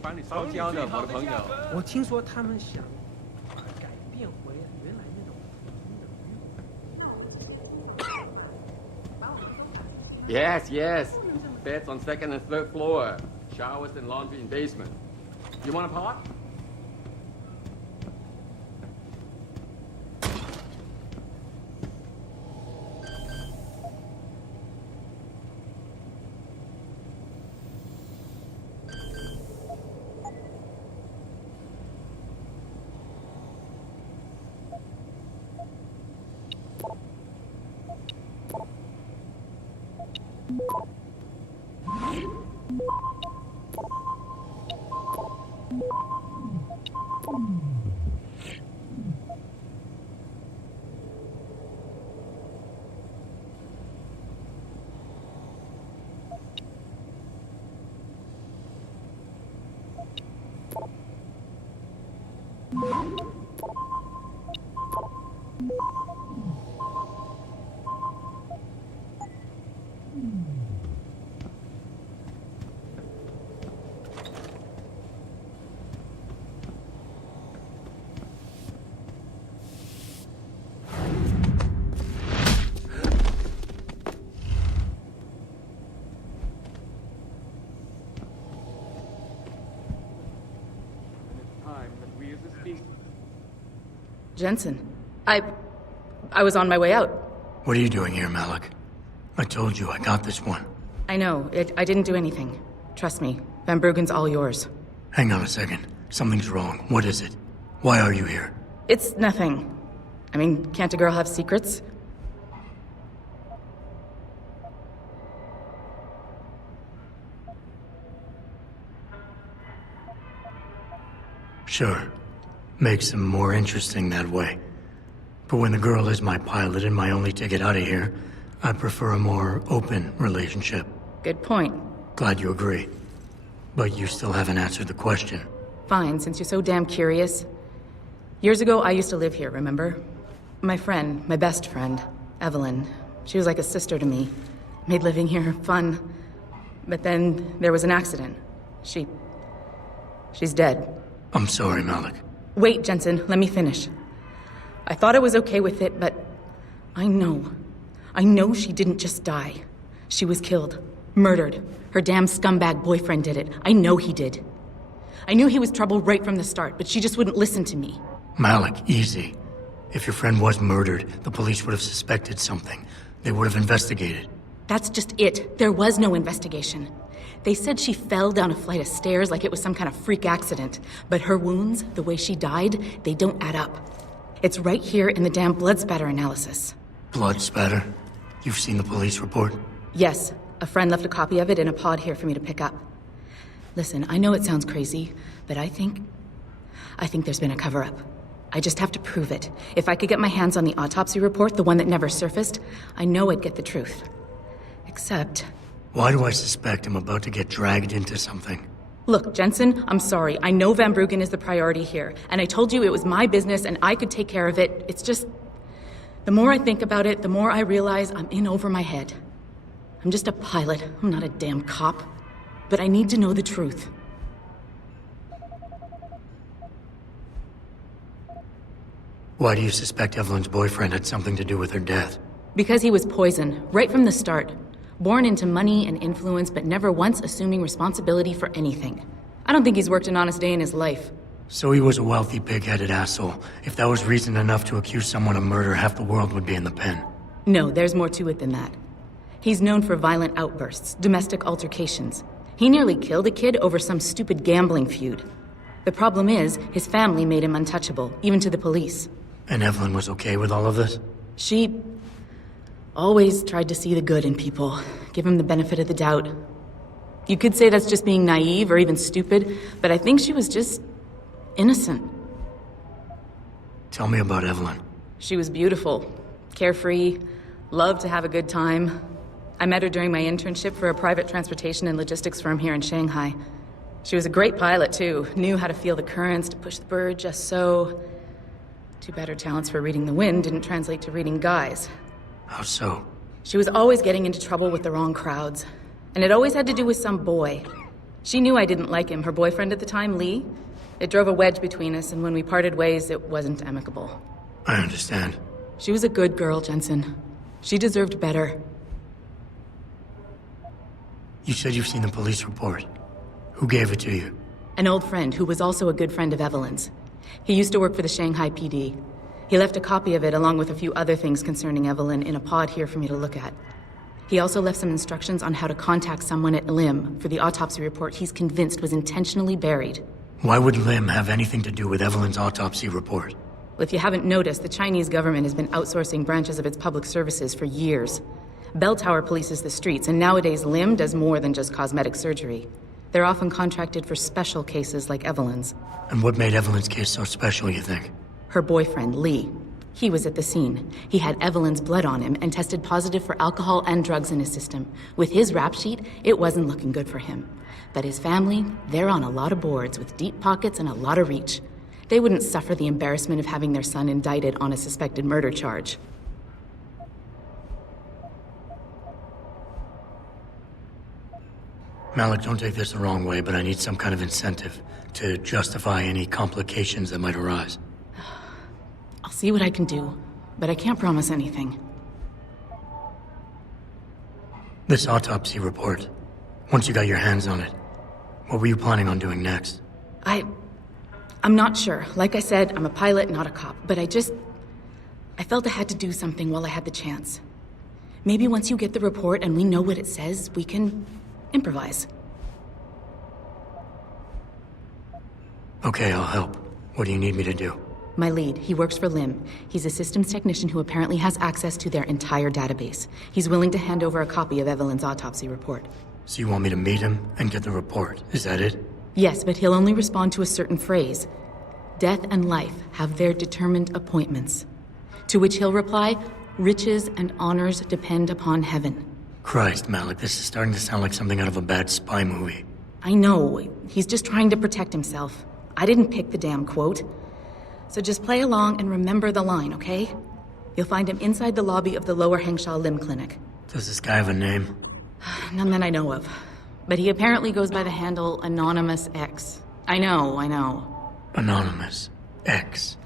把你烧焦的，我的朋友。我听说他们想改变回原来那种。Yes, yes. Beds on second and third floor. Showers and laundry in basement. You want a pot? Jensen, I was on my way out. What are you doing here, Malik? I told you, I got this one. I know. I didn't do anything. Trust me. Van Bruggen's all yours. Hang on a second. Something's wrong. What is it? Why are you here? It's nothing. I mean, can't a girl have secrets? Sure. Makes them more interesting that way. But when the girl is my pilot and my only ticket out of here, I prefer a more open relationship. Good point. Glad you agree. But you still haven't answered the question. Fine, since you're so damn curious. Years ago, I used to live here, remember? My friend, my best friend, Evelyn. She was like a sister to me. Made living here fun. But then there was an accident. She's dead. I'm sorry, Malik. Wait, Jensen, let me finish. I thought I was okay with it, but I know she didn't just die. She was killed. Murdered. Her damn scumbag boyfriend did it. I know he did. I knew he was trouble right from the start, but she just wouldn't listen to me. Malik, easy. If your friend was murdered, the police would have suspected something. They would have investigated. That's just it. There was no investigation. They said she fell down a flight of stairs like it was some kind of freak accident. But her wounds, the way she died, they don't add up. It's right here in the damn blood spatter analysis. Blood spatter? You've seen the police report? Yes. A friend left a copy of it in a pod here for me to pick up. Listen, I know it sounds crazy, but I think there's been a cover-up. I just have to prove it. If I could get my hands on the autopsy report, the one that never surfaced, I know I'd get the truth. Except... Why do I suspect I'm about to get dragged into something? Look, Jensen, I'm sorry. I know Van Bruggen is the priority here, and I told you it was my business and I could take care of it. It's just... The more I think about it, the more I realize I'm in over my head. I'm just a pilot. I'm not a damn cop. But I need to know the truth. Why do you suspect Evelyn's boyfriend had something to do with her death? Because he was poison, right from the start. Born into money and influence, but never once assuming responsibility for anything. I don't think he's worked an honest day in his life. So he was a wealthy, pig-headed asshole. If that was reason enough to accuse someone of murder, half the world would be in the pen. No, there's more to it than that. He's known for violent outbursts, domestic altercations. He nearly killed a kid over some stupid gambling feud. The problem is, his family made him untouchable, even to the police. And Evelyn was okay with all of this? She always tried to see the good in people, give him the benefit of the doubt. You could say that's just being naive or even stupid, but I think she was just innocent. Tell me about Evelyn. She was beautiful, carefree, loved to have a good time. I met her during my internship for a private transportation and logistics firm here in Shanghai. She was a great pilot, too. Knew how to feel the currents, to push the bird just so. Too bad her talents for reading the wind didn't translate to reading guys. How so? She was always getting into trouble with the wrong crowds. And it always had to do with some boy. She knew I didn't like him, her boyfriend at the time, Lee. It drove a wedge between us, and when we parted ways, it wasn't amicable. I understand. She was a good girl, Jensen. She deserved better. You said you've seen the police report. Who gave it to you? An old friend who was also a good friend of Evelyn's. He used to work for the Shanghai PD. He left a copy of it along with a few other things concerning Evelyn in a pod here for me to look at. He also left some instructions on how to contact someone at Lim for the autopsy report he's convinced was intentionally buried. Why would Lim have anything to do with Evelyn's autopsy report? Well, if you haven't noticed, the Chinese government has been outsourcing branches of its public services for years. Bell Tower polices the streets, and nowadays Lim does more than just cosmetic surgery. They're often contracted for special cases like Evelyn's. And what made Evelyn's case so special, you think? Her boyfriend, Lee. He was at the scene. He had Evelyn's blood on him and tested positive for alcohol and drugs in his system. With his rap sheet, it wasn't looking good for him. But his family, they're on a lot of boards with deep pockets and a lot of reach. They wouldn't suffer the embarrassment of having their son indicted on a suspected murder charge. Malik, don't take this the wrong way, but I need some kind of incentive to justify any complications that might arise. I'll see what I can do, but I can't promise anything. This autopsy report, once you got your hands on it, what were you planning on doing next? I'm not sure. Like I said, I'm a pilot, not a cop, but I felt I had to do something while I had the chance. Maybe once you get the report and we know what it says, we can improvise. Okay, I'll help. What do you need me to do? My lead, he works for Lim. He's a systems technician who apparently has access to their entire database. He's willing to hand over a copy of Evelyn's autopsy report. So you want me to meet him and get the report, is that it? Yes, but he'll only respond to a certain phrase. Death and life have their determined appointments. To which he'll reply, riches and honors depend upon heaven. Christ, Malik, this is starting to sound like something out of a bad spy movie. I know, he's just trying to protect himself. I didn't pick the damn quote. So just play along and remember the line, okay? You'll find him inside the lobby of the Lower Hengsha Lim Clinic. Does this guy have a name? None that I know of. But he apparently goes by the handle Anonymous X. I know. Anonymous X.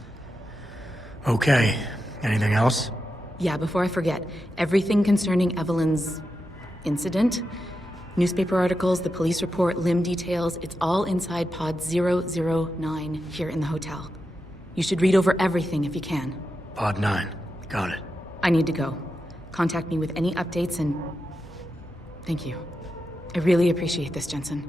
Okay, anything else? Yeah, before I forget, everything concerning Evelyn's incident, newspaper articles, the police report, Lim details, it's all inside pod 009 here in the hotel. You should read over everything if you can. Pod 9. Got it. I need to go. Contact me with any updates and... Thank you. I really appreciate this, Jensen.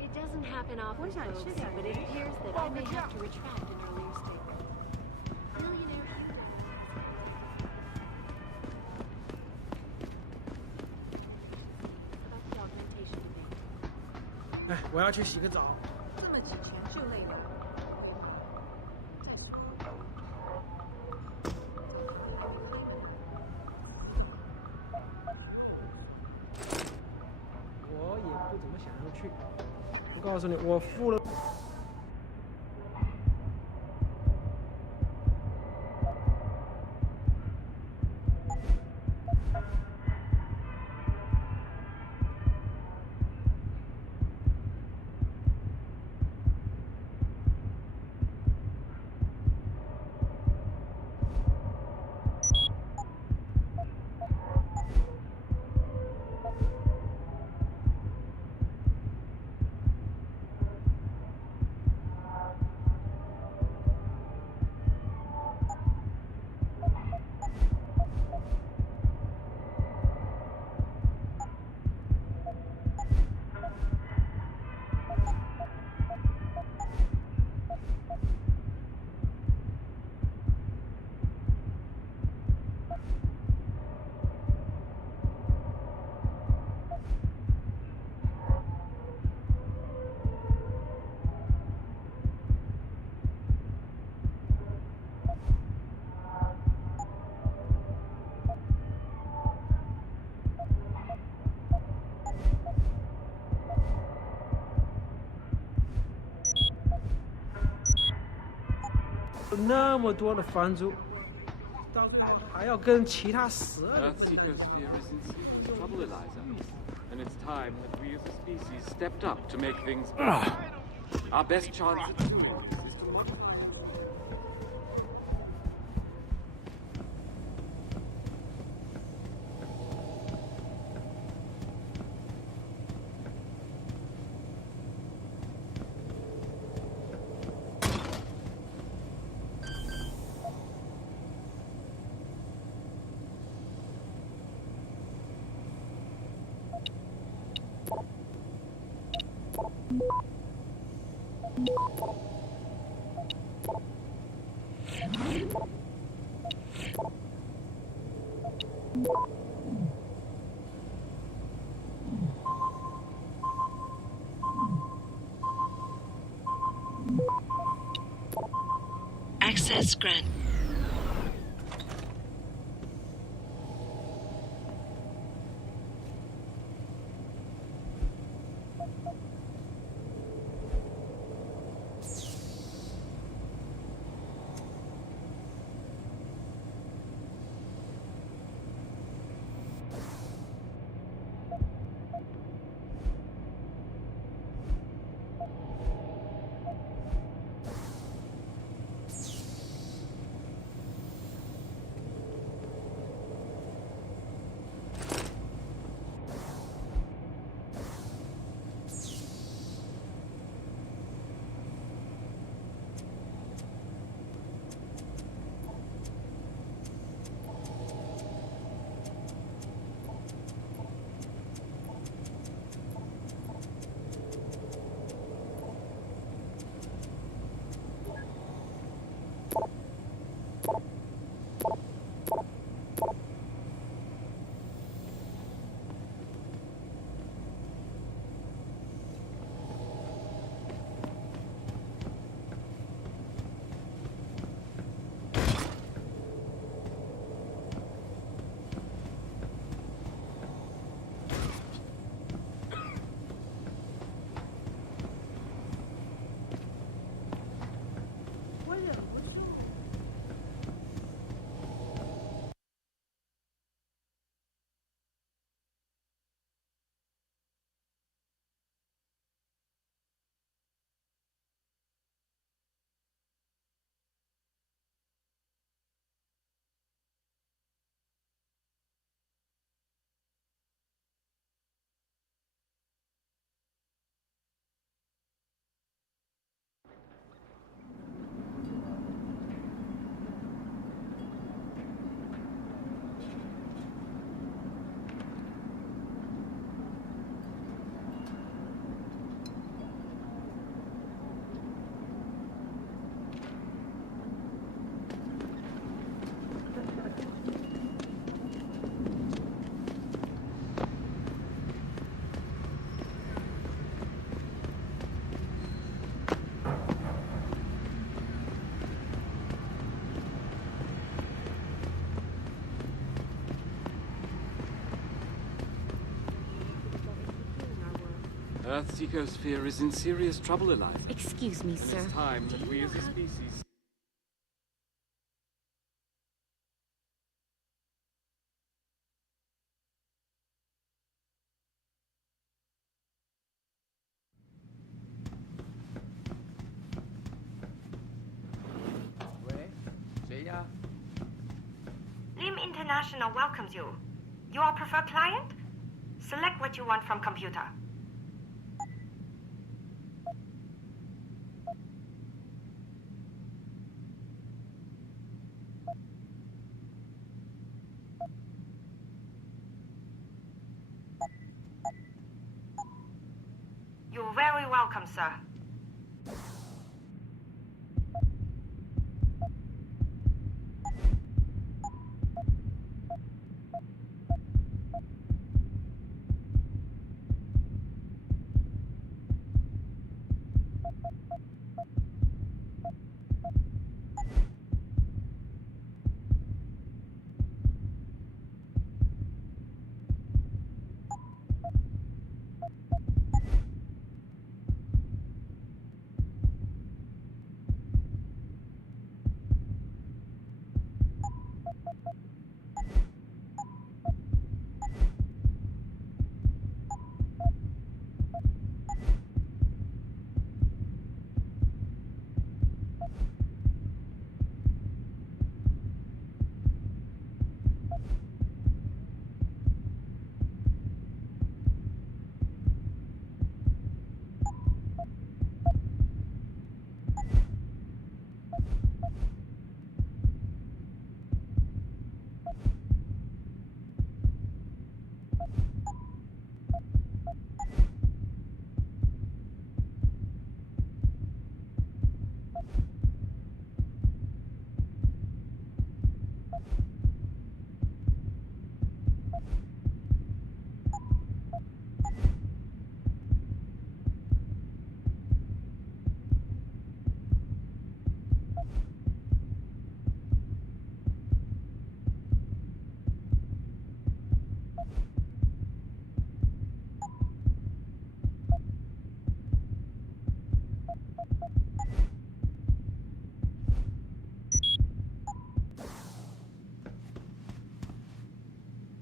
It doesn't happen often, folks, but it appears that I may have to retract an earlier statement. Millionaire That's the augmentation thing. 哎，我要去洗个澡。这么几天就累了。我也不怎么想要去。我告诉你，我付了。那么多的房族，到时候还要跟其他12个 Earth's ecosphere is in serious trouble, Eliza. And it's time that we as a species stepped up to make things better. Our best chance at doing this is to modify. Access grant. Earth's ecosphere is in serious trouble, Eliza. Excuse me, And sir. it's time that we as a species... Lim International welcomes you. You are preferred client? Select what you want from computer. You're very welcome, sir.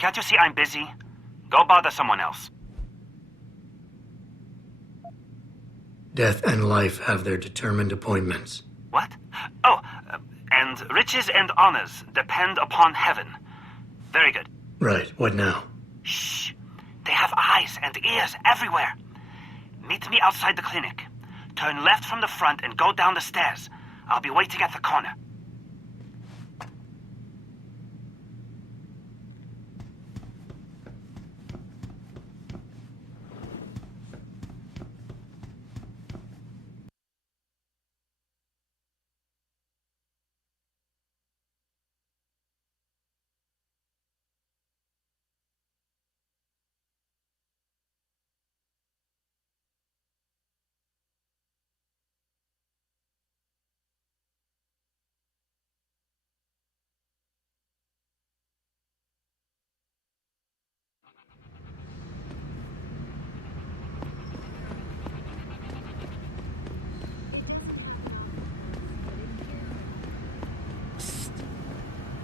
can't you see I'm busy? Go bother someone else. Death and life have their determined appointments. What? Oh, and riches and honors depend upon heaven. Very good. Right, what now? Shh. They have eyes and ears everywhere. Meet me outside the clinic. Turn left from the front and go down the stairs. I'll be waiting at the corner.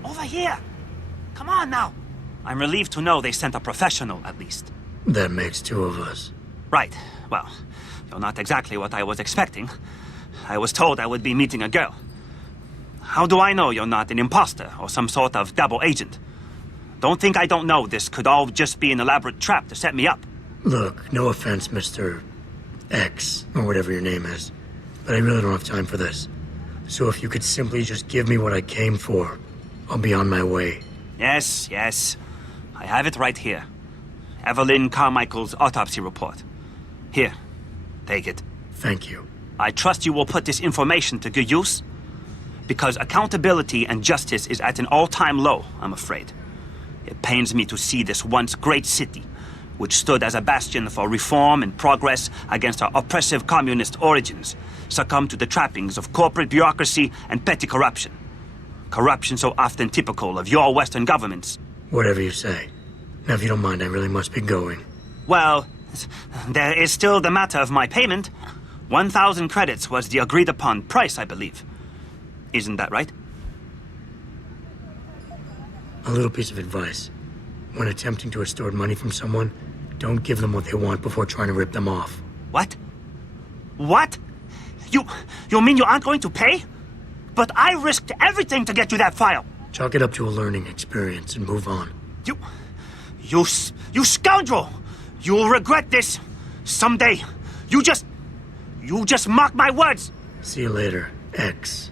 Over here! Come on now! I'm relieved to know they sent a professional, at least. That makes two of us. Right. Well, you're not exactly what I was expecting. I was told I would be meeting a girl. How do I know you're not an imposter or some sort of double agent? Don't think I don't know this could all just be an elaborate trap to set me up. Look, no offense, Mr. X, or whatever your name is, but I really don't have time for this. So if you could simply just give me what I came for, I'll be on my way. Yes, yes. I have it right here. Evelyn Carmichael's autopsy report. Here, take it. Thank you. I trust you will put this information to good use, because accountability and justice is at an all-time low, I'm afraid. It pains me to see this once great city, which stood as a bastion for reform and progress against our oppressive communist origins, succumb to the trappings of corporate bureaucracy and petty corruption. Corruption so often typical of your Western governments. Whatever you say. Now, if you don't mind, I really must be going. Well, there is still the matter of my payment. 1,000 credits was the agreed-upon price, I believe. Isn't that right? A little piece of advice. When attempting to extort money from someone, don't give them what they want before trying to rip them off. What? What? You mean you aren't going to pay? But I risked everything to get you that file. Chalk it up to a learning experience and move on. You scoundrel! You'll regret this someday. You just mark my words. See you later, X.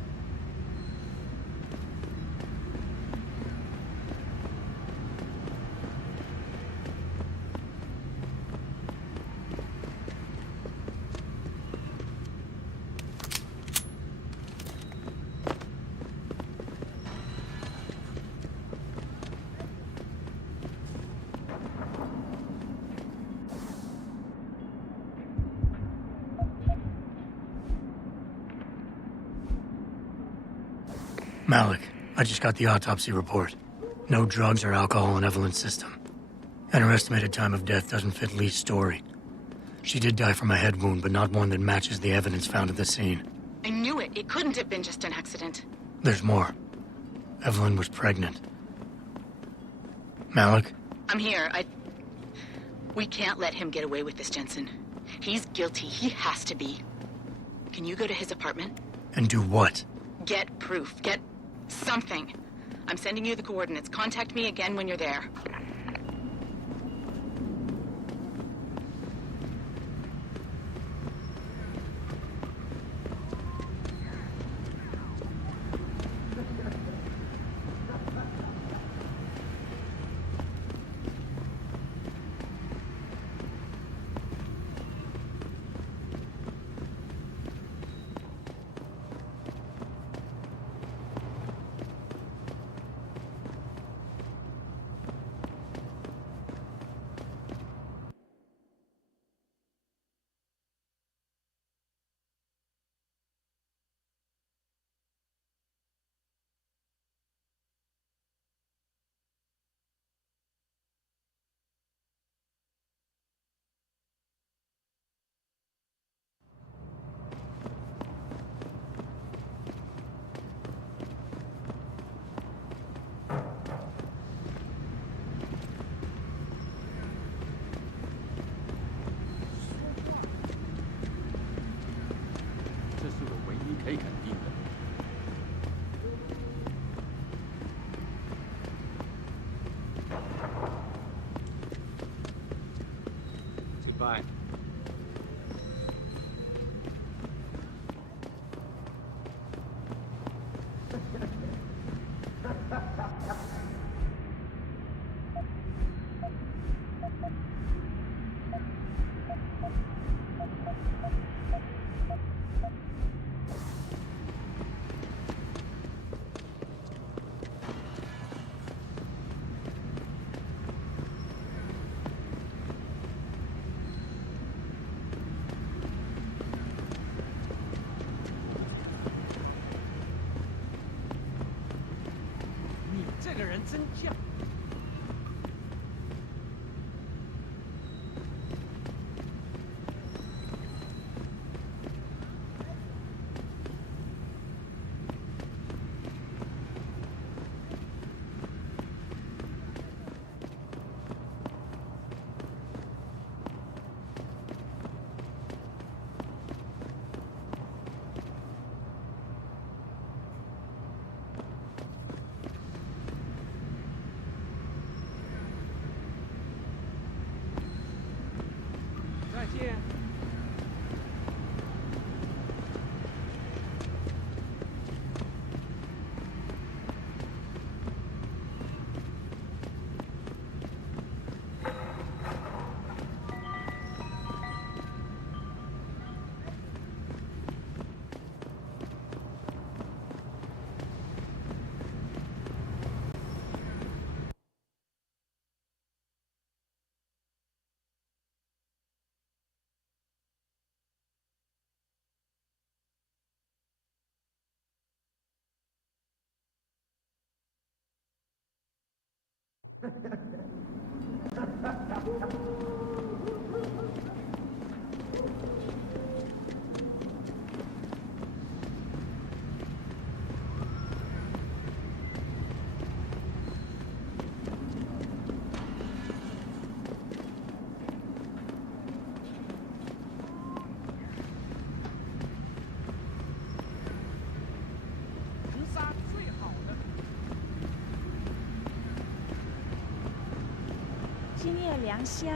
Malik, I just got the autopsy report. No drugs or alcohol in Evelyn's system. And her estimated time of death doesn't fit Lee's story. She did die from a head wound, but not one that matches the evidence found at the scene. I knew it. It couldn't have been just an accident. There's more. Evelyn was pregnant. Malik? I'm here. We can't let him get away with this, Jensen. He's guilty. He has to be. Can you go to his apartment? And do what? Get proof. Get something. I'm sending you the coordinates. Contact me again when you're there. 可以肯定的。Goodbye. “你这个人真犟。” 再见。屠杀最好的。今夜良宵。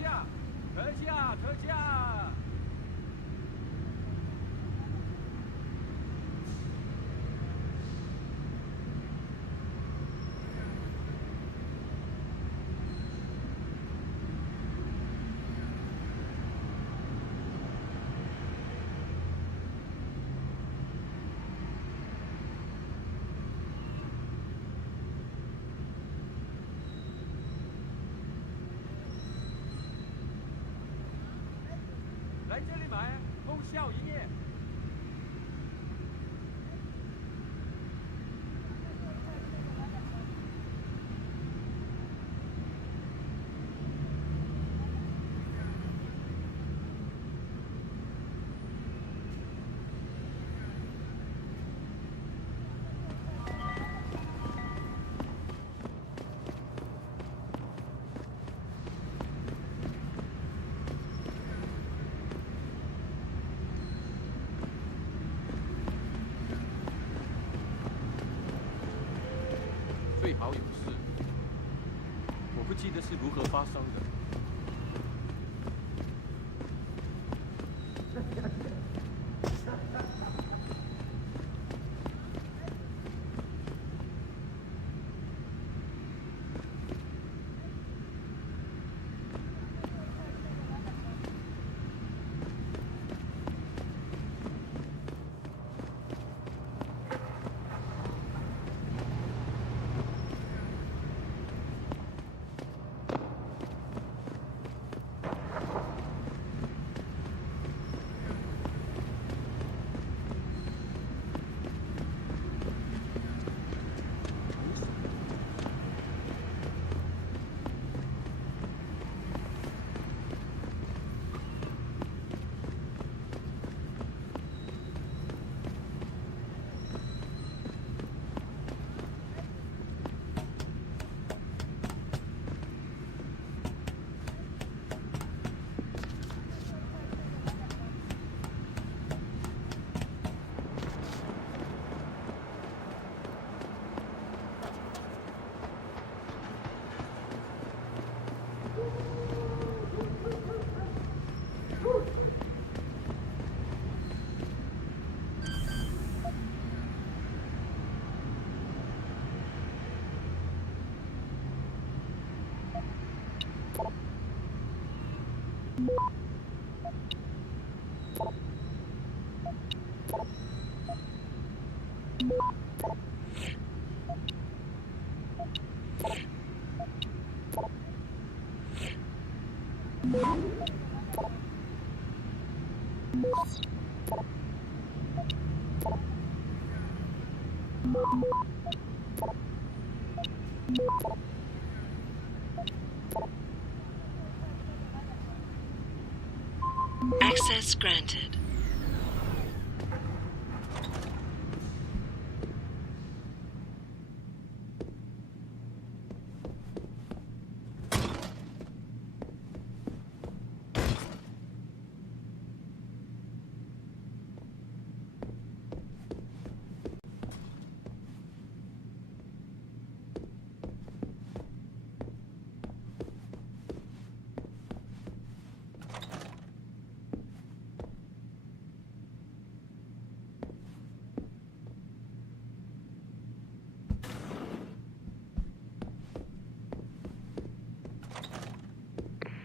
价！特价！特价！来这里买，通宵营业。最好有事。我不记得是如何发生的。Access granted.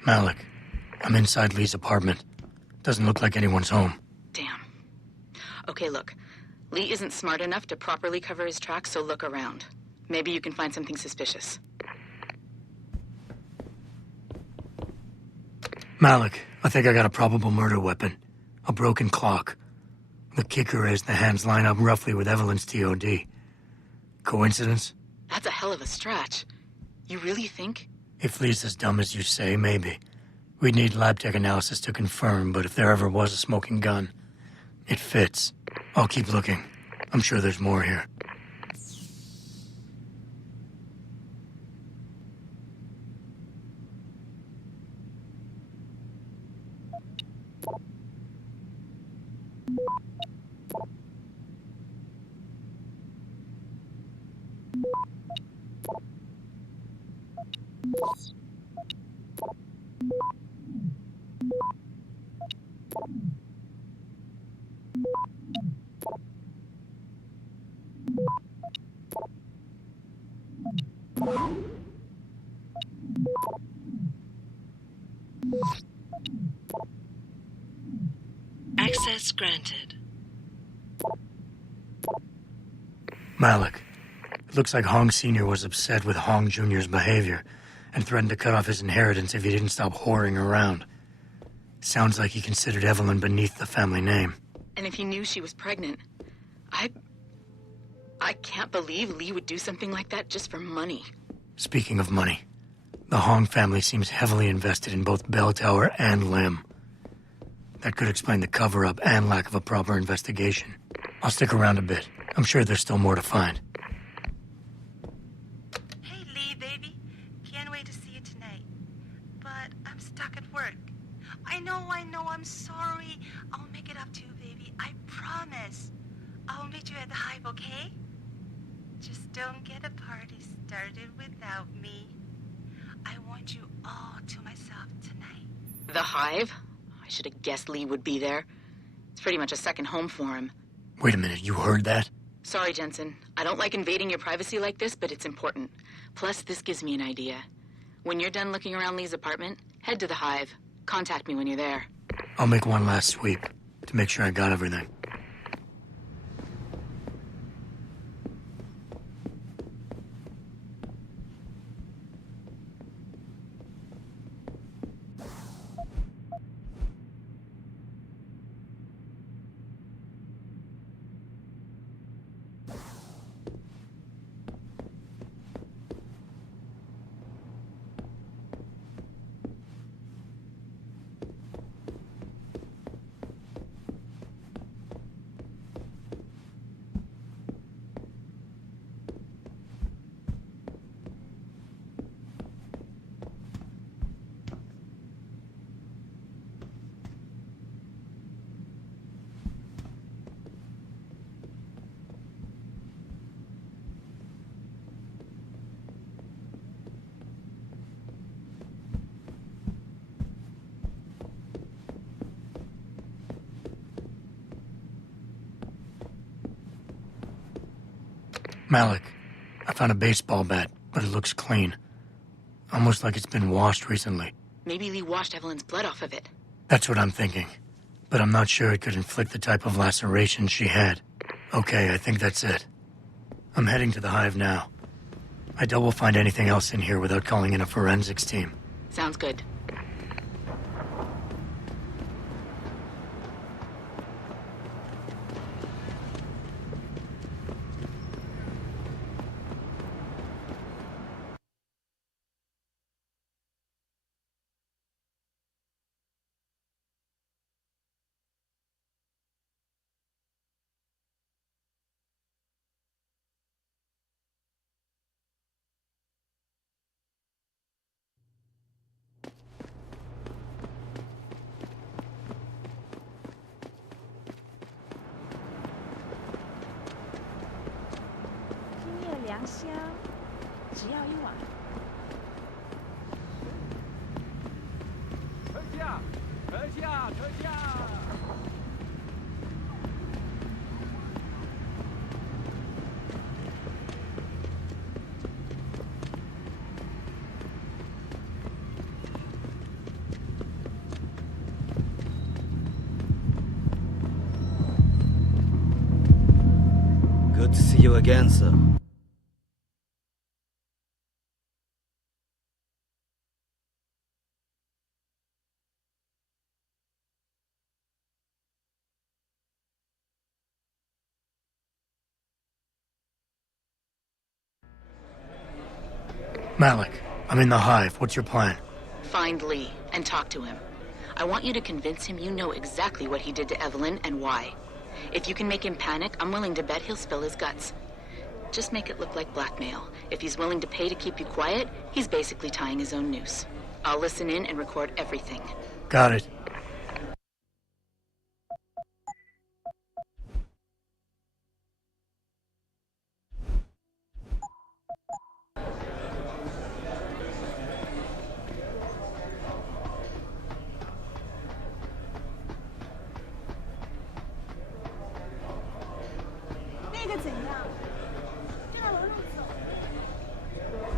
Malik, I'm inside Lee's apartment. Doesn't look like anyone's home. Damn. Okay, look. Lee isn't smart enough to properly cover his tracks, so look around. Maybe you can find something suspicious. Malik, I think I got a probable murder weapon. A broken clock. The kicker is the hands line up roughly with Evelyn's TOD. Coincidence? That's a hell of a stretch. You really think? If Lee's as dumb as you say, maybe. We'd need lab tech analysis to confirm, but if there ever was a smoking gun, it fits. I'll keep looking. I'm sure there's more here. Access granted. Malik. It looks like Hong Sr. was upset with Hong Jr.'s behavior and threatened to cut off his inheritance if he didn't stop whoring around. Sounds like he considered Evelyn beneath the family name. And if he knew she was pregnant, I can't believe Lee would do something like that just for money. Speaking of money, the Hong family seems heavily invested in both Bell Tower and Lim. That could explain the cover-up and lack of a proper investigation. I'll stick around a bit. I'm sure there's still more to find. Hey, Lee, baby. Can't wait to see you tonight. But I'm stuck at work. I know, I'm sorry. I'll make it up to you, baby. I promise. I'll meet you at the Hive, okay? Just don't get a party started without me. I want you all to myself tonight. The Hive? I should have guessed Lee would be there. It's pretty much a second home for him. Wait a minute, you heard that? Sorry, Jensen. I don't like invading your privacy like this, but it's important. Plus, this gives me an idea. When you're done looking around Lee's apartment, head to the Hive. Contact me when you're there. I'll make one last sweep to make sure I got everything. Malik, I found a baseball bat, but it looks clean. Almost like it's been washed recently. Maybe Lee washed Evelyn's blood off of it. That's what I'm thinking. But I'm not sure it could inflict the type of laceration she had. Okay, I think that's it. I'm heading to the Hive now. I doubt we'll find anything else in here without calling in a forensics team. Sounds good. Good to see you again, sir. Malik, I'm in the Hive. What's your plan? Find Lee and talk to him. I want you to convince him you know exactly what he did to Evelyn and why. If you can make him panic, I'm willing to bet he'll spill his guts. Just make it look like blackmail. If he's willing to pay to keep you quiet, he's basically tying his own noose. I'll listen in and record everything. Got it.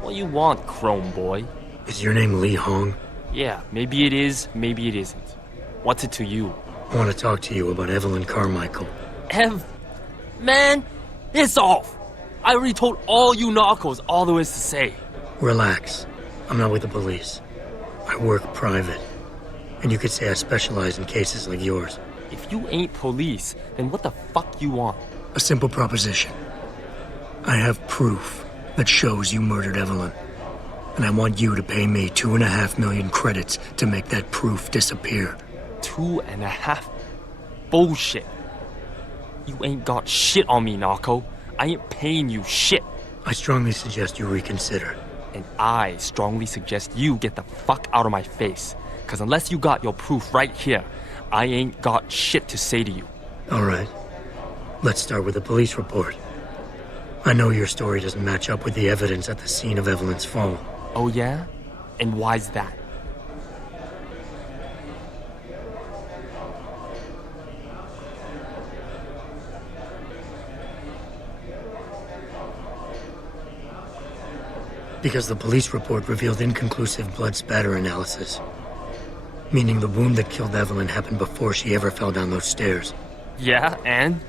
What you want, Chrome Boy? Is your name Lee Hong? Yeah, maybe it is, maybe it isn't. What's it to you? I want to talk to you about Evelyn Carmichael. Man, it's off! I already told all you narcos all there is to say. Relax. I'm not with the police. I work private. And you could say I specialize in cases like yours. If you ain't police, then what the fuck you want? A simple proposition. I have proof that shows you murdered Evelyn. And I want you to pay me 2.5 million credits to make that proof disappear. 2.5? Bullshit. You ain't got shit on me, narco. I ain't paying you shit. I strongly suggest you reconsider. And I strongly suggest you get the fuck out of my face. Cause unless you got your proof right here, I ain't got shit to say to you. All right. Let's start with the police report. I know your story doesn't match up with the evidence at the scene of Evelyn's fall. Oh yeah? And why's that? Because the police report revealed inconclusive blood spatter analysis. Meaning the wound that killed Evelyn happened before she ever fell down those stairs. Yeah, and?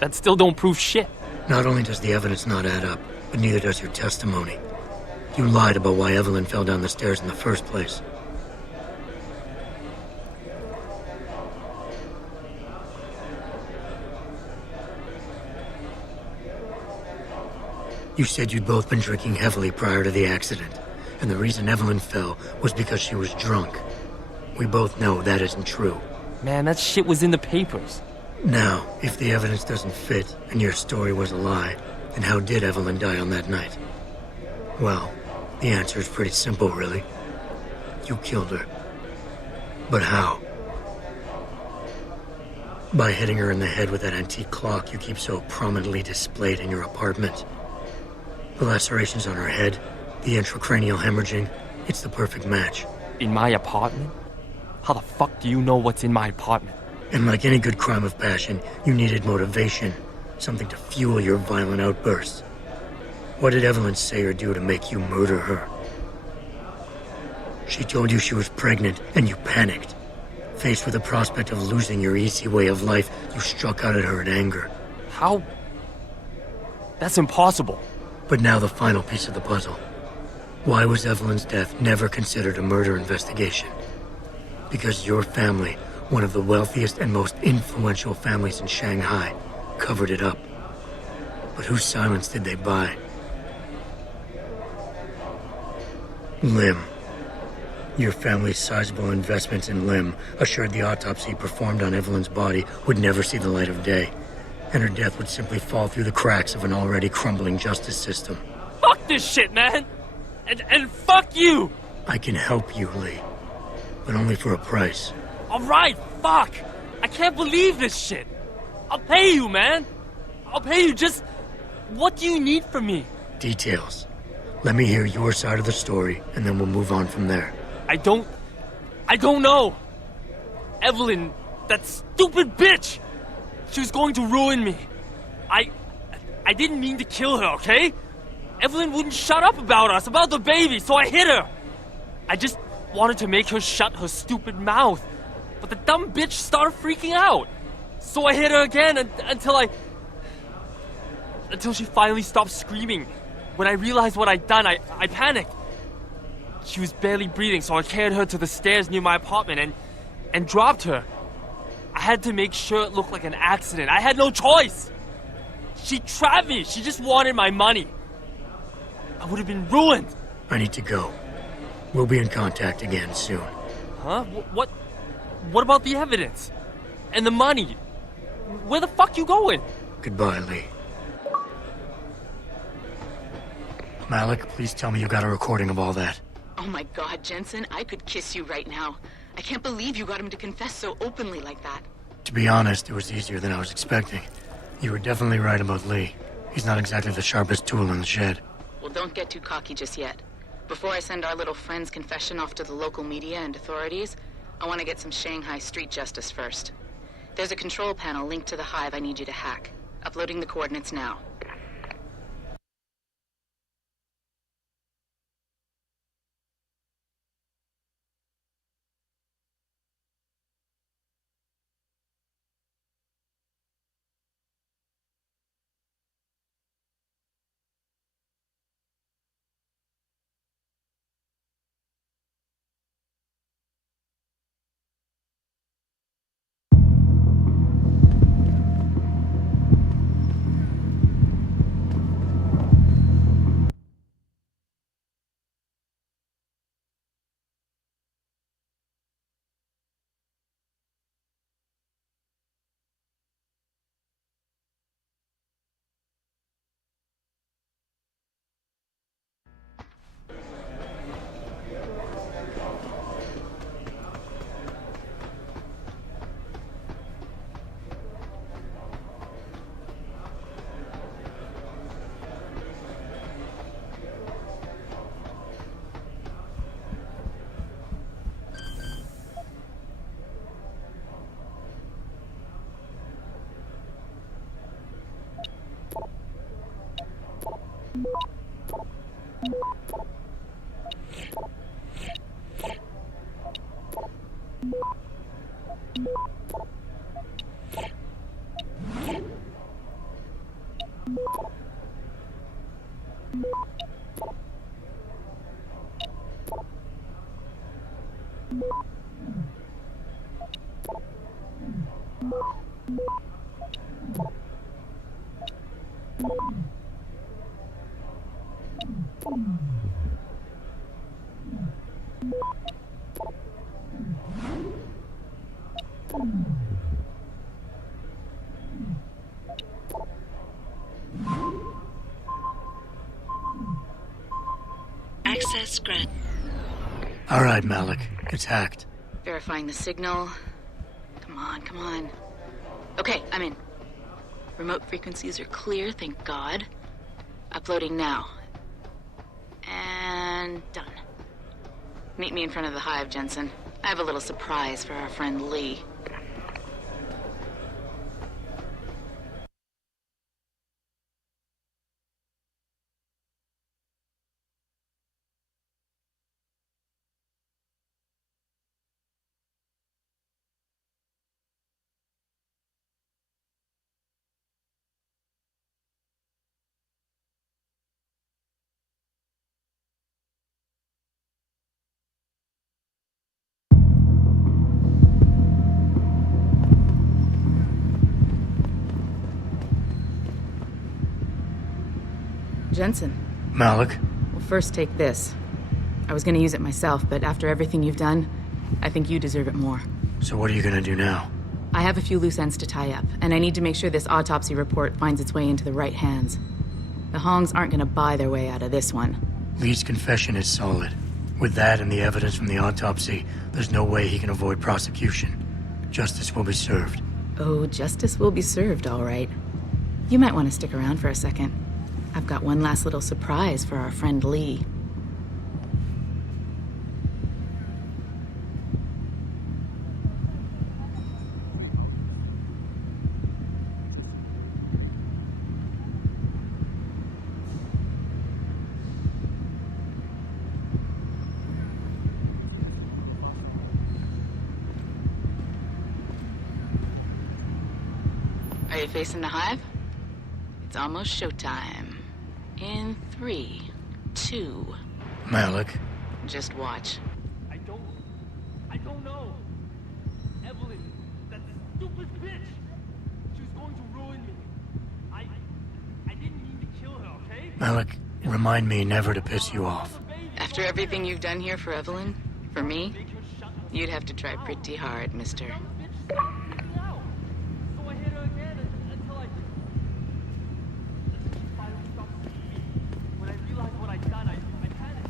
That still don't prove shit. Not only does the evidence not add up, but neither does your testimony. You lied about why Evelyn fell down the stairs in the first place. You said you'd both been drinking heavily prior to the accident, and the reason Evelyn fell was because she was drunk. We both know that isn't true. Man, that shit was in the papers. Now, if the evidence doesn't fit and your story was a lie, then how did Evelyn die on that night? Well, the answer is pretty simple, really. You killed her. But how? By hitting her in the head with that antique clock you keep so prominently displayed in your apartment. The lacerations on her head, the intracranial hemorrhaging, it's the perfect match. In my apartment? How the fuck do you know what's in my apartment? And like any good crime of passion, you needed motivation, something to fuel your violent outbursts. What did Evelyn say or do to make you murder her? She told you she was pregnant, and you panicked. Faced with the prospect of losing your easy way of life, you struck out at her in anger. How? That's impossible. But now the final piece of the puzzle. Why was Evelyn's death never considered a murder investigation? Because your family, one of the wealthiest and most influential families in Shanghai, covered it up. But whose silence did they buy? Lim. Your family's sizable investments in Lim assured the autopsy performed on Evelyn's body would never see the light of day, and her death would simply fall through the cracks of an already crumbling justice system. Fuck this shit, man! And fuck you! I can help you, Lee. But only for a price. Alright, fuck! I can't believe this shit! I'll pay you, man! I'll pay you, just... What do you need from me? Details. Let me hear your side of the story, and then we'll move on from there. I don't know! Evelyn, that stupid bitch! She was going to ruin me. I didn't mean to kill her, okay? Evelyn wouldn't shut up about us, about the baby, so I hit her! I just wanted to make her shut her stupid mouth. But the dumb bitch started freaking out. So I hit her again until she finally stopped screaming. When I realized what I'd done, I panicked. She was barely breathing, so I carried her to the stairs near my apartment and dropped her. I had to make sure it looked like an accident. I had no choice. She trapped me. She just wanted my money. I would have been ruined. I need to go. We'll be in contact again soon. Huh? What about the evidence? And the money? Where the fuck you going? Goodbye, Lee. Malik, please tell me you got a recording of all that. Oh my God, Jensen, I could kiss you right now. I can't believe you got him to confess so openly like that. To be honest, it was easier than I was expecting. You were definitely right about Lee. He's not exactly the sharpest tool in the shed. Well, don't get too cocky just yet. Before I send our little friend's confession off to the local media and authorities, I want to get some Shanghai street justice first. There's a control panel linked to the hive I need you to hack. Uploading the coordinates now. Access granted. All right, Malik. It's hacked. Verifying the signal. Come on, come on. Okay, I'm in. Remote frequencies are clear, thank God. Uploading now. And done. Meet me in front of the hive, Jensen. I have a little surprise for our friend Lee. Jensen. Malik? Well, first take this. I was gonna use it myself, but after everything you've done, I think you deserve it more. So what are you gonna do now? I have a few loose ends to tie up, and I need to make sure this autopsy report finds its way into the right hands. The Hongs aren't gonna buy their way out of this one. Lee's confession is solid. With that and the evidence from the autopsy, there's no way he can avoid prosecution. Justice will be served. Oh, justice will be served, all right. You might want to stick around for a second. I've got one last little surprise for our friend Lee. Are you facing the hive? It's almost showtime. In 3, 2... Malik? Just watch. I don't know. Evelyn, that stupid bitch. She was going to ruin me. I didn't mean to kill her, okay? Malik, remind me never to piss you off. After everything you've done here for Evelyn, for me, you'd have to try pretty hard, mister. So I hit her again until I finally stopped seeing me. When I realized what I'd done, I panicked.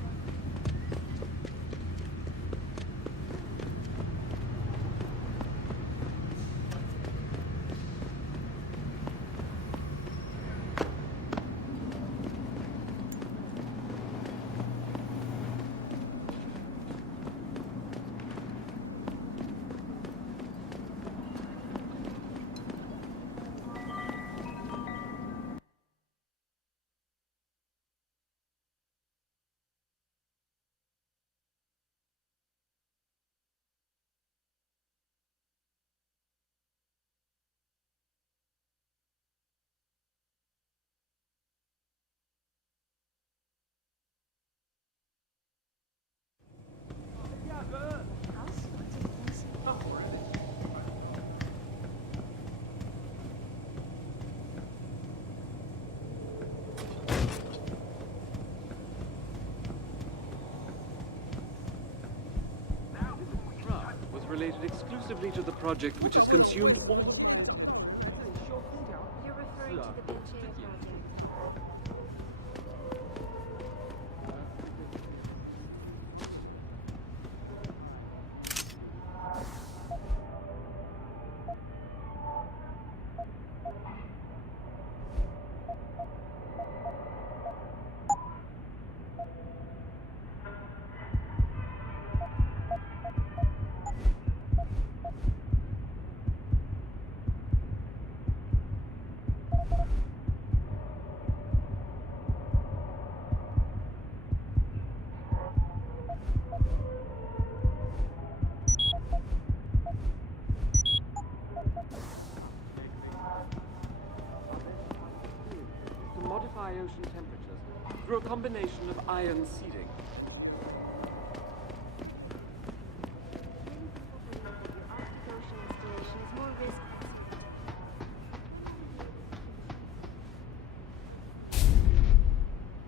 Related exclusively to the project which has consumed all... You're referring to the Benchaya project. modify ocean temperatures through a combination of ion seeding.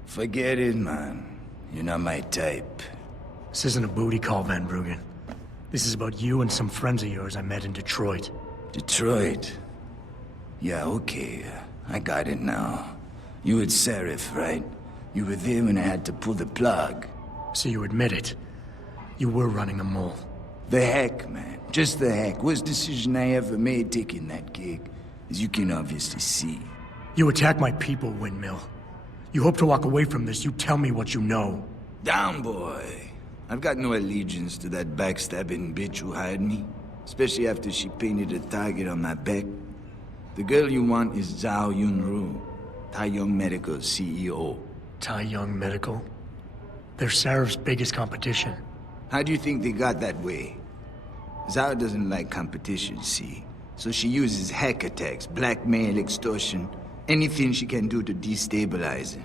Forget it, man. You're not my type. This isn't a booty call, Van Bruggen. This is about you and some friends of yours I met in Detroit. Detroit? Yeah, okay. I got it now. You at Serif, right? You were there when I had to pull the plug. So you admit it. You were running a mole. The heck, man. Just the heck. Worst decision I ever made taking that gig. As you can obviously see. You attack my people, Windmill. You hope to walk away from this, you tell me what you know. Down, boy. I've got no allegiance to that backstabbing bitch who hired me. Especially after she painted a target on my back. The girl you want is Zhao Yunru, Tai Young Medical's CEO. Tai Young Medical? They're Sarif's biggest competition. How do you think they got that way? Zhao doesn't like competition, see? So she uses hack attacks, blackmail, extortion, anything she can do to destabilize him.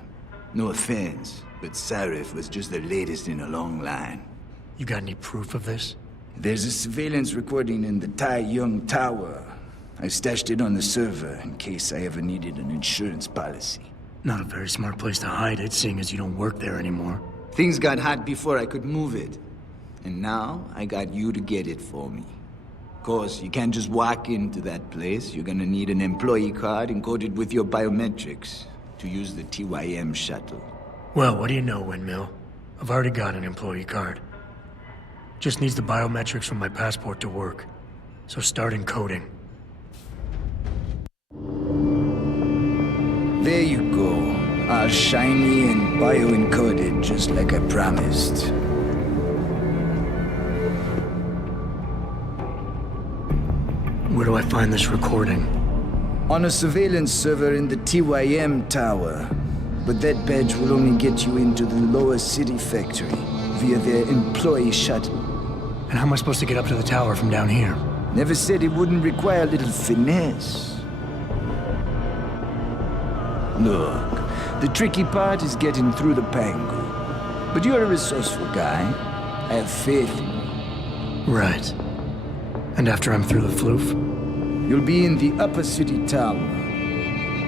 No offense, but Sarif was just the latest in a long line. You got any proof of this? There's a surveillance recording in the Tai Young Tower. I stashed it on the server in case I ever needed an insurance policy. Not a very smart place to hide it, seeing as you don't work there anymore. Things got hot before I could move it. And now, I got you to get it for me. Of course, you can't just walk into that place. You're gonna need an employee card encoded with your biometrics to use the TYM shuttle. Well, what do you know, Windmill? I've already got an employee card. Just needs the biometrics from my passport to work. So start encoding. There you go. All shiny and bio-encoded, just like I promised. Where do I find this recording? On a surveillance server in the TYM tower. But that badge will only get you into the lower city factory via their employee shuttle. And how am I supposed to get up to the tower from down here? Never said it wouldn't require a little finesse. Look, the tricky part is getting through the Pangu. But you're a resourceful guy. I have faith in you. Right. And after I'm through the floof? You'll be in the upper city tower.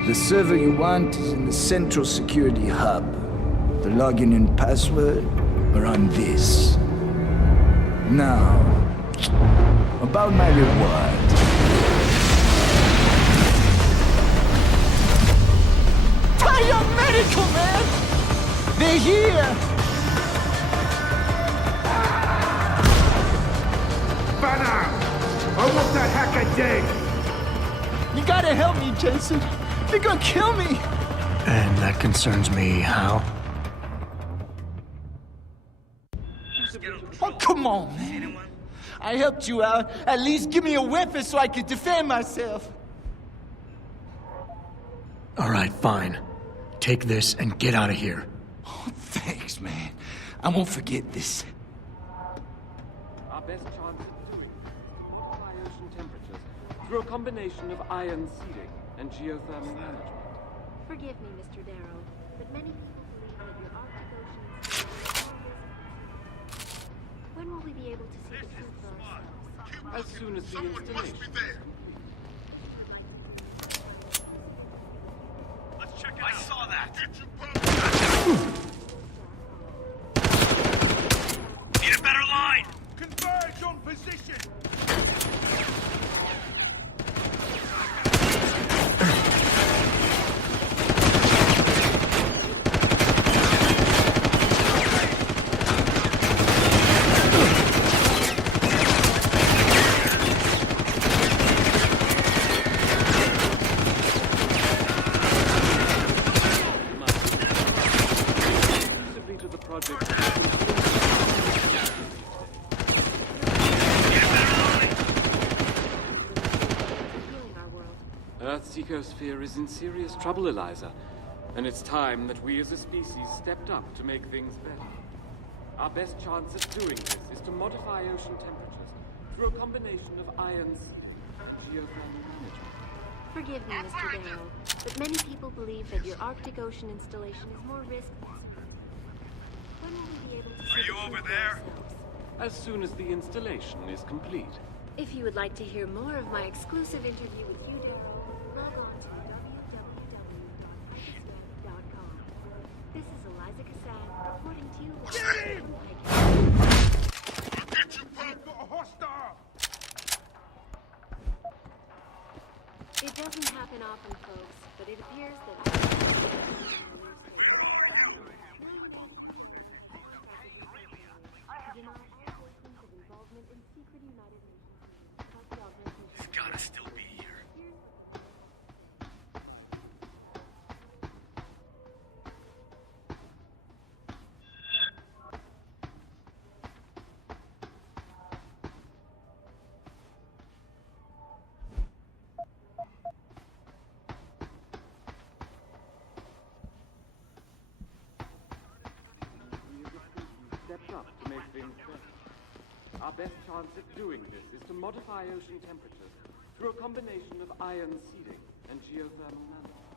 The server you want is in the central security hub. The login and password are on this. Now, about my reward. Tai Young Medical, man! They're here! Banner! I want that hacker dead! You gotta help me, Jason. They're gonna kill me! And that concerns me how? Oh, come on, man. I helped you out. At least give me a weapon so I can defend myself. All right, fine. Take this and get out of here. Oh, thanks, man. I won't forget this. Our best chance of doing this is to modify ocean temperatures through a combination of ion seeding and geothermal management. Forgive me, Mr. Darrow, but many people believe that your Arctic Ocean is... When will we be able to see the truth for ourselves? As soon as the installation is complete. Let's check it out. I saw that. Need a better line! Converge on position. Earth's ecosphere is in serious trouble, Eliza. And it's time that we as a species stepped up to make things better. Our best chance at doing this is to modify ocean temperatures through a combination of ions and geothermal management. Forgive me, Mr. Darrow, but many people believe that your Arctic Ocean installation is more risk than certainty. When will we be able to see the truth for ourselves? As soon as the installation is complete. If you would like to hear more of my exclusive interview with you, Darrow, log on to www.hypersweb.com. This is Eliza Cassan reporting to you live from Pike. I'll get you, punk! Got a hostile! It doesn't happen often, folks, but it appears that It's gotta still be here. Stepped up to make things better. Our best chance at doing this is to modify ocean temperatures through a combination of ion seeding and geothermal management.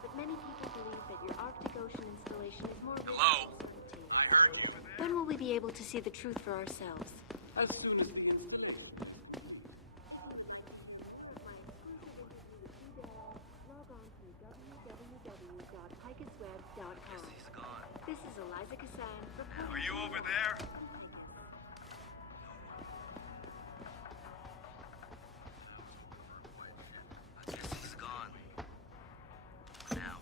But many people believe that your Arctic Ocean installation is more. Hello? I heard you. When will we be able to see the truth for ourselves? As soon as the Log on to www.picusweb.com. This is Eliza Cassan. Are you over there? I guess he's gone. Now.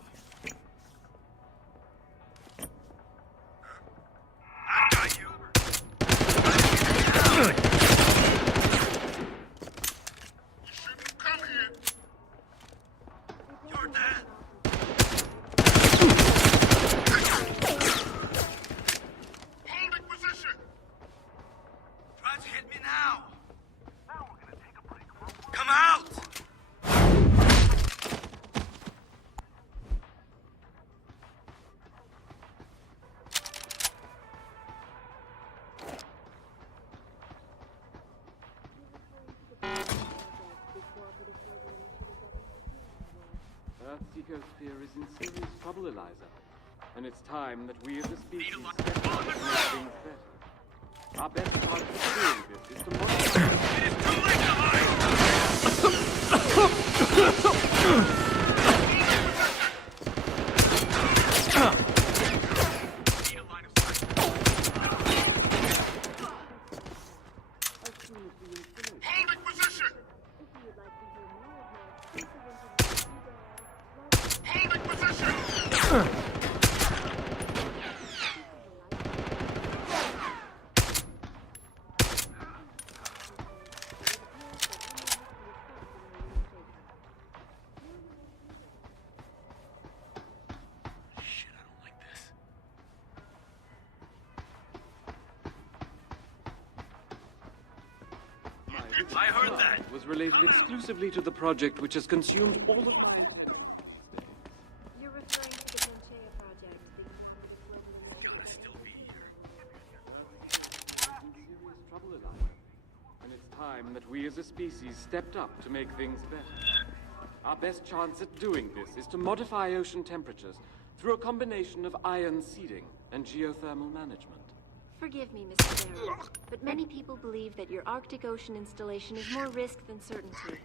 I got you. You shouldn't have come here. You're dead. Holding position. Try to hit me now. Come out! Earth's ecosphere is in serious trouble, Eliza. And it's time that we as a species step up to make things better. Our best chance of doing this is to modify. It is too late to hide. Need a line of sight. As soon as the installation. Holding position. Holding position. Shit, I don't like this. I heard that. Was related exclusively to the project which has consumed all of my attention. You're referring to the Panchea project, the Gotta still be here. Serious trouble, Eliza. And it's time that we as a species stepped up to make things better. Our best chance at doing this is to modify ocean temperatures through a combination of ion seeding and geothermal management. Forgive me, Mr. Darrow, but many people believe that your Arctic Ocean installation is more risk than certainty.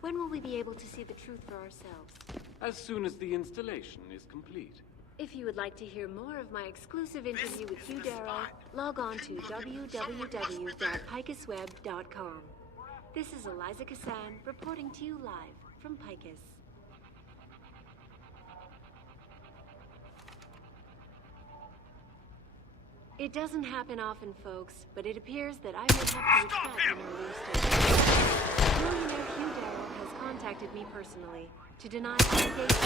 When will we be able to see the truth for ourselves? As soon as the installation is complete. If you would like to hear more of my exclusive interview with you, Darrow, log on to www.picusweb.com. This is Eliza Cassan reporting to you live from Picus. It doesn't happen often, folks, but it appears that I may have to retract an earlier statement. Millionaire Hugh Darrow has contacted me personally to deny allegations.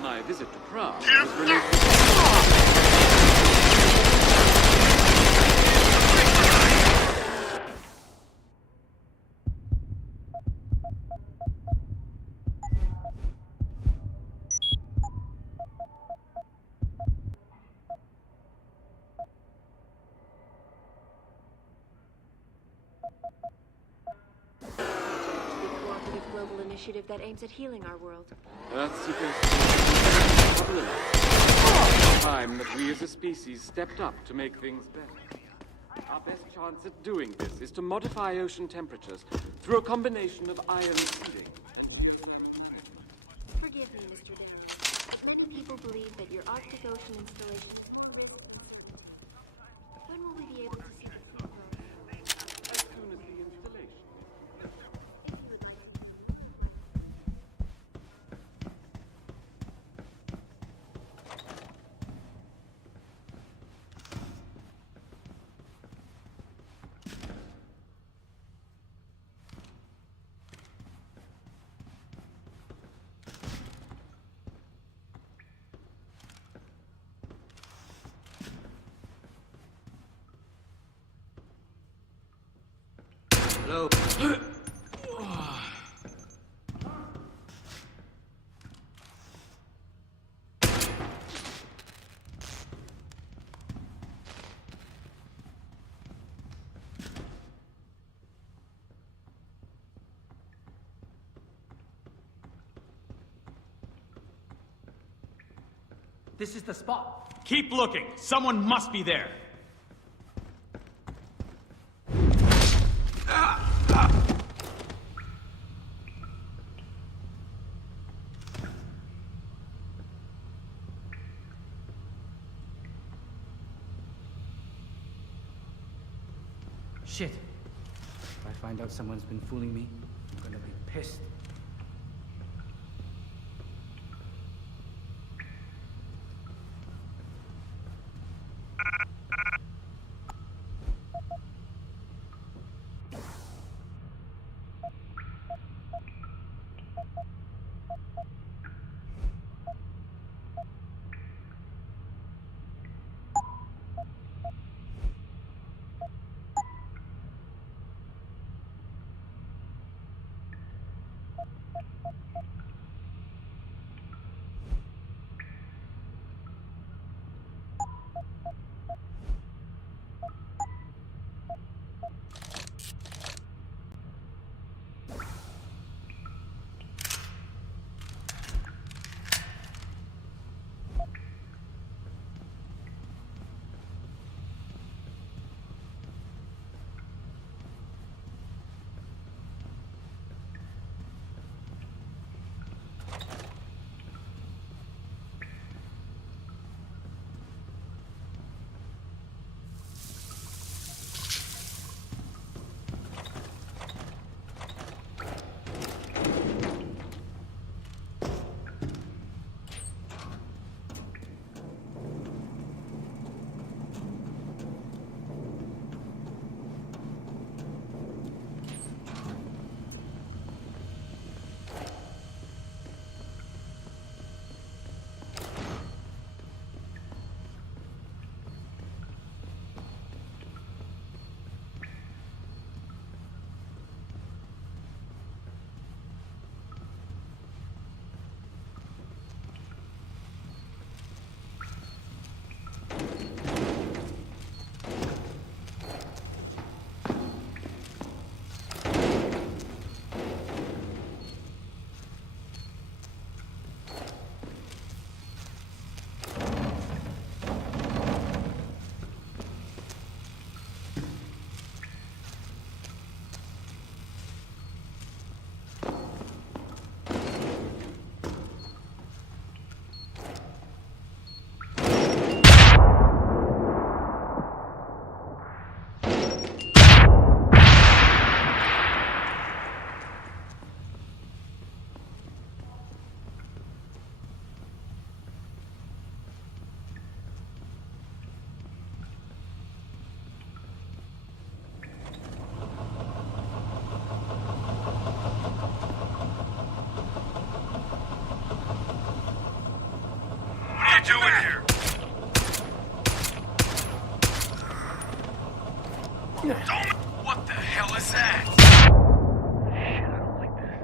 My visit to Prague was related. global initiative that aims at healing our world. Earth's ecosystem trouble enough. Time that we as a species stepped up to make things better. Our best chance at doing this is to modify ocean temperatures through a combination of iron seeding. Forgive me, Mr. Darrow, but many people believe that your Arctic Ocean installation is a risk. When will we be able to see the full world? As soon as the installation. If you would like to. Hello. This is the spot. Keep looking. Someone must be there. Shit. If I find out someone's been fooling me, I'm gonna be pissed. doing here? What the hell is that? Shit, I don't like this.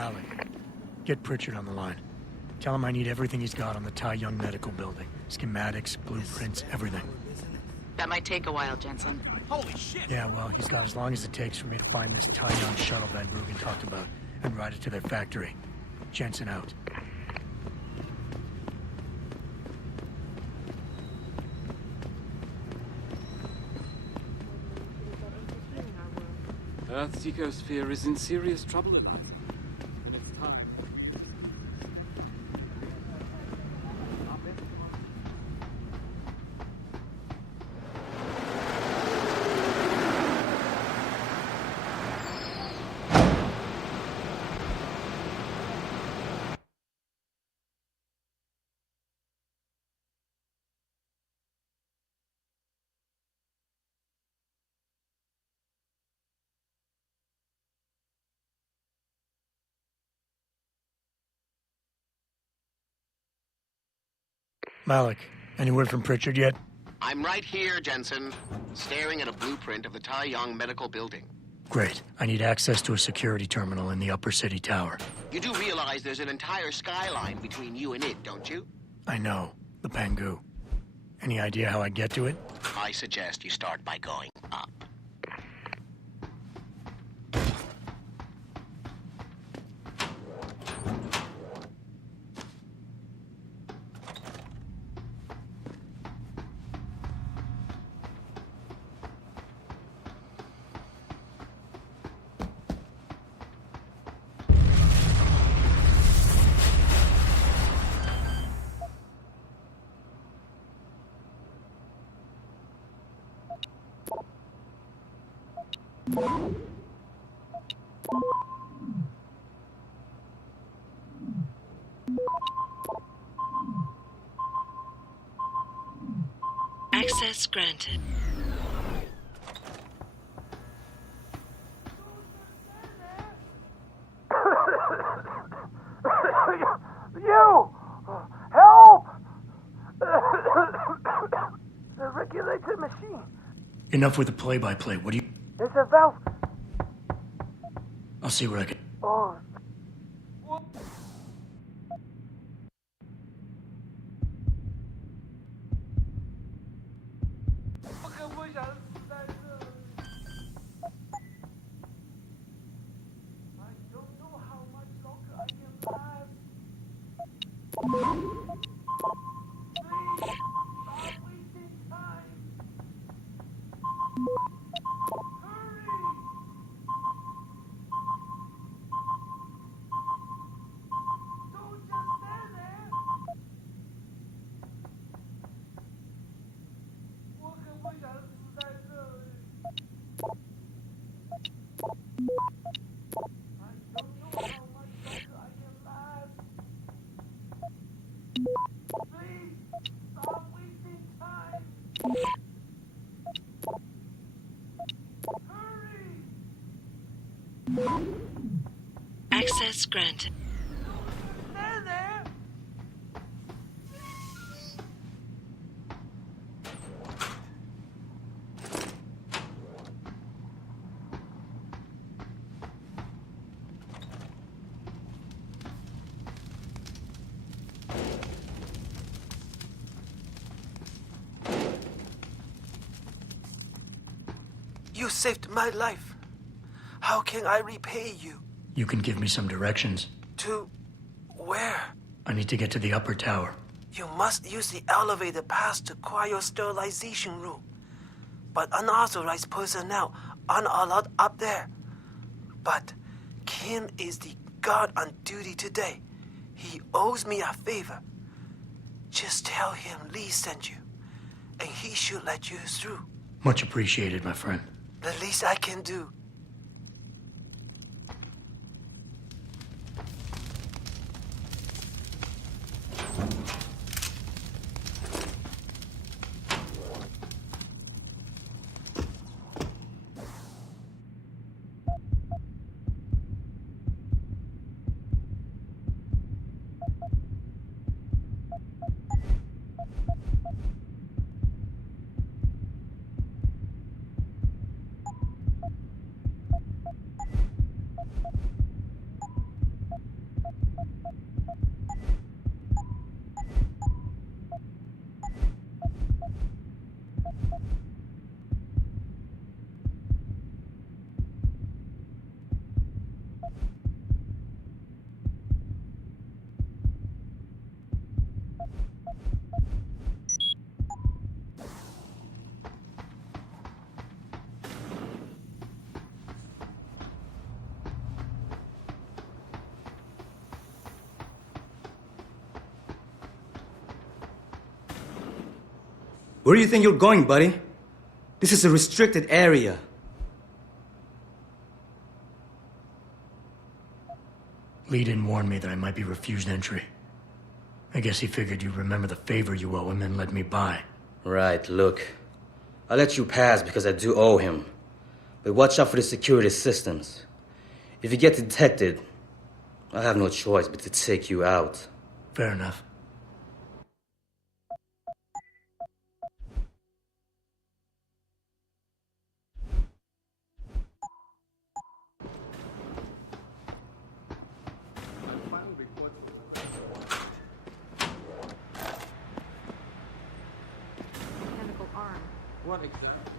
Malik, get Pritchard on the line. Tell him I need everything he's got on the Tai Young Medical Building. Schematics, blueprints, everything. That might take a while, Jensen. Holy shit! Yeah, well, he's got as long as it takes for me to find this Tai Young shuttle Van Bruggen talked about and ride it to their factory. Jensen out. Earth's ecosphere is in serious trouble enough. And it's time. Malik, any word from Pritchard yet? I'm right here, Jensen, staring at a blueprint of the Tai Young Medical Building. Great. I need access to a security terminal in the Upper City Tower. You do realize there's an entire skyline between you and it, don't you? I know. The Pangu. Any idea how I get to it? I suggest you start by going up. Access granted. You! Help! The regulated machine. Enough with the play-by-play. What do you... There's a valve. I'll see what I can... Oh. Access granted. You saved my life. How can I repay you? You can give me some directions. To where? I need to get to the upper tower. You must use the elevator pass to cryosterilization room. But unauthorized personnel aren't allowed up there. But Kim is the guard on duty today. He owes me a favor. Just tell him Lee sent you, and he should let you through. Much appreciated, my friend. The least I can do. Where do you think you're going, buddy? This is a restricted area. Lee didn't warn me that I might be refused entry. I guess he figured you'd remember the favor you owe him and let me by. Right, look. I'll let you pass because I do owe him. But watch out for the security systems. If you get detected, I'll have no choice but to take you out. Fair enough. What exactly?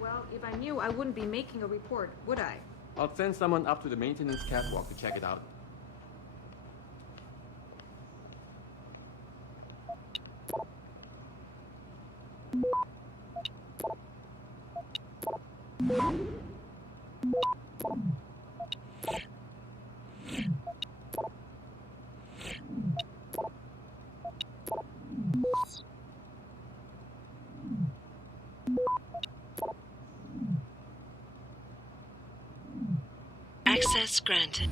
Well, if I knew, I wouldn't be making a report, would I? I'll send someone up to the maintenance catwalk to check it out. Access granted.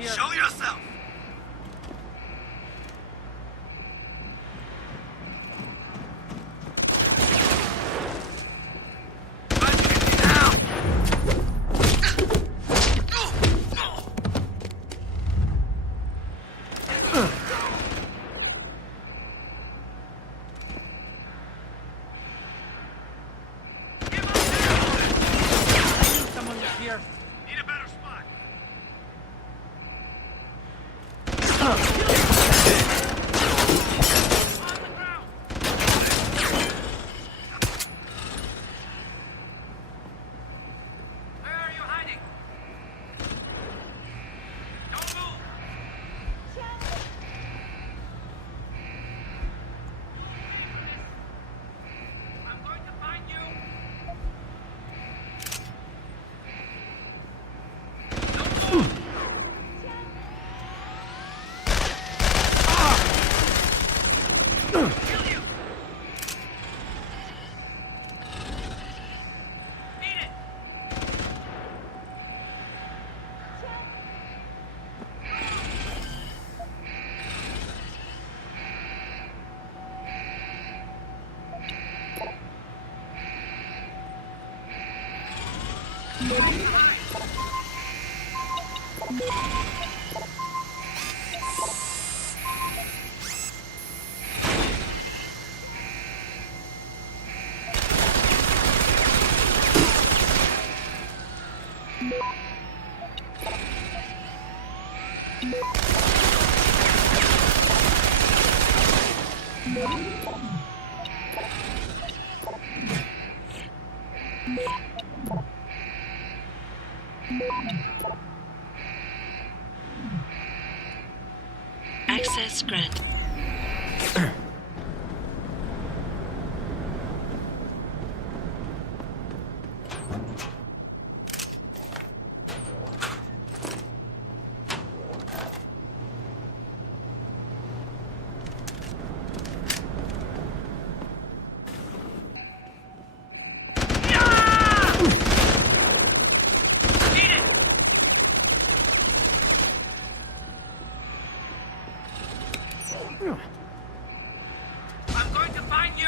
Show yourself! Someone was here. Need a better spot. Where are you hiding? Don't move! I'm going to find you! Don't move! Kill you! Beat it! Access granted. I'm going to find you!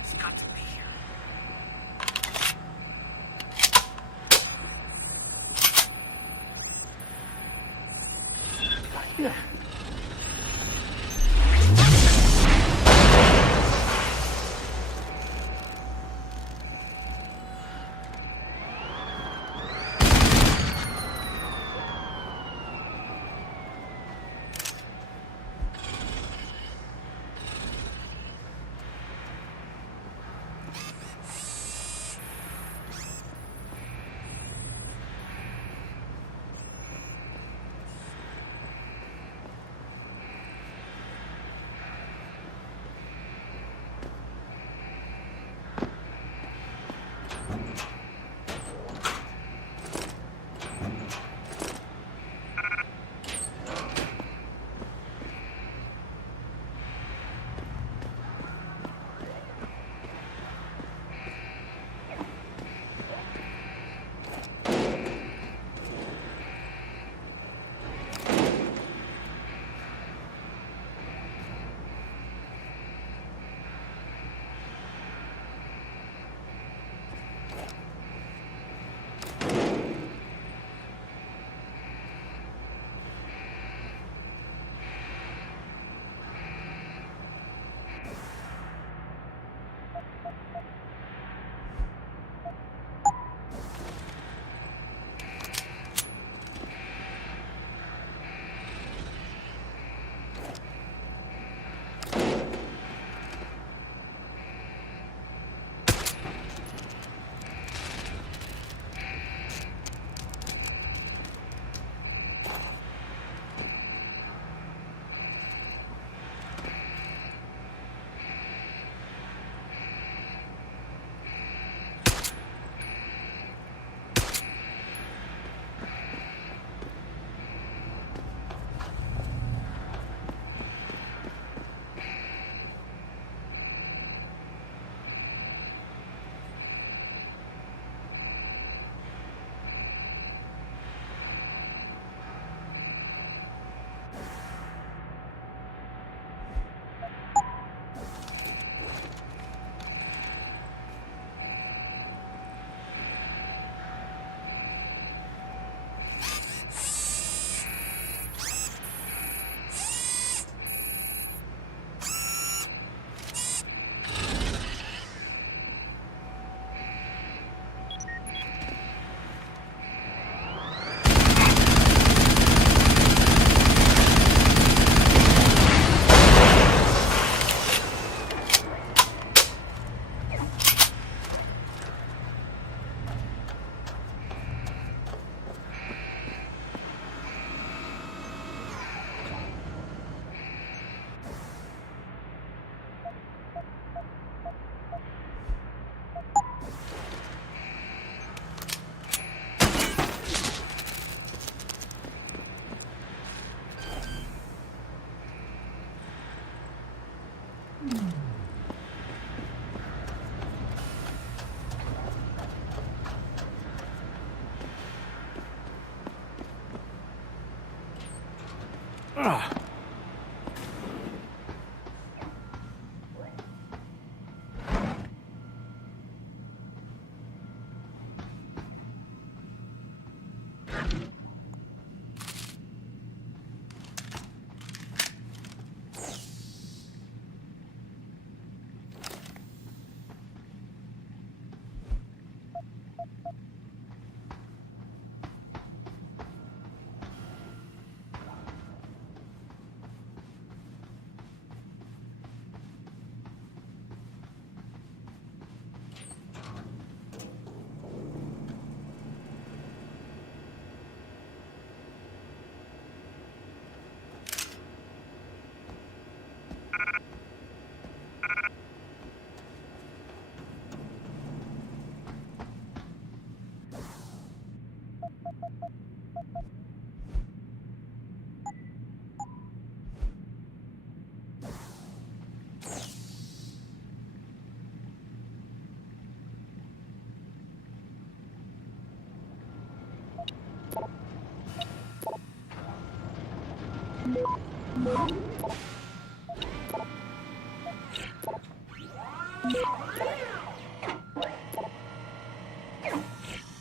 It's got to be here.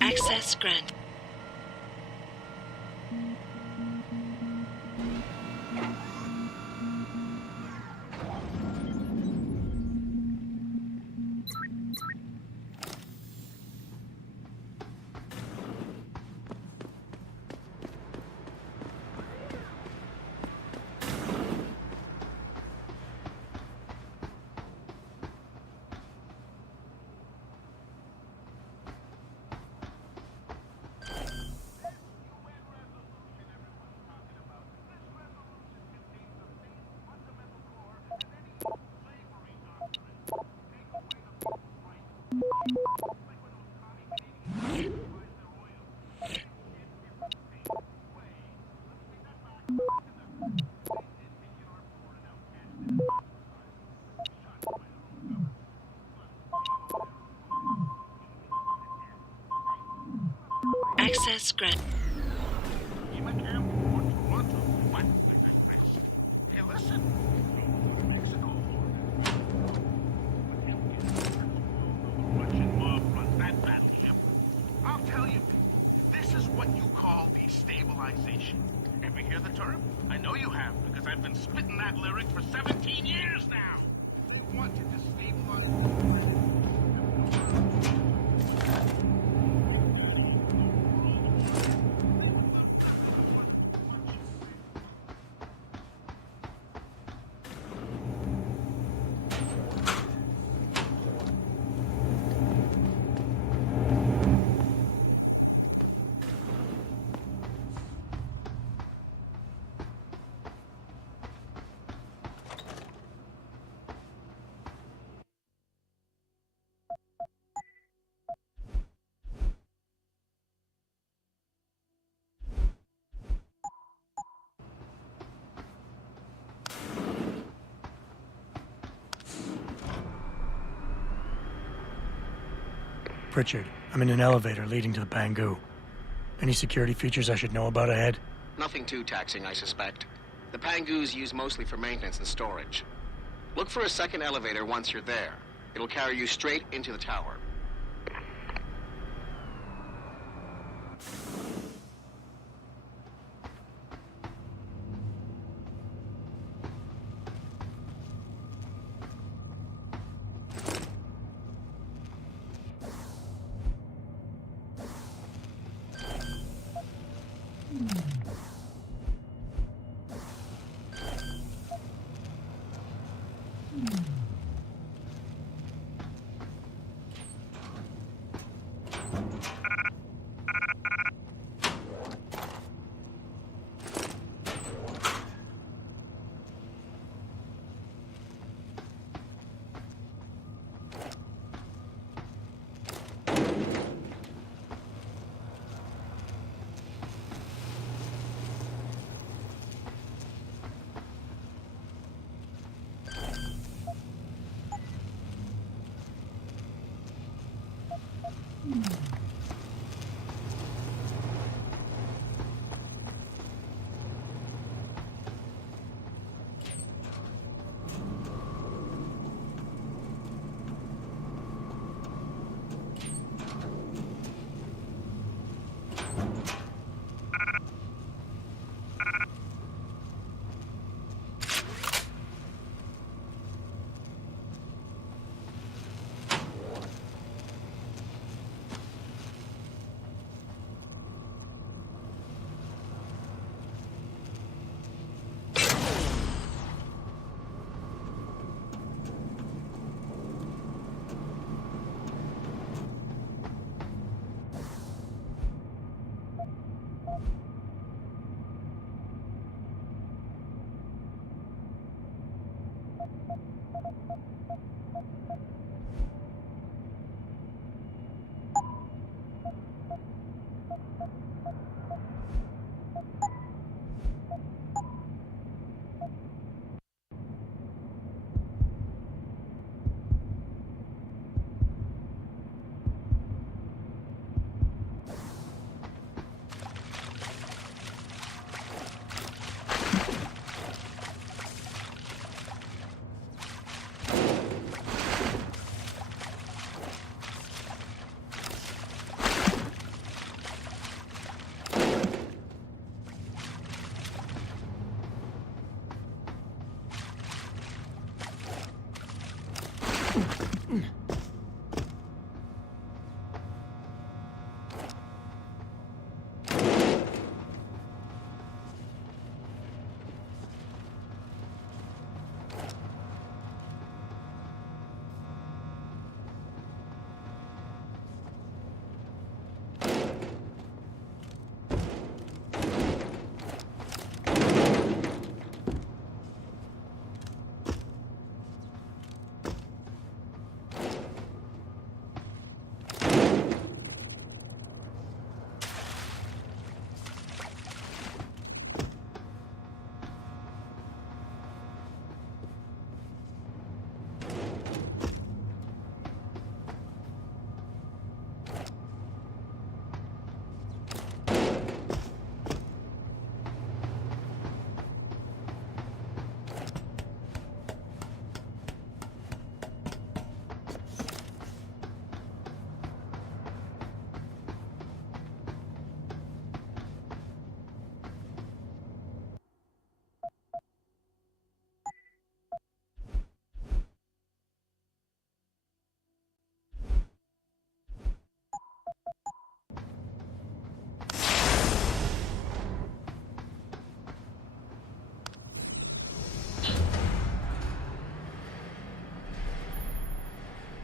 Access granted. Access granted. Hey, listen. Mexico. Russian mob runs that battleship. I'll tell you, this is what you call destabilization. Ever hear the term? I know you have, because I've been spitting that lyric for 17 years now. Want to destabilize... Pritchard, I'm in an elevator leading to the Pangu. Any security features I should know about ahead? Nothing too taxing, I suspect. The Pangus used mostly for maintenance and storage. Look for a second elevator once you're there. It'll carry you straight into the tower.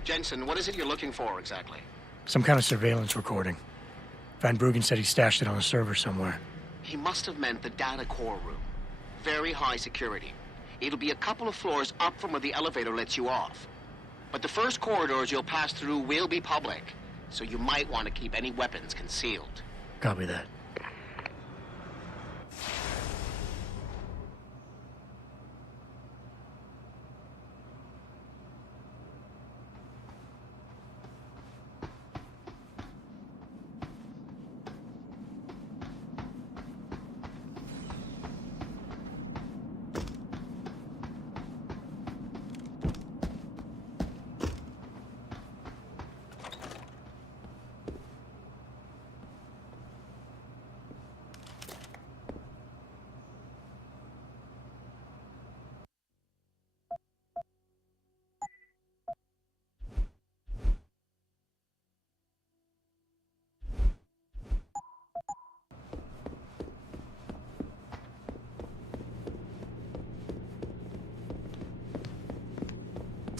Jensen, what is it you're looking for exactly? Some kind of surveillance recording. Van Bruggen said he stashed it on a server somewhere. He must have meant the data core room. Very high security. It'll be a couple of floors up from where the elevator lets you off. But the first corridors you'll pass through will be public, so you might want to keep any weapons concealed. Copy that.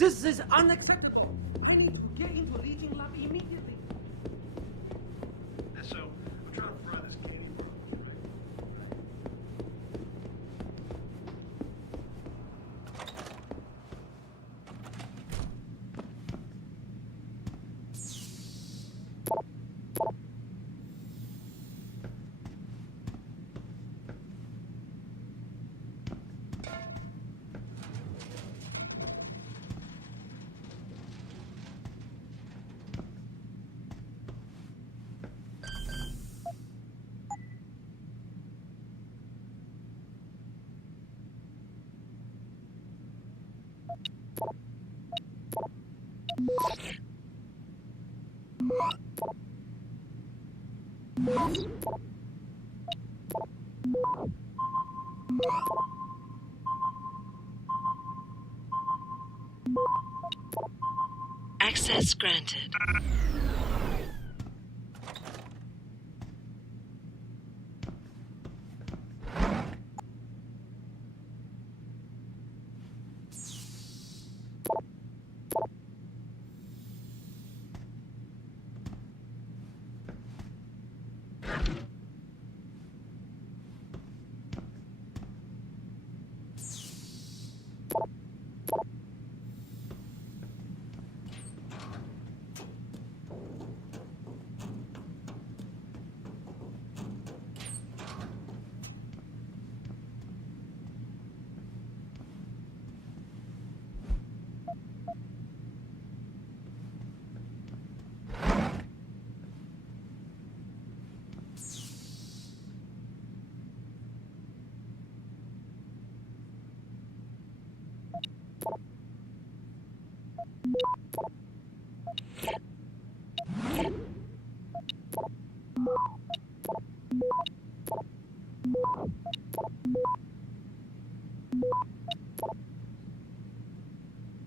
This is unacceptable. I need to get into Legion lab immediately. So, I'm trying to fry this candy. Access granted.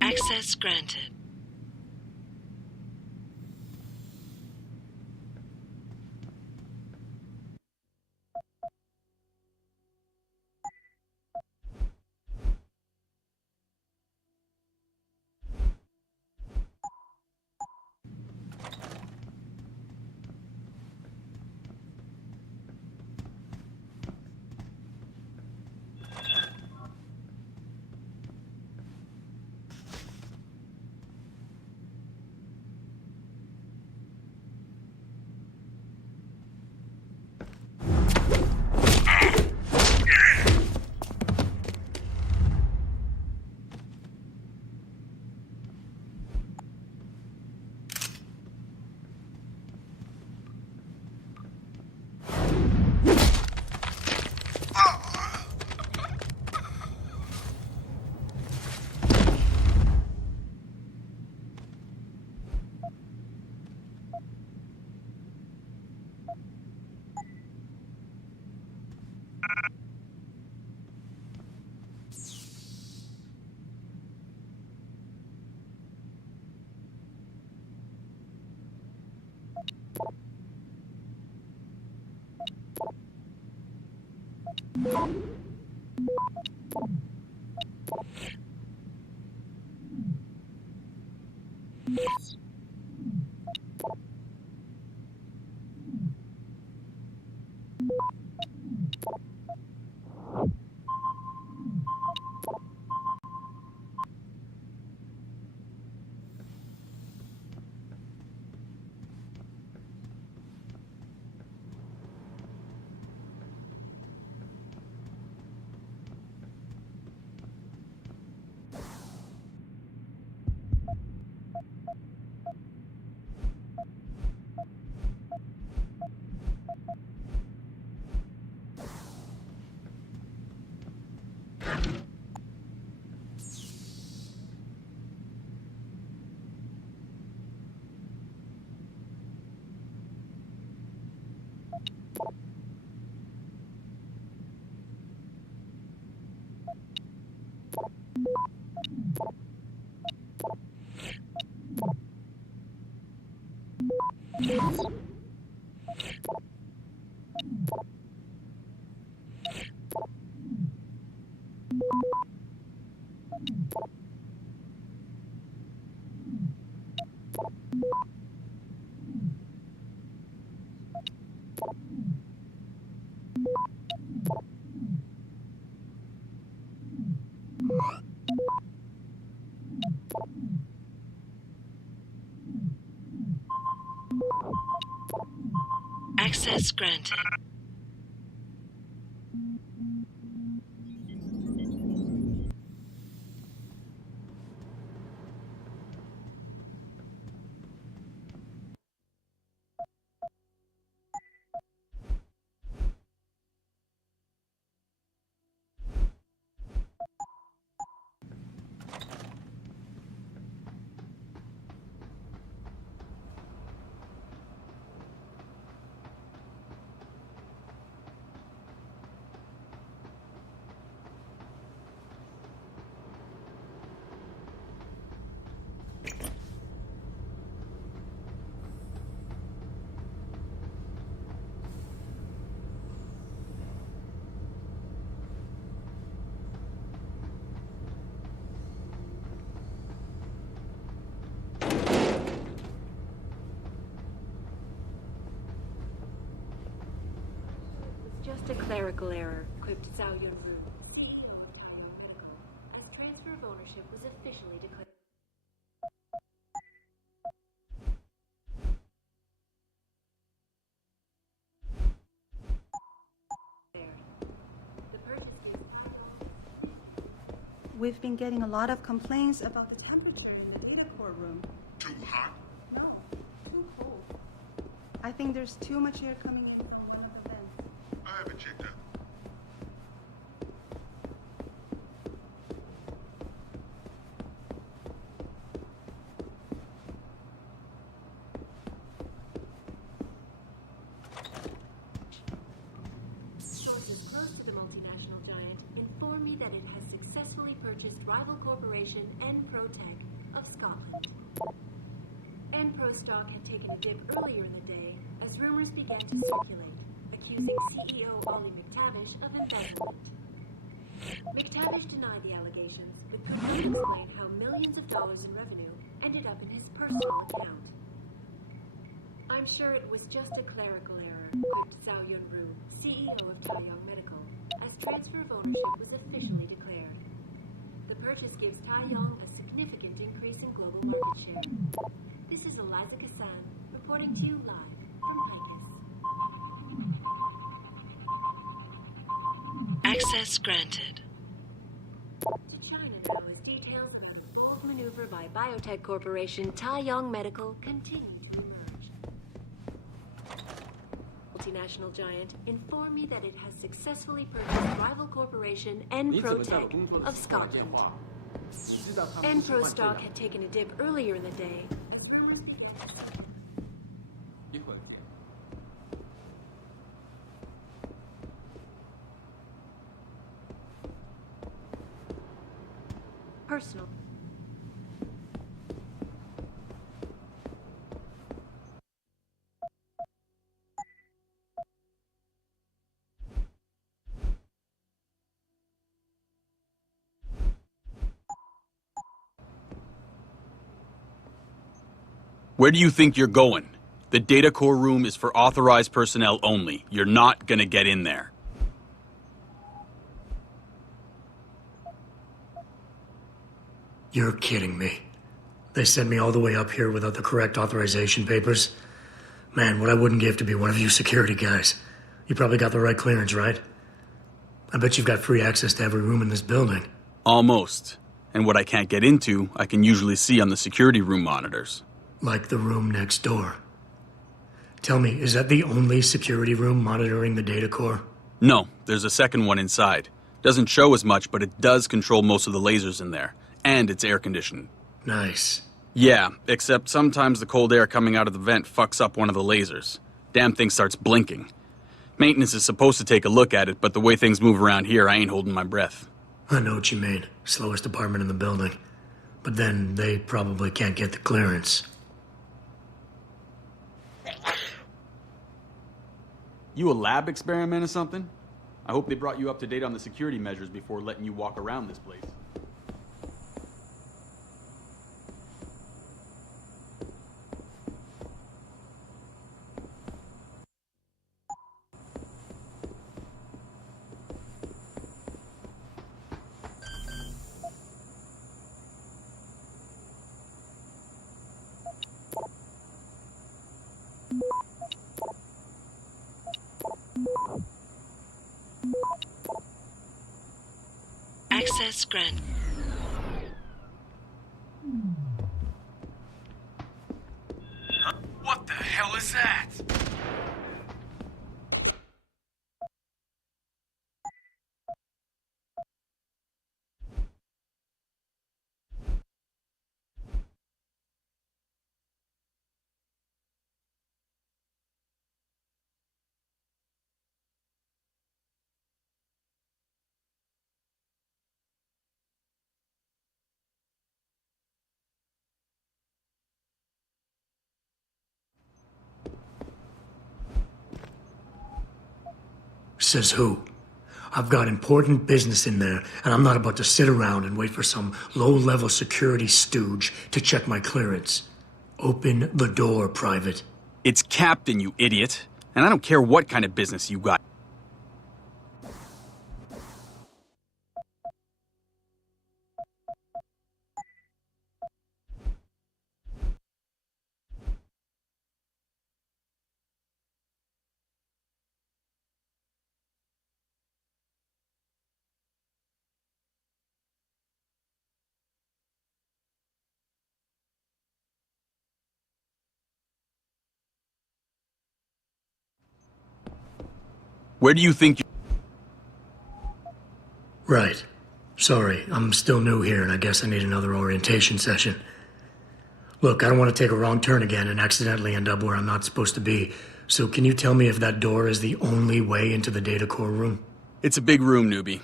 Access granted. Access granted. Just a clerical error, quipped Zhao Yunru, CEO as transfer of ownership was officially declared. We've been getting a lot of complaints about the temperature in the data core room. Too hot? No, too cold. I think there's too much air coming in from one of the vents. I haven't checked out. Sources close to the multinational giant inform me that it has successfully purchased rival corporation Enprotech of Scotland. Enpro stock had taken a dip earlier in the day as rumors began to circulate, accusing CEO Ollie McTavish of embezzlement. McTavish denied the allegations, but could not explain how millions of dollars in revenue ended up in his personal account. I'm sure it was just a clerical error, quipped Zhao Yunru, CEO of Taiyang Medical, as transfer of ownership was officially declared. The purchase gives Taiyang a significant increase in global market share. This is Eliza Kassan, reporting to you live from Picus. Access granted. To China now as details of a bold maneuver by biotech corporation Taiyang Medical continue to emerge. Multinational giant informed me that it has successfully purchased rival corporation Enprotech of Scotland. Enpro stock had taken a dip earlier in the day. Personal. Where do you think you're going? The data core room is for authorized personnel only. You're not gonna get in there. You're kidding me. They sent me all the way up here without the correct authorization papers? Man, what I wouldn't give to be one of you security guys. You probably got the right clearance, right? I bet you've got free access to every room in this building. Almost. And what I can't get into, I can usually see on the security room monitors. Like the room next door. Tell me, is that the only security room monitoring the data core? No, there's a second one inside. Doesn't show as much, but it does control most of the lasers in there. And it's air conditioned. Nice. Yeah, except sometimes the cold air coming out of the vent fucks up one of the lasers. Damn thing starts blinking. Maintenance is supposed to take a look at it, but the way things move around here, I ain't holding my breath. I know what you mean. Slowest department in the building. But then they probably can't get the clearance. You a lab experiment or something? I hope they brought you up to date on the security measures before letting you walk around this place. Access granted. What the hell is that? Says who? I've got important business in there, and I'm not about to sit around and wait for some low-level security stooge to check my clearance. Open the door, Private. It's Captain, you idiot. And I don't care what kind of business you got. Where do you think you... Right. Sorry, I'm still new here, and I guess I need another orientation session. Look, I don't want to take a wrong turn again and accidentally end up where I'm not supposed to be. So can you tell me if that door is the only way into the data core room? It's a big room, newbie.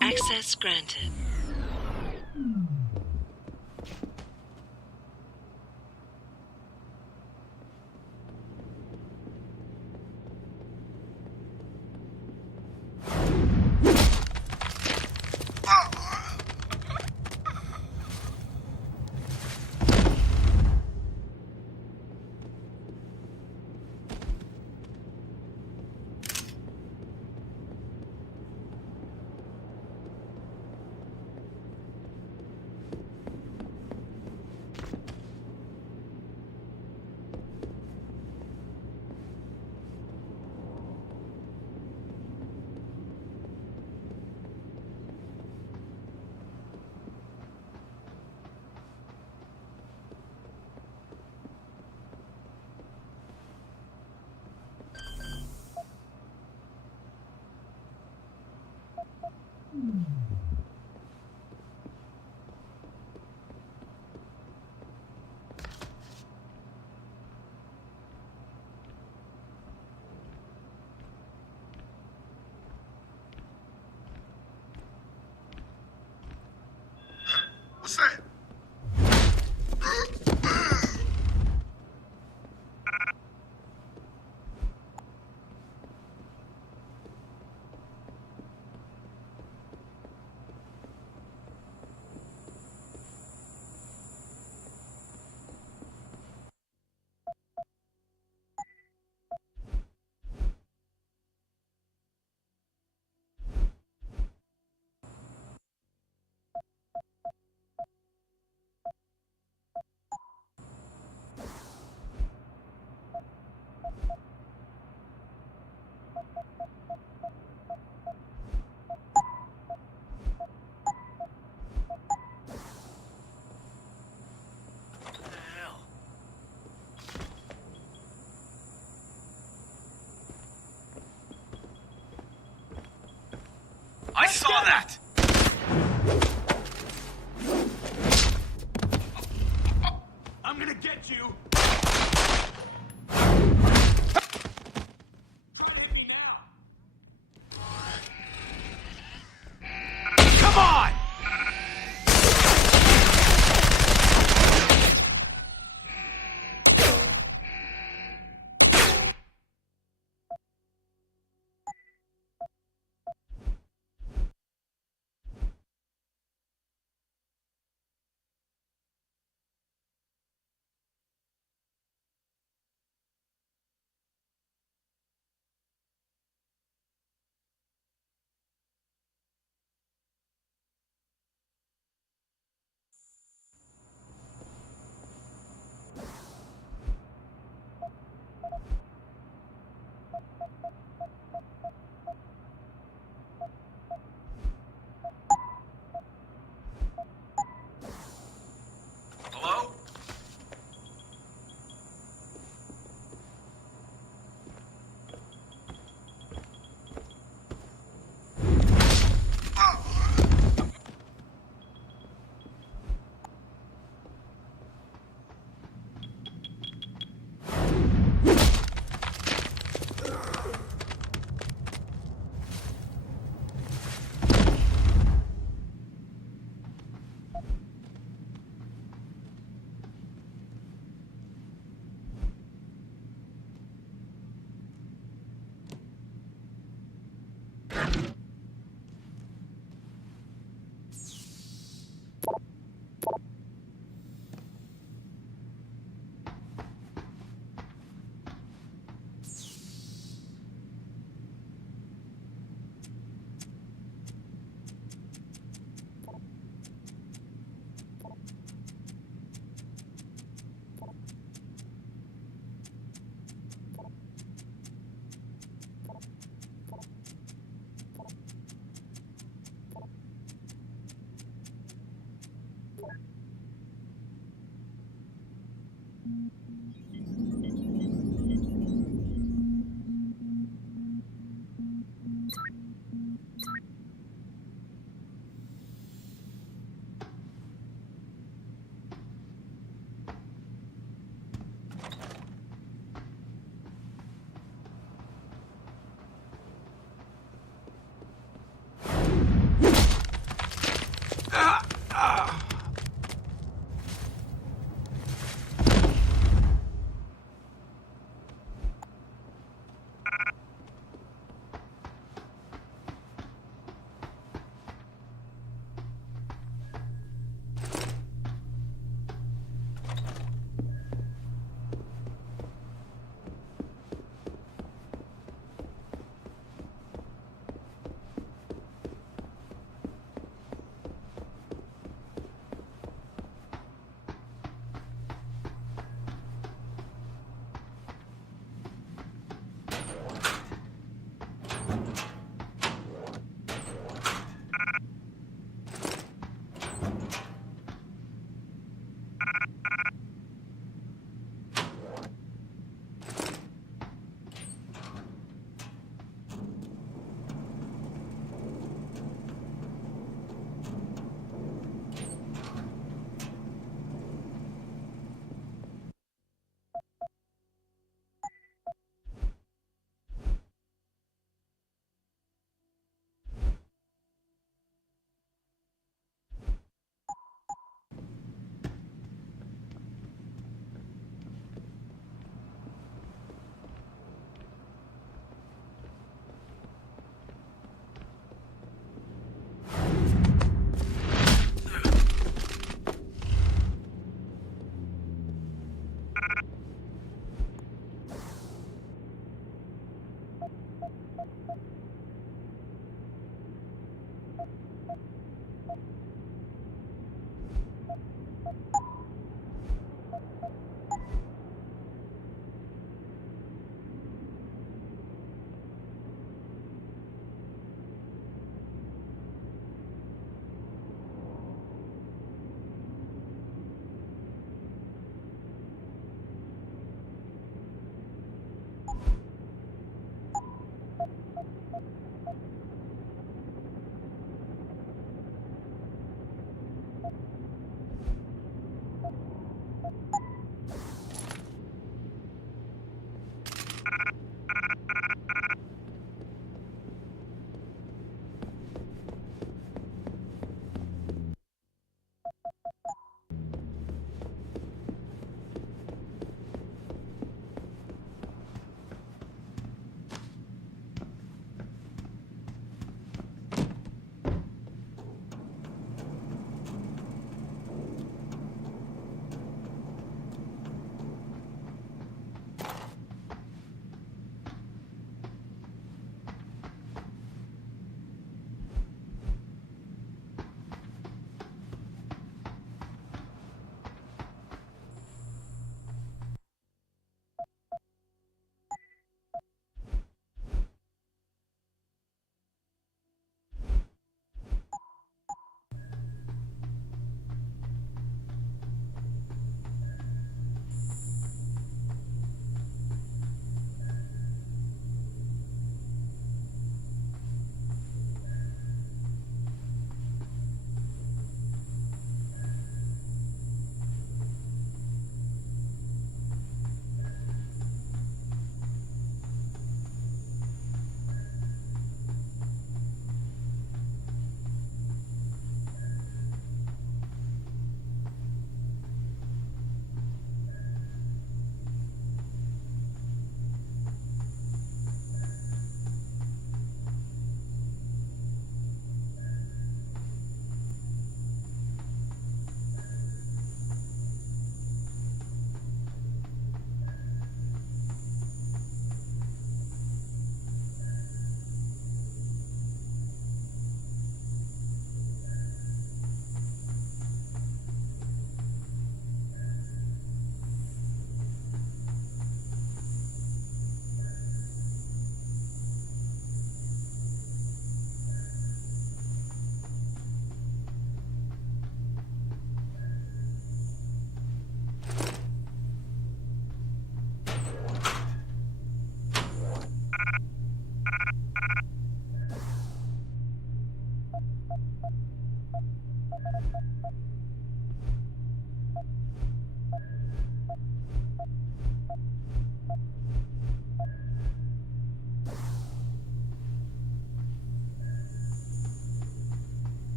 Access granted. I saw that! I'm gonna get you! Try to hit me now! Come on! Hello?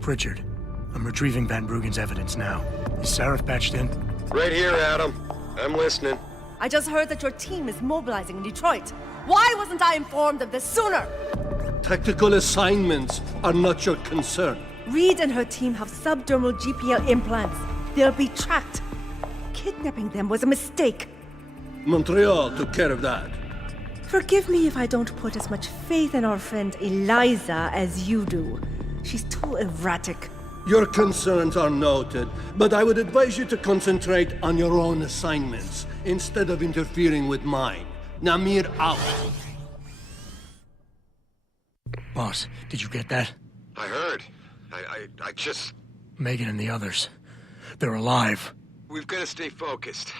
Pritchard, I'm retrieving Van Bruggen's evidence now. Is Sarif patched in? Right here, Adam. I'm listening. I just heard that your team is mobilizing in Detroit. Why wasn't I informed of this sooner? Tactical assignments are not your concern. Reed and her team have subdermal GPL implants. They'll be tracked. Kidnapping them was a mistake. Montreal took care of that. Forgive me if I don't put as much faith in our friend Eliza as you do. She's too erratic. Your concerns are noted, but I would advise you to concentrate on your own assignments instead of interfering with mine. Namir out. Boss, did you get that? I heard. I just... Megan and the others. They're alive. We've got to stay focused.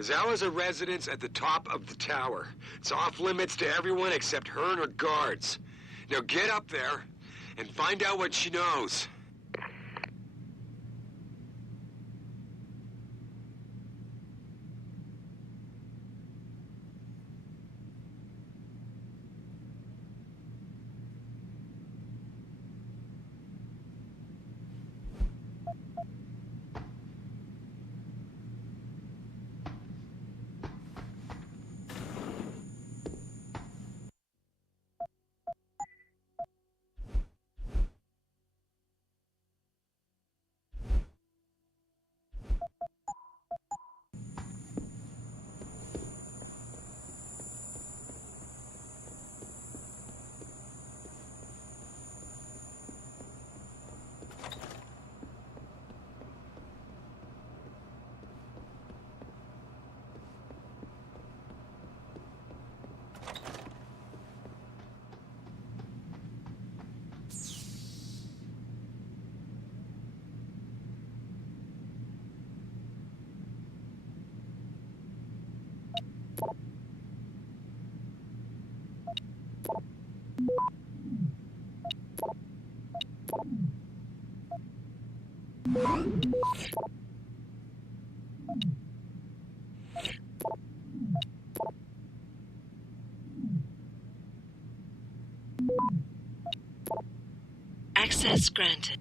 Zawa's a residence at the top of the tower. It's off limits to everyone except her and her guards. Now get up there and find out what she knows. Access granted.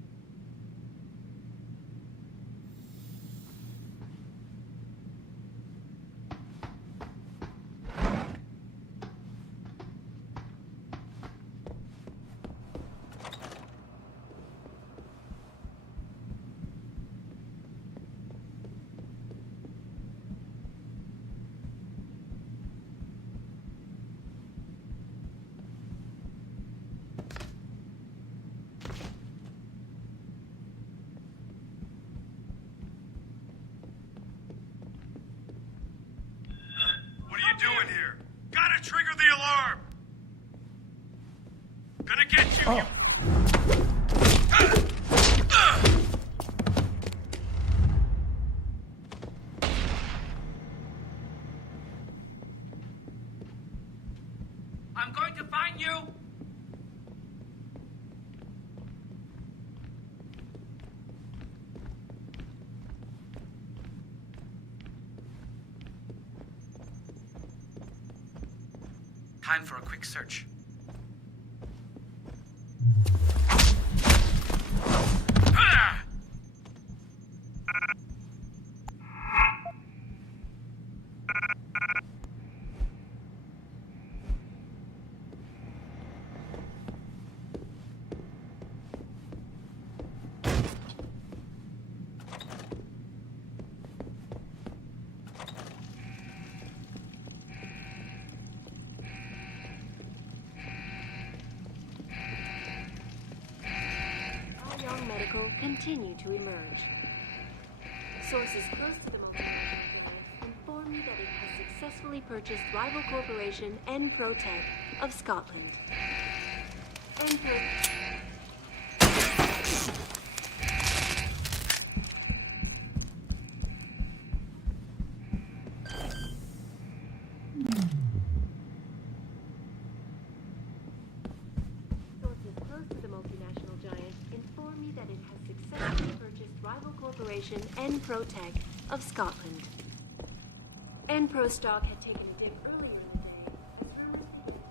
Doing here? Gotta trigger the alarm! Gonna get you! I'm going to find you! Time for a quick search. Continue to emerge. Sources close to the multinational giant inform me that it has successfully purchased rival corporation Protec of Scotland. Protec of Scotland. Pro stock had taken a dip earlier in the day.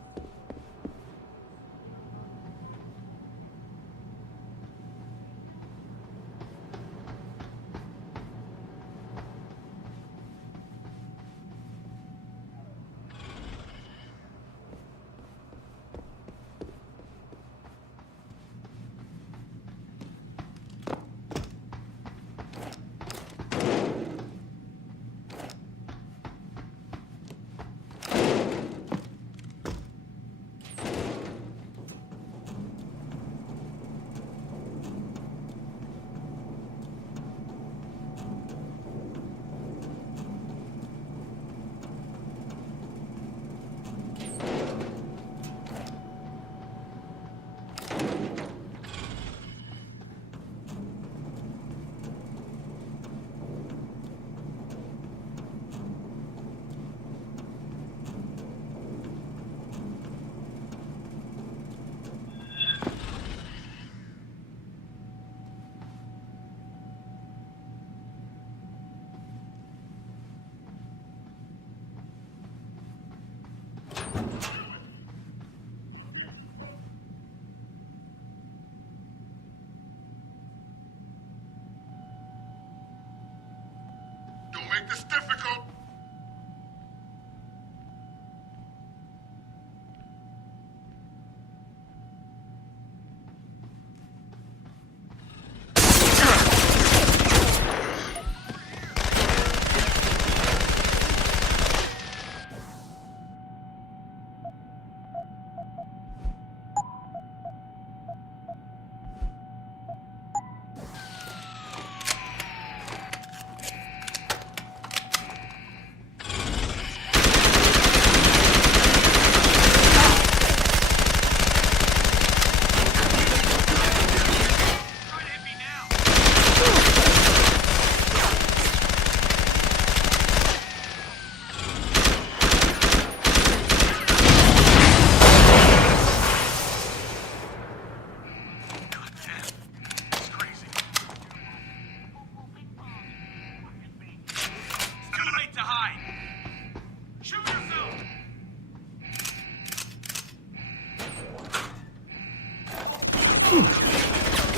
Don't make this difficult.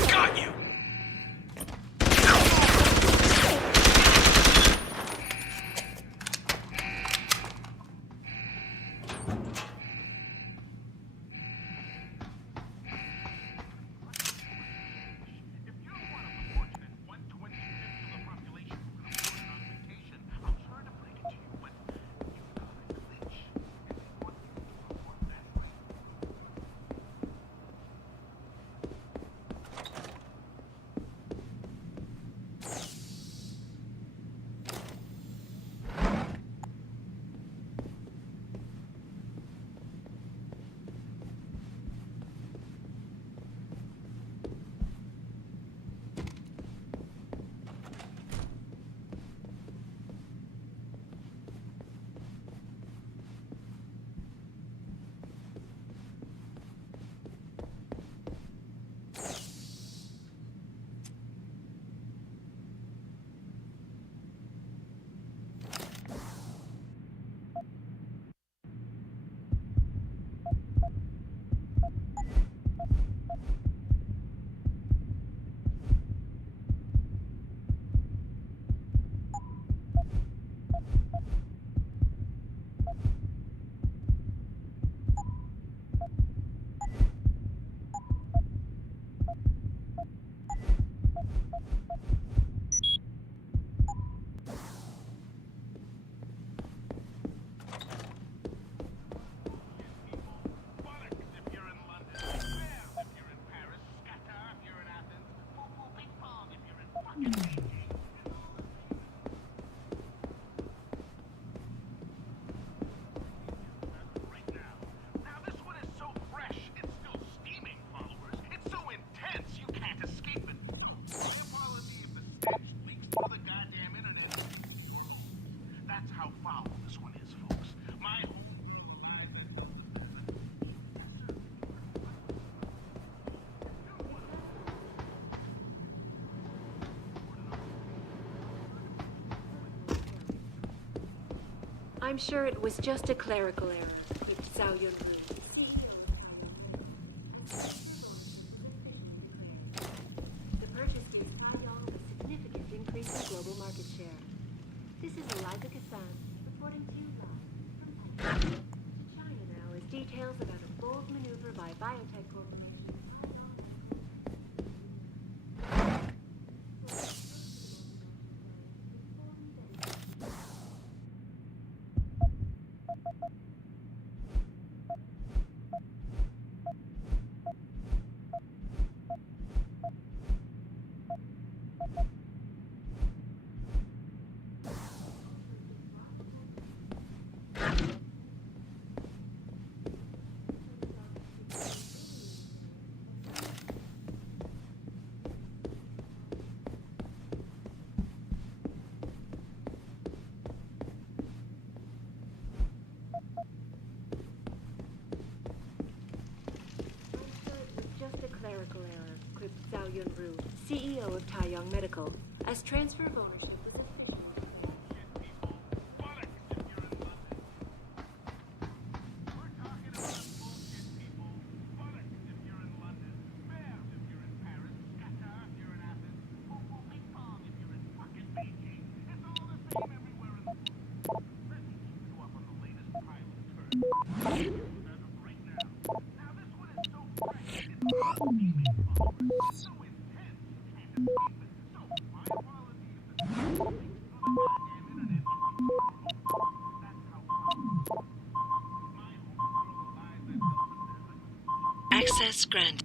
Got you! how foul this one is, folks. My home I'm sure it was just a clerical error. It's Zhao Yunru. The purchase gave Taiyong a significant increase in global market share. This is Eliza Kassan, reporting to you live from China now as details about a bold maneuver by Biotech Corporation. Just a clerical error, quipped Zhao Yunru, CEO of Taiyong Medical, as transfer of ownership is official. Access granted.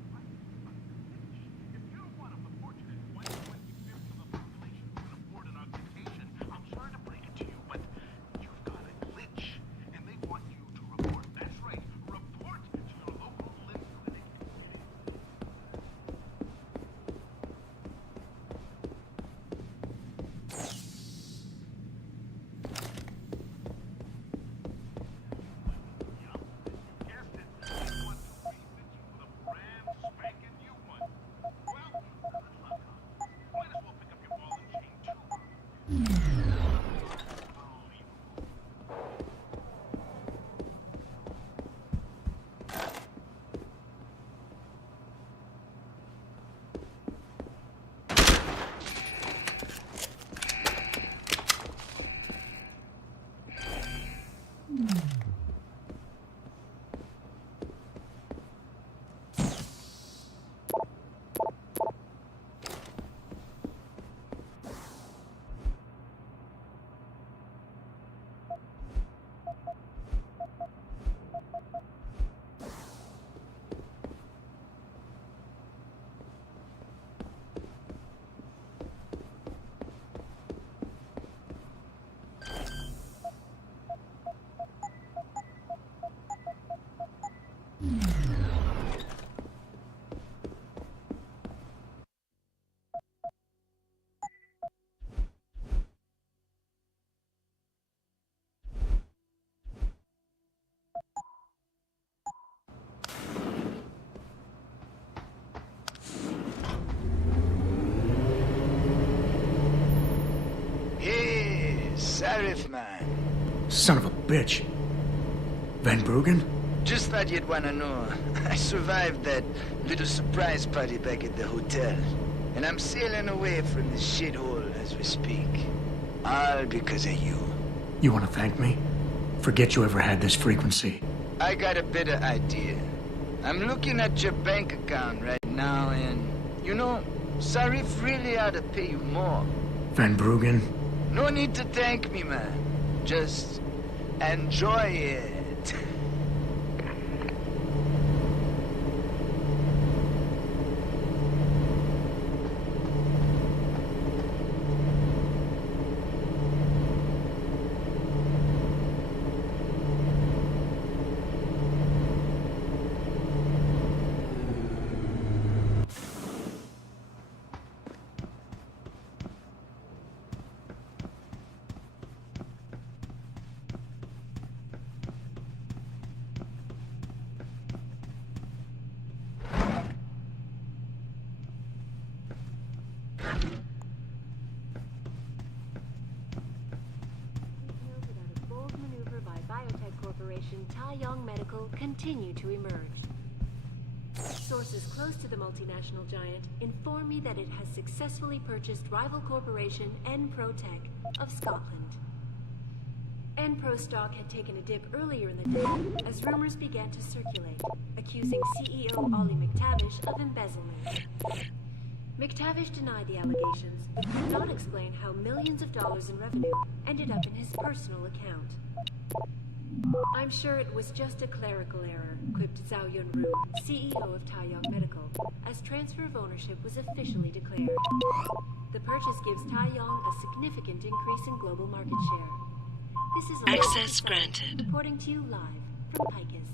Sheriff, man. Son of a bitch. Van Bruggen? Just thought you'd want to know. I survived that little surprise party back at the hotel. And I'm sailing away from this shithole as we speak. All because of you. You want to thank me? Forget you ever had this frequency. I got a better idea. I'm looking at your bank account right now and, you know, Sarif really ought to pay you more. Van Bruggen? No need to thank me, man. Just enjoy it. biotech corporation Taiyong Medical continue to emerge. Sources close to the multinational giant inform me that it has successfully purchased rival corporation Enprotech of Scotland. Enpro stock had taken a dip earlier in the day as rumors began to circulate, accusing CEO Ollie McTavish of embezzlement. McTavish denied the allegations, but could not explain how millions of dollars in revenue ended up in his personal account. I'm sure it was just a clerical error, quipped Zhao Yunru, CEO of Taiyong Medical, as transfer of ownership was officially declared. The purchase gives Taiyong a significant increase in global market share. This is Access granted. Reporting to you live from Picus.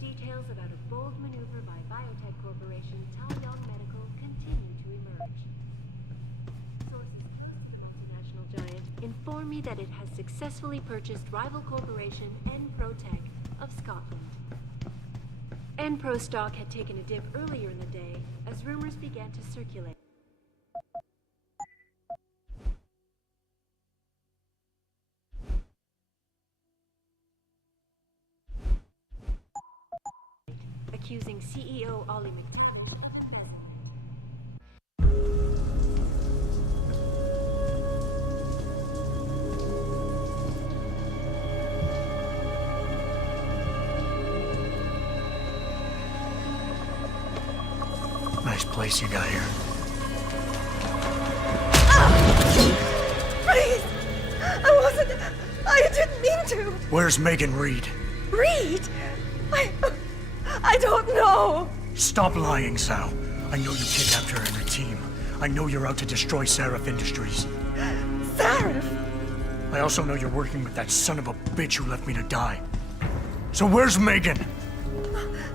Details about a bold maneuver by biotech corporation Taiyong Medical continue to emerge. Sources multinational giant inform me that it has successfully purchased rival corporation Enprotech of Scotland. Enpro stock had taken a dip earlier in the day as rumors began to circulate. Accusing CEO Ollie McTavish of Nice place you got here. Please! I didn't mean to! Where's Megan Reed? Reed? I don't know! Stop lying, Sal. I know you kidnapped her and her team. I know you're out to destroy Seraph Industries. Seraph? I also know you're working with that son of a bitch who left me to die. So where's Megan?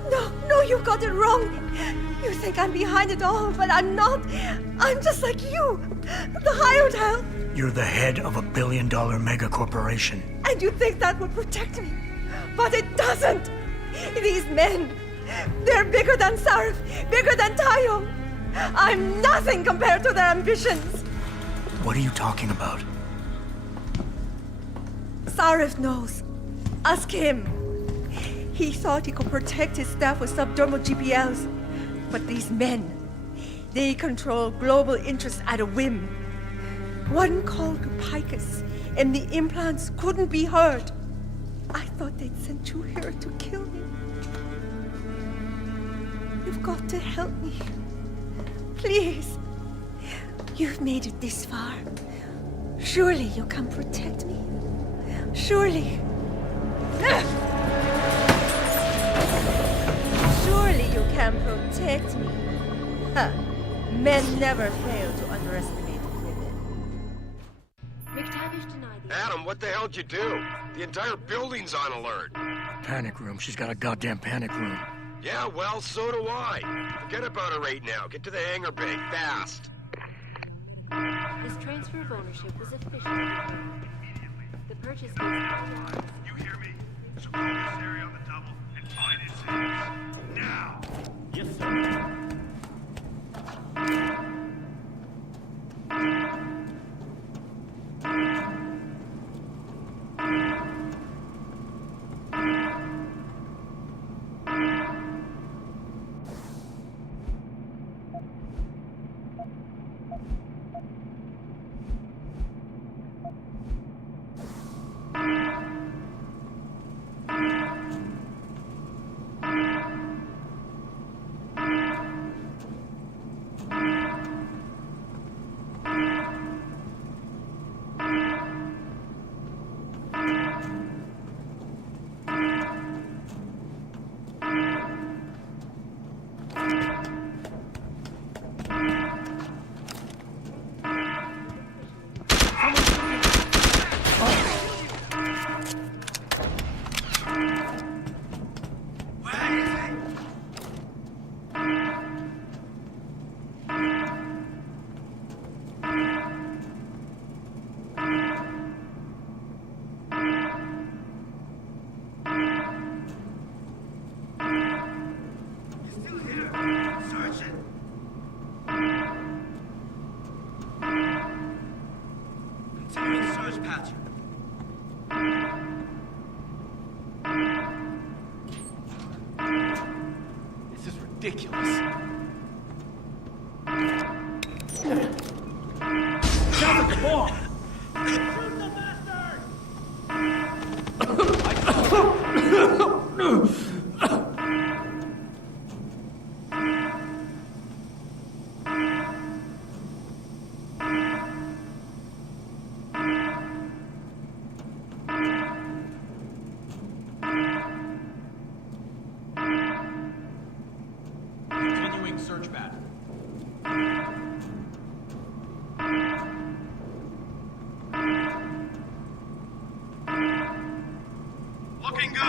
No, you've got it wrong. You think I'm behind it all, but I'm not. I'm just like you. The hired help. You're the head of a billion-dollar mega corporation. And you think that would protect me. But it doesn't. These men, they're bigger than Seraph, bigger than Taiyong. I'm nothing compared to their ambitions. What are you talking about? Seraph knows. Ask him. He thought he could protect his staff with subdermal GPLs. But these men, they control global interests at a whim. One called Picus, and the implants couldn't be heard. I thought they'd sent you here to kill me. You've got to help me. Please. You've made it this far. Surely you can protect me. Surely. Surely you can protect me. Huh. Men never fail to underestimate women. McTavish denied the Adam, what the hell'd you do? The entire building's on alert. Panic room. She's got a goddamn panic room. Yeah, well, so do I. Forget about her right now. Get to the hangar bay, fast. His transfer of ownership was officially declared. The purchase gives You hear me? Secure this area on the double and find its enemies. Now! Yes, sir. ridiculous. Sounds like a bomb! Continuing search pattern. Looking good.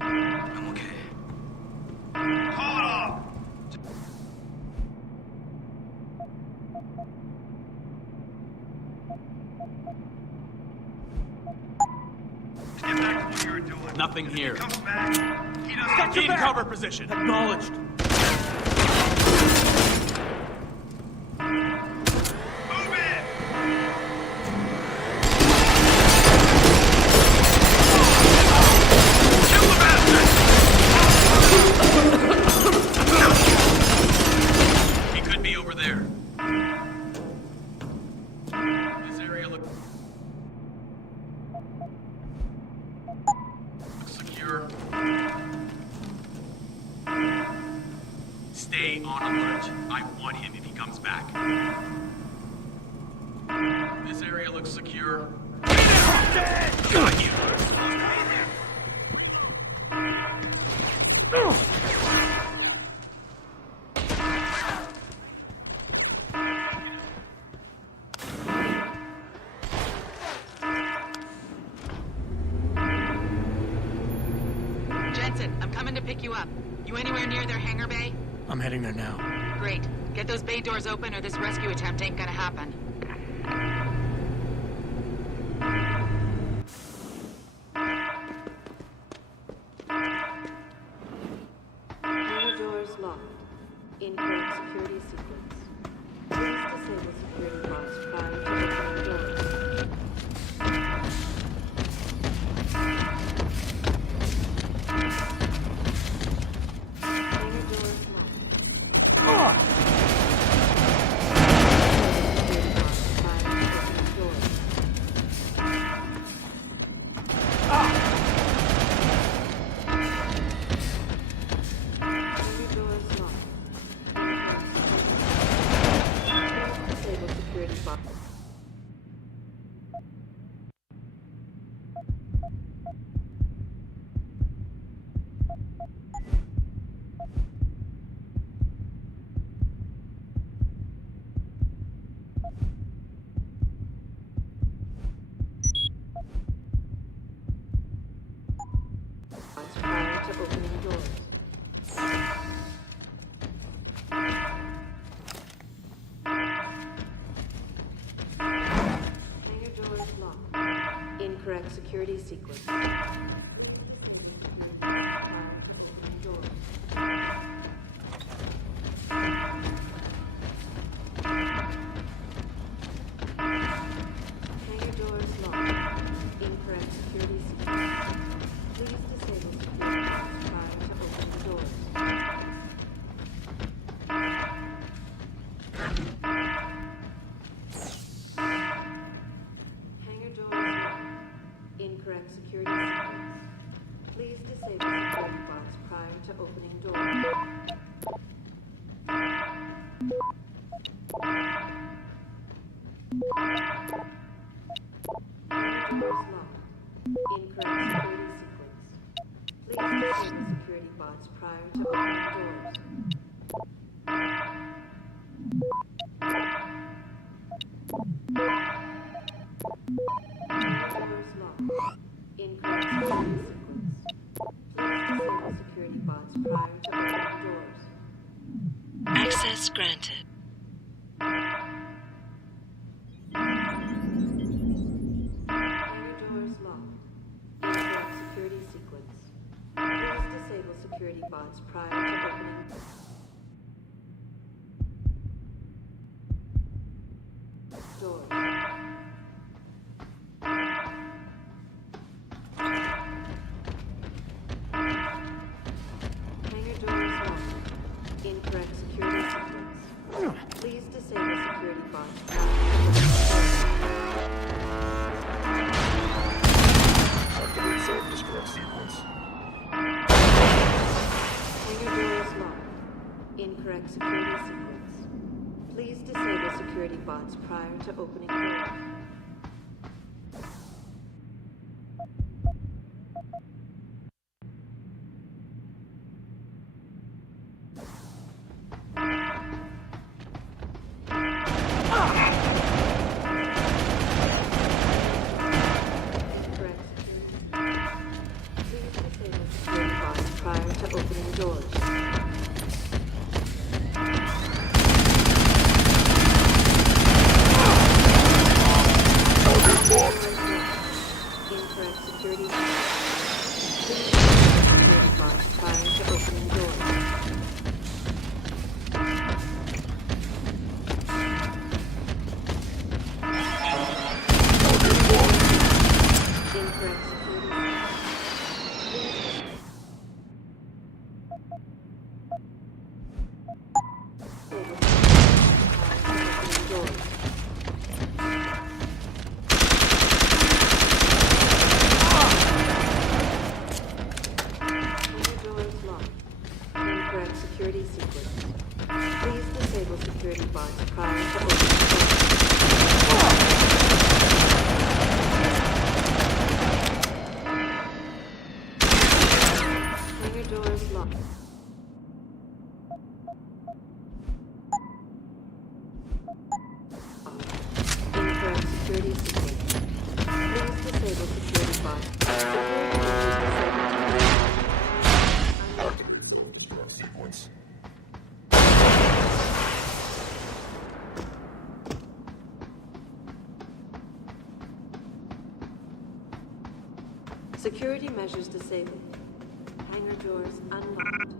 I'm okay. Call it off. Get back to what you were doing. Nothing here. Comes back. He doesn't. Keep cover position. Acknowledged. Move in. Kill the bastard. He could be over there. This area looks secure. Stay on alert. I want him if he comes back. This area looks secure. Got you. Jensen, I'm coming to pick you up. You anywhere near their hangar bay? I'm heading there now. Great. Get those bay doors open or this rescue attempt ain't gonna happen. Hangar doors locked. Incorrect security sequence. Please disable security bots prior to opening doors. Hangar doors locked. Security bots prior to opening doors. Hangar doors locked. Disable security bots. Prior to opening doors. Hangar doors locked. Incorrect security sequence. Doors. Hangar doors locked. Incorrect security sequence. Please disable security bots prior to opening doors. Hangar doors locked. Incorrect security sequence. Please disable security bots prior to opening doors. Hangar doors locked. Incorrect security sequence. Please disable security bots prior to opening doors. Hangar doors locked. Incorrect security sequence. Please disable security bots prior to opening doors. Access granted. Hangar doors locked. Incorrect security sequence. Please disable security bots prior to opening. Doors. Hangar doors sequence. Please disable security bots prior to opening doors. Security measures disabled. Hangar doors unlocked.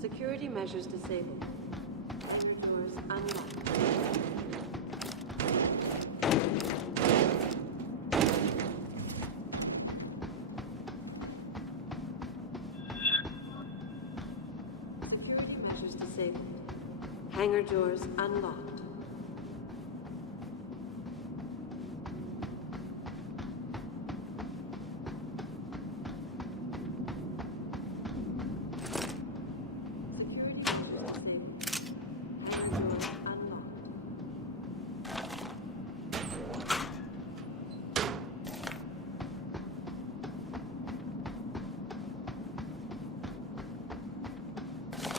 Security measures disabled. Hangar doors unlocked. Hangar doors unlocked.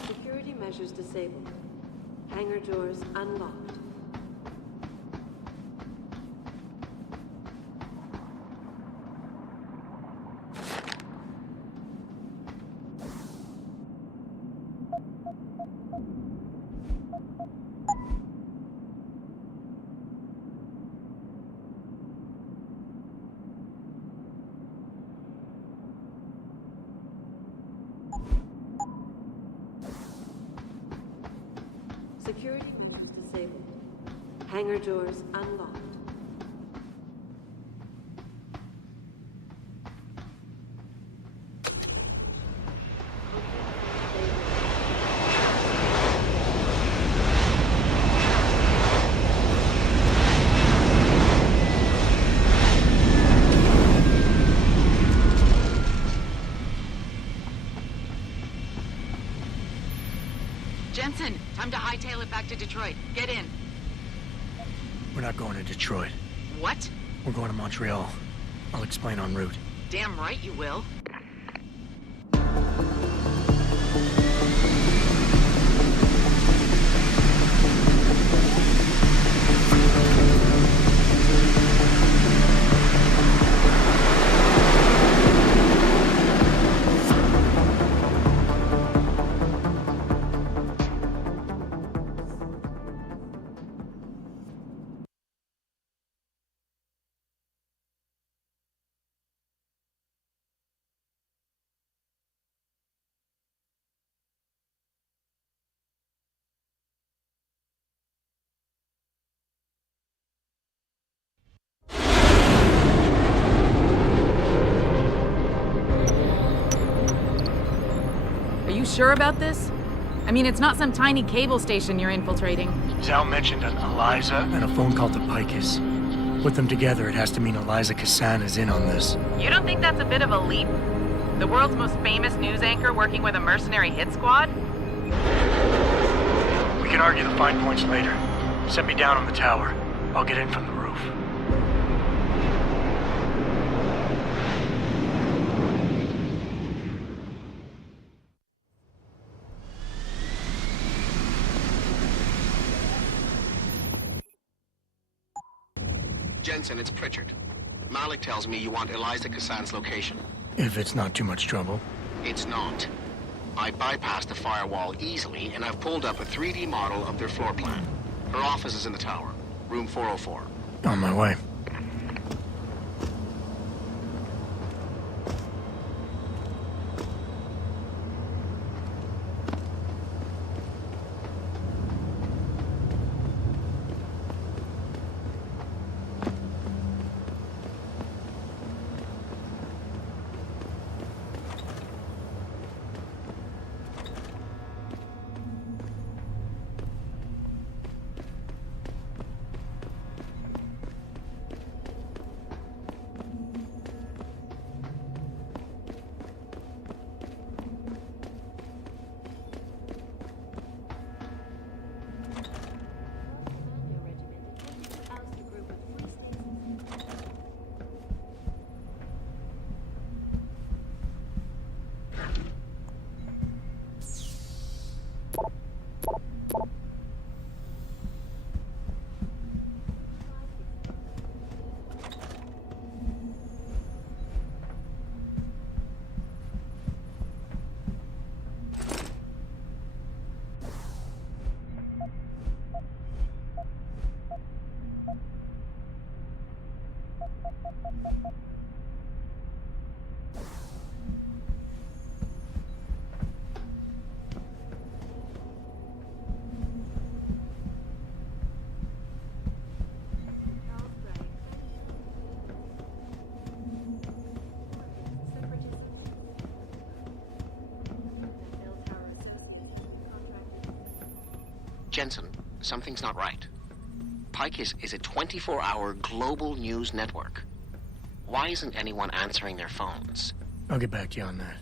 Security measures disabled. Hangar doors unlocked. Security measures disabled. Hangar doors unlocked. Jensen, time to hightail it back to Detroit. Get in. We're not going to Detroit. What? We're going to Montreal. I'll explain en route. Damn right you will. Sure about this? I mean, it's not some tiny cable station you're infiltrating. Zal mentioned an Eliza. And a phone call to Picus. Put them together, it has to mean Eliza Cassan is in on this. You don't think that's a bit of a leap? The world's most famous news anchor working with a mercenary hit squad? We can argue the fine points later. Set me down on the tower. I'll get in from the roof. Jensen, it's Pritchard. Malik tells me you want Eliza Cassan's location. If it's not too much trouble. It's not. I bypassed the firewall easily, and I've pulled up a 3D model of their floor plan. Her office is in the tower, room 404. On my way. Jensen, something's not right. Pike is a 24-hour global news network. Why isn't anyone answering their phones? I'll get back to you on that.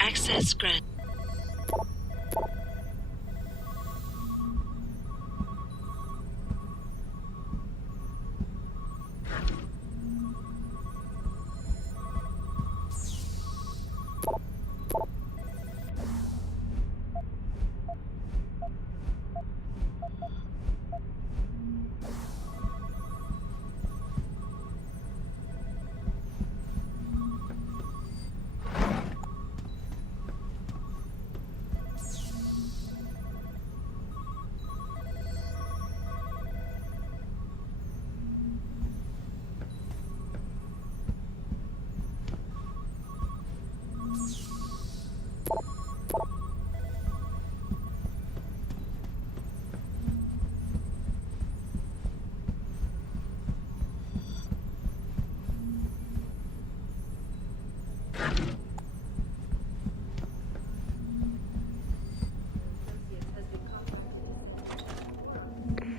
Access granted.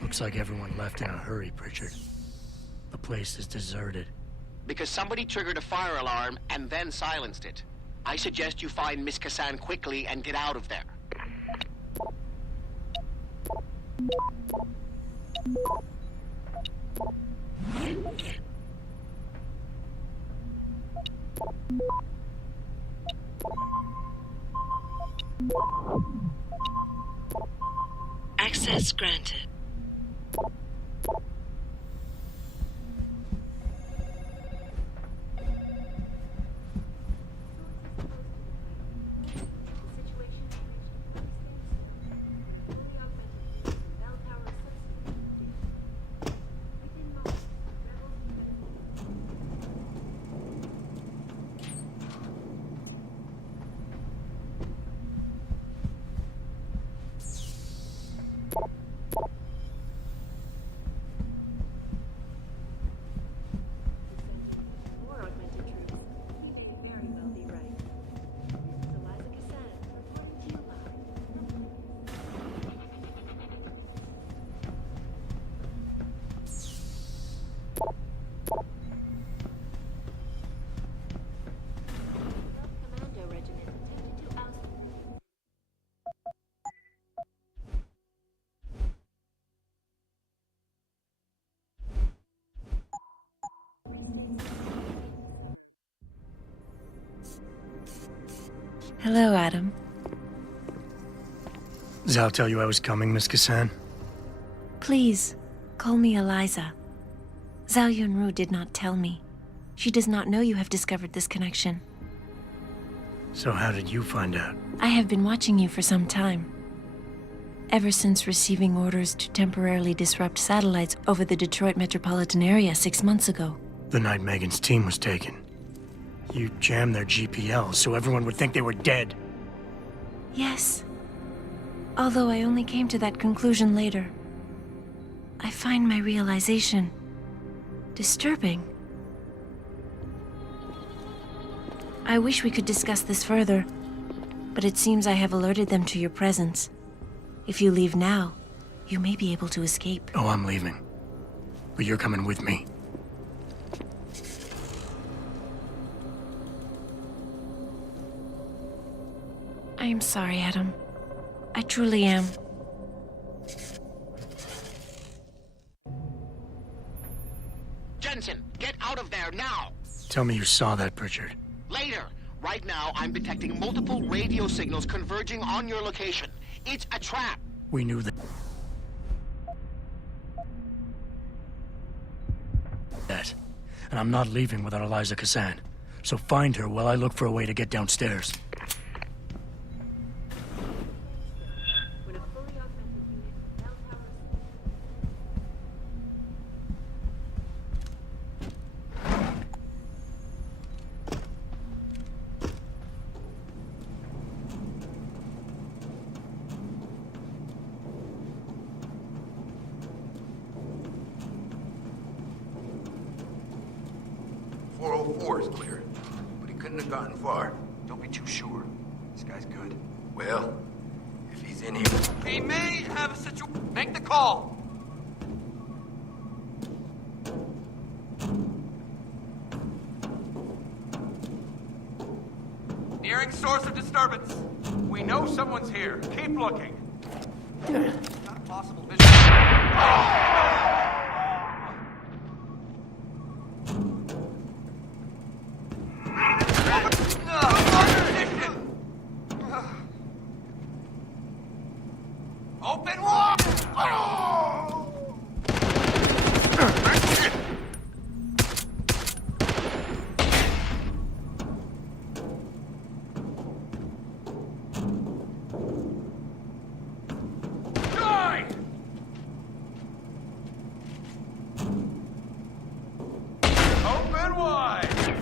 Looks like everyone left in a hurry, Pritchard. The place is deserted. Because somebody triggered a fire alarm and then silenced it. I suggest you find Miss Cassan quickly and get out of there. Access granted. Hello, Adam. Zal tell you I was coming, Miss Kassan? Please, call me Eliza. Zhao Yunru did not tell me. She does not know you have discovered this connection. So how did you find out? I have been watching you for some time. Ever since receiving orders to temporarily disrupt satellites over the Detroit metropolitan area 6 months ago. The night Megan's team was taken. You jammed their GPL so everyone would think they were dead. Yes. Although I only came to that conclusion later. I find my realization disturbing. I wish we could discuss this further, but it seems I have alerted them to your presence. If you leave now, you may be able to escape. Oh, I'm leaving. But you're coming with me. I am sorry, Adam. I truly am. Jensen, get out of there now! Tell me you saw that, Pritchard. Later. Right now, I'm detecting multiple radio signals converging on your location. It's a trap. We knew that. And I'm not leaving without Eliza Kassan. So find her while I look for a way to get downstairs. Is clear, but he couldn't have gotten far. Don't be too sure. This guy's good. Well, if he's in here... We may have a situation. Make the call! Nearing source of disturbance. We know someone's here. Keep looking. Got a possible vision. Open wide! Die! Open wide!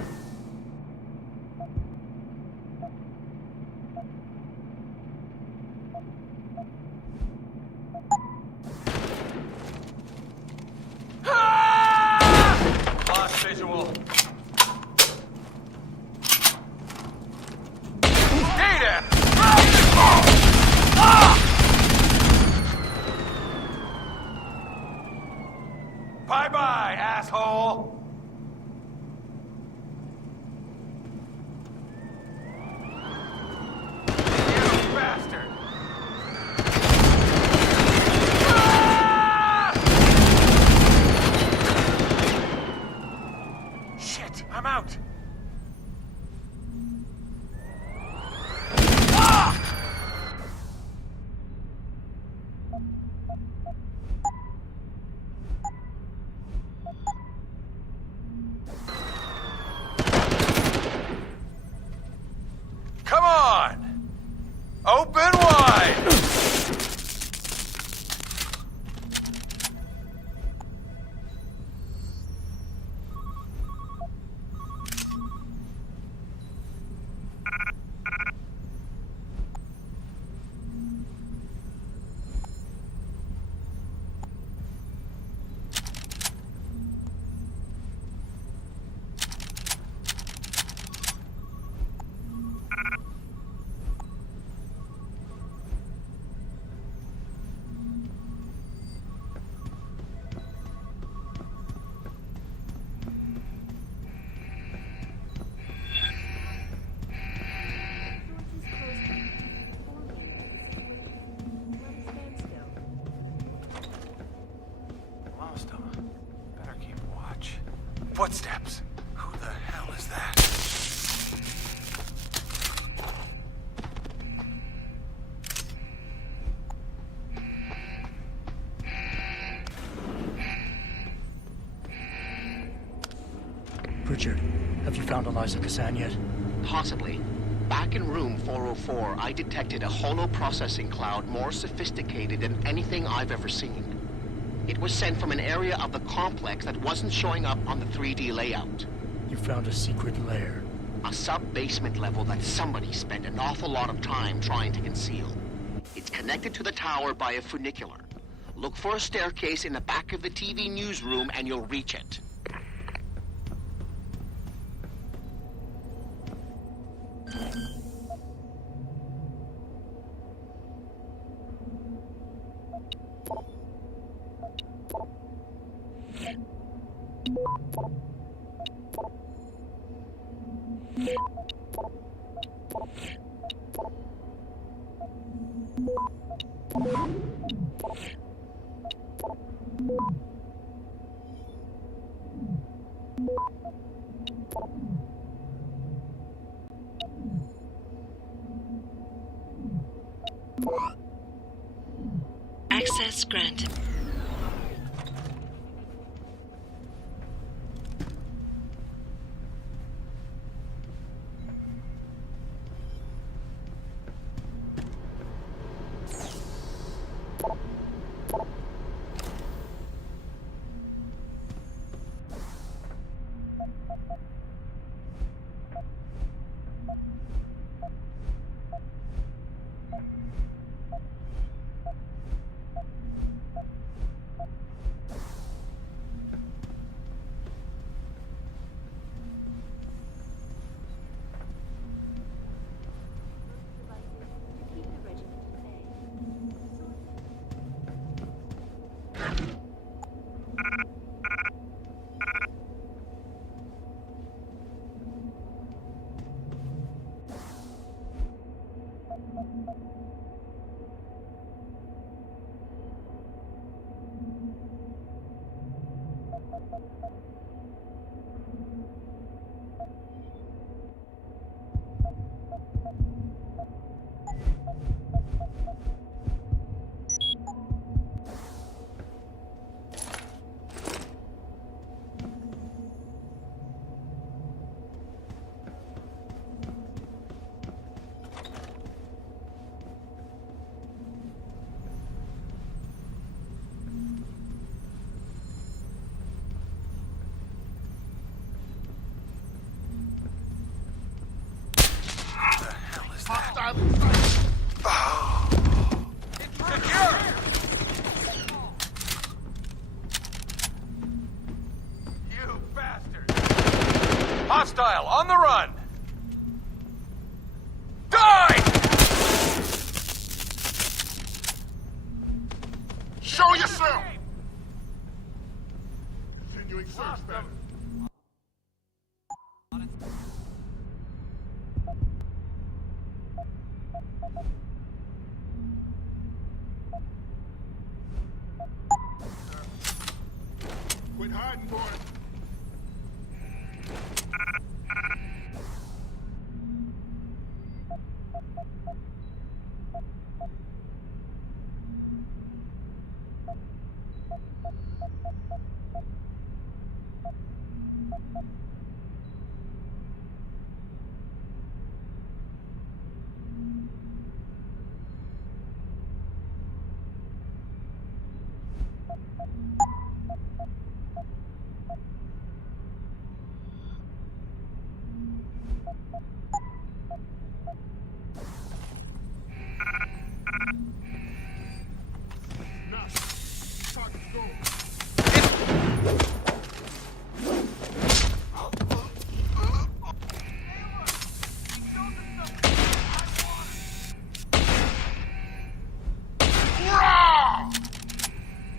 Lost visual. Data! Bye-bye, asshole! You bastard! Shit, I'm out! Footsteps. Who the hell is that? Pritchard, have you found Eliza Kazan yet? Possibly. Back in room 404, I detected a holo processing cloud more sophisticated than anything I've ever seen. It was sent from an area of the complex that wasn't showing up on the 3D layout. You found a secret lair. A sub-basement level that somebody spent an awful lot of time trying to conceal. It's connected to the tower by a funicular. Look for a staircase in the back of the TV newsroom and you'll reach it. Access granted. You bastard! Hostile, on the run! Die! Show yourself! Continuing search, man. Quit hiding, boy.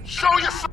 Show yourself!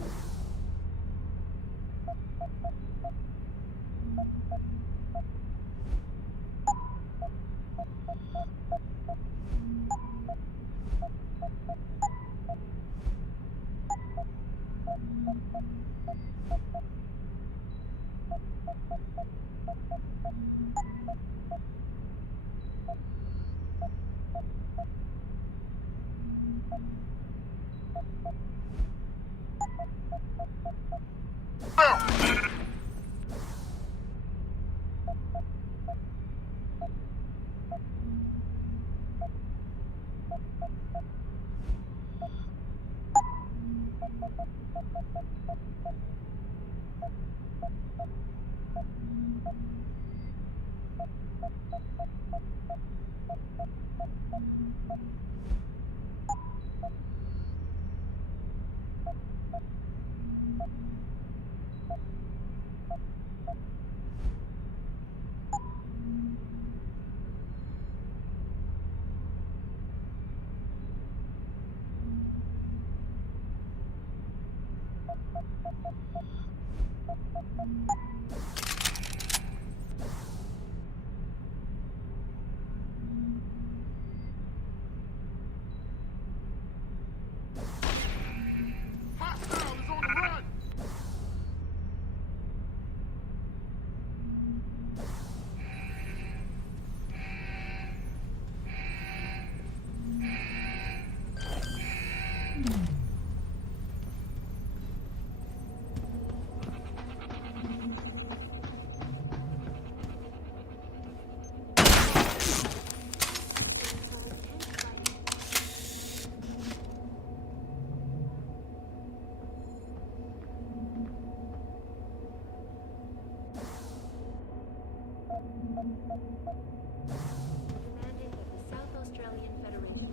Demanding of the South Australian Federation.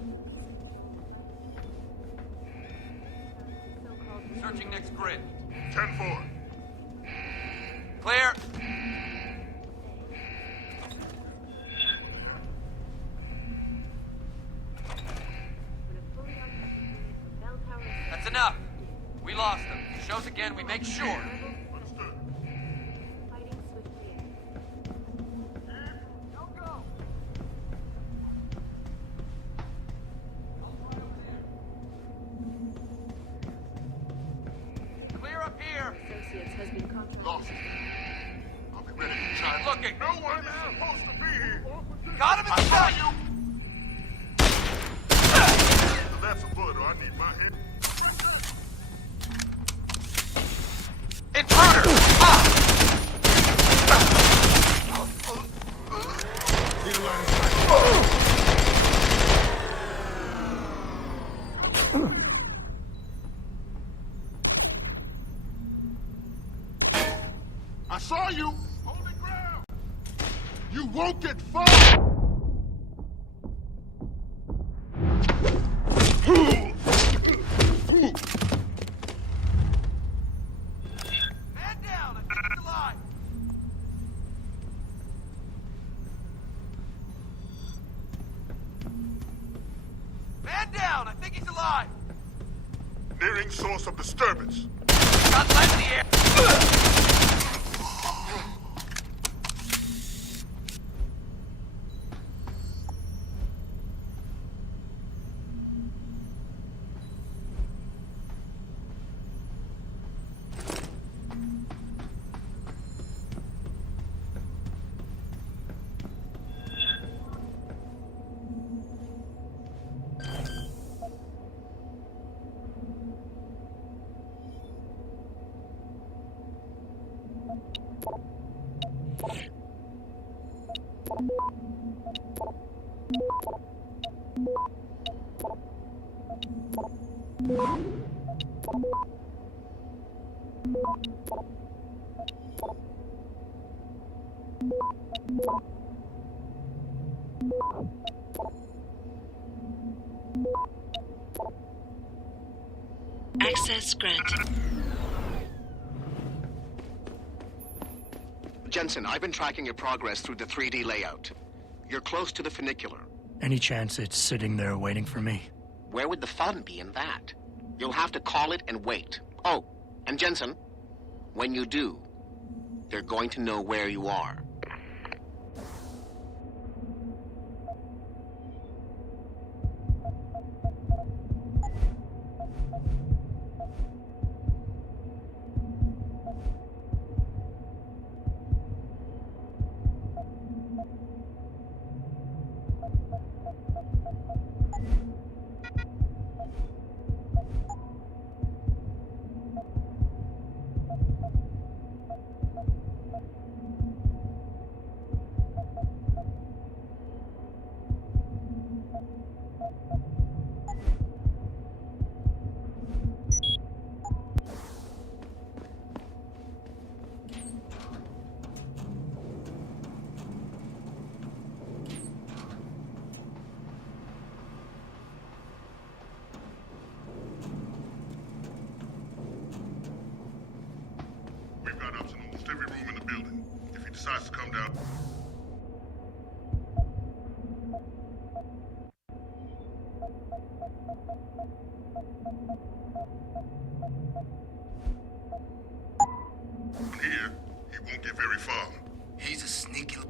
Searching next grid. 10-4. Clear. That's enough. We lost them. Shows again, we make sure. Clear up here. Associates has been contracted. Lost. I'll be ready to try. Looking. No one is supposed to be here. Got him in I saw sight. you. That's a bullet, or I need my head. Intruder! Ah! I saw you. Hold the ground. You won't get far. Man down! I think he's alive! Man down! I think he's alive! Nearing source of disturbance. Got light in the air! Access granted. Jensen, I've been tracking your progress through the 3D layout. You're close to the funicular. Any chance it's sitting there waiting for me? Where would the fun be in that? You'll have to call it and wait. Oh, and Jensen, when you do, they're going to know where you are. We've got ops in almost every room in the building. If he decides to come down... From here, he won't get very far. He's a sneaky...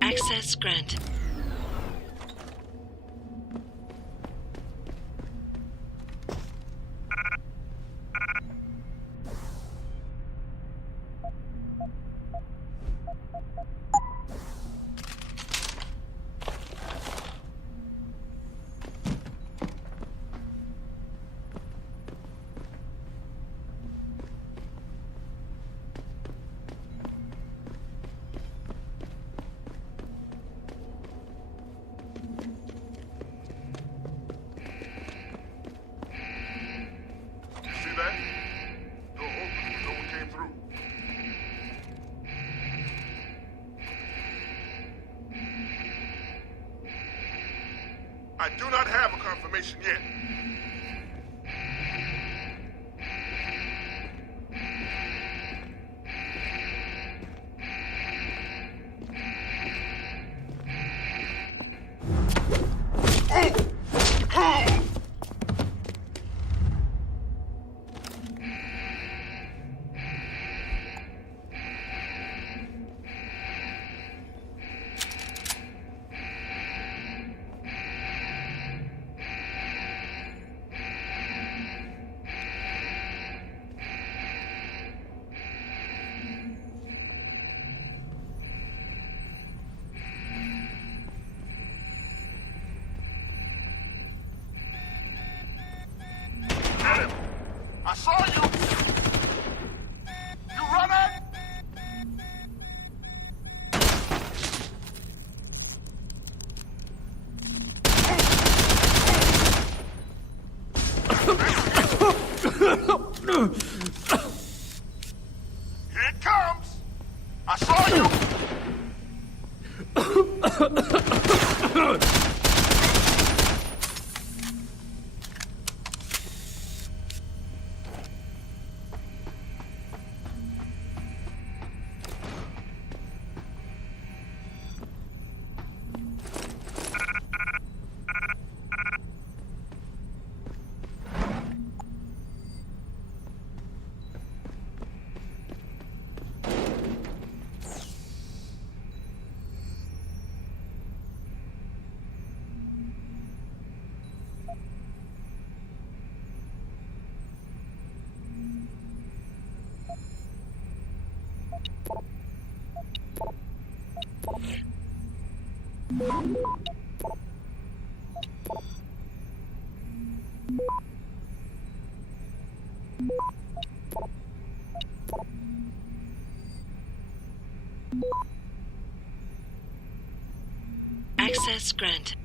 Access granted. I do not have a confirmation yet. Access granted.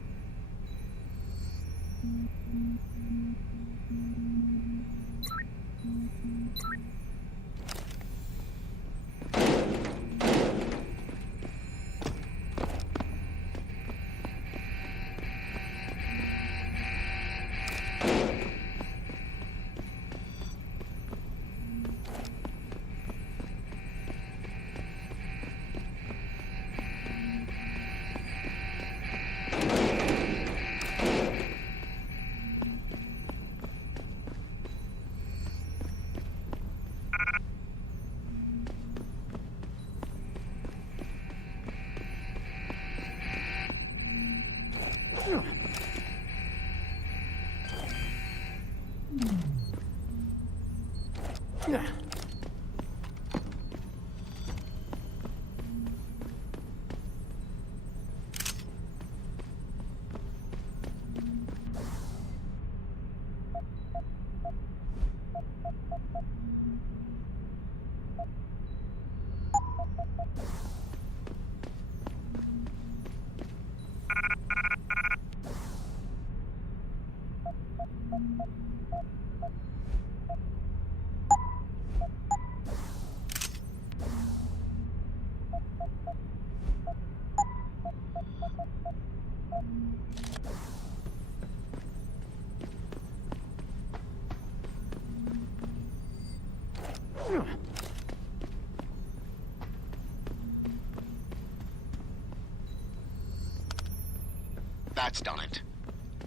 That's done it.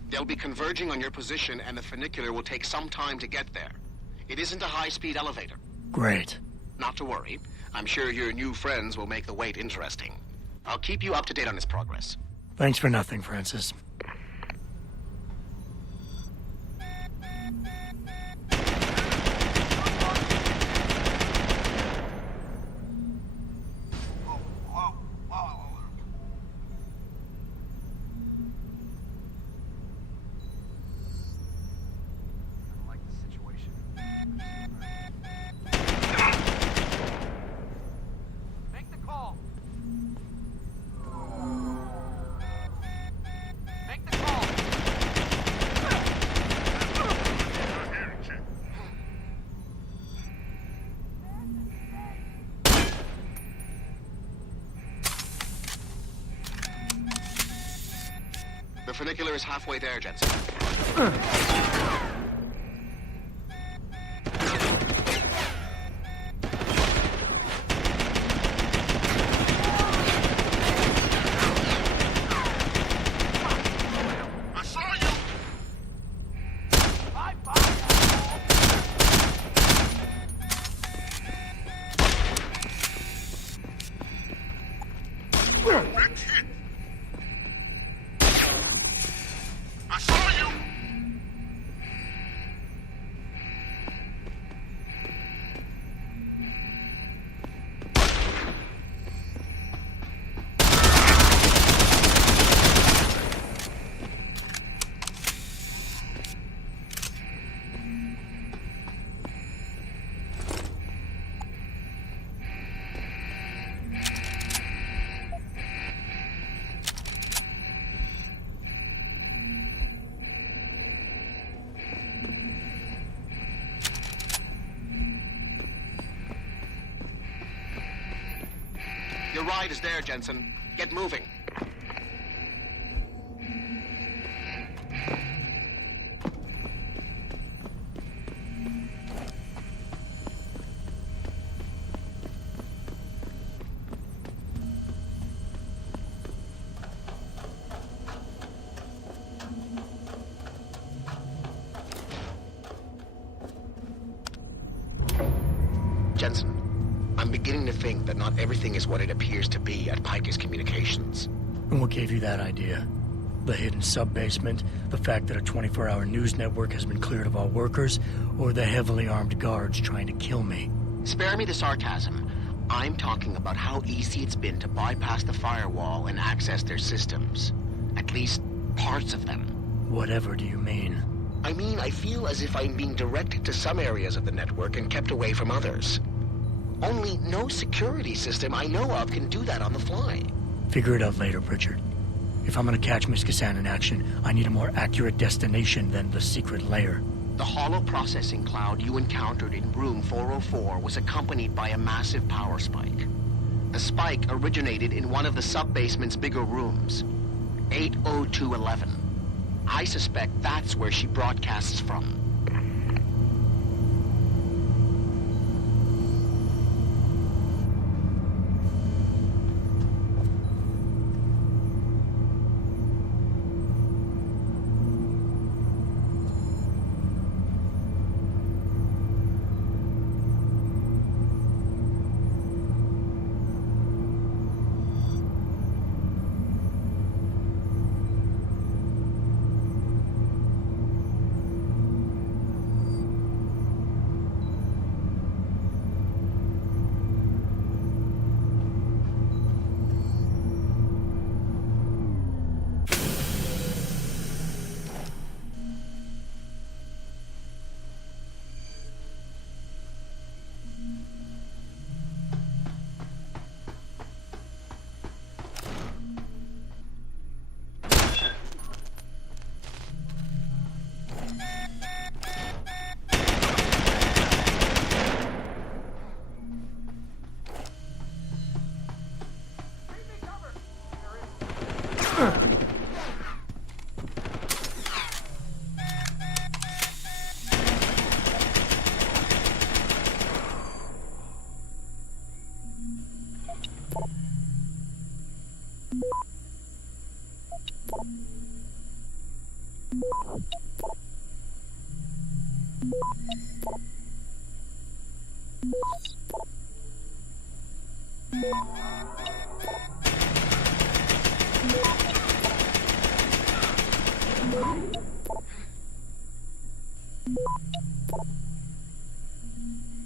They'll be converging on your position, and the funicular will take some time to get there. It isn't a high-speed elevator. Great. Not to worry. I'm sure your new friends will make the wait interesting. I'll keep you up to date on its progress. Thanks for nothing, Francis. The funicular is halfway there, Jensen. Your ride is there, Jensen. Get moving. Jensen, I'm beginning to think that not everything is what it appears to be at Piker's Communications. And what gave you that idea? The hidden sub-basement, the fact that a 24-hour news network has been cleared of all workers, or the heavily armed guards trying to kill me? Spare me the sarcasm. I'm talking about how easy it's been to bypass the firewall and access their systems. At least, parts of them. Whatever do you mean? I mean, I feel as if I'm being directed to some areas of the network and kept away from others. Only no security system I know of can do that on the fly. Figure it out later, Pritchard. If I'm gonna catch Miss Kassan in action, I need a more accurate destination than the secret lair. The hollow processing cloud you encountered in room 404 was accompanied by a massive power spike. The spike originated in one of the sub-basement's bigger rooms, 80211. I suspect that's where she broadcasts from.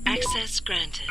Access granted.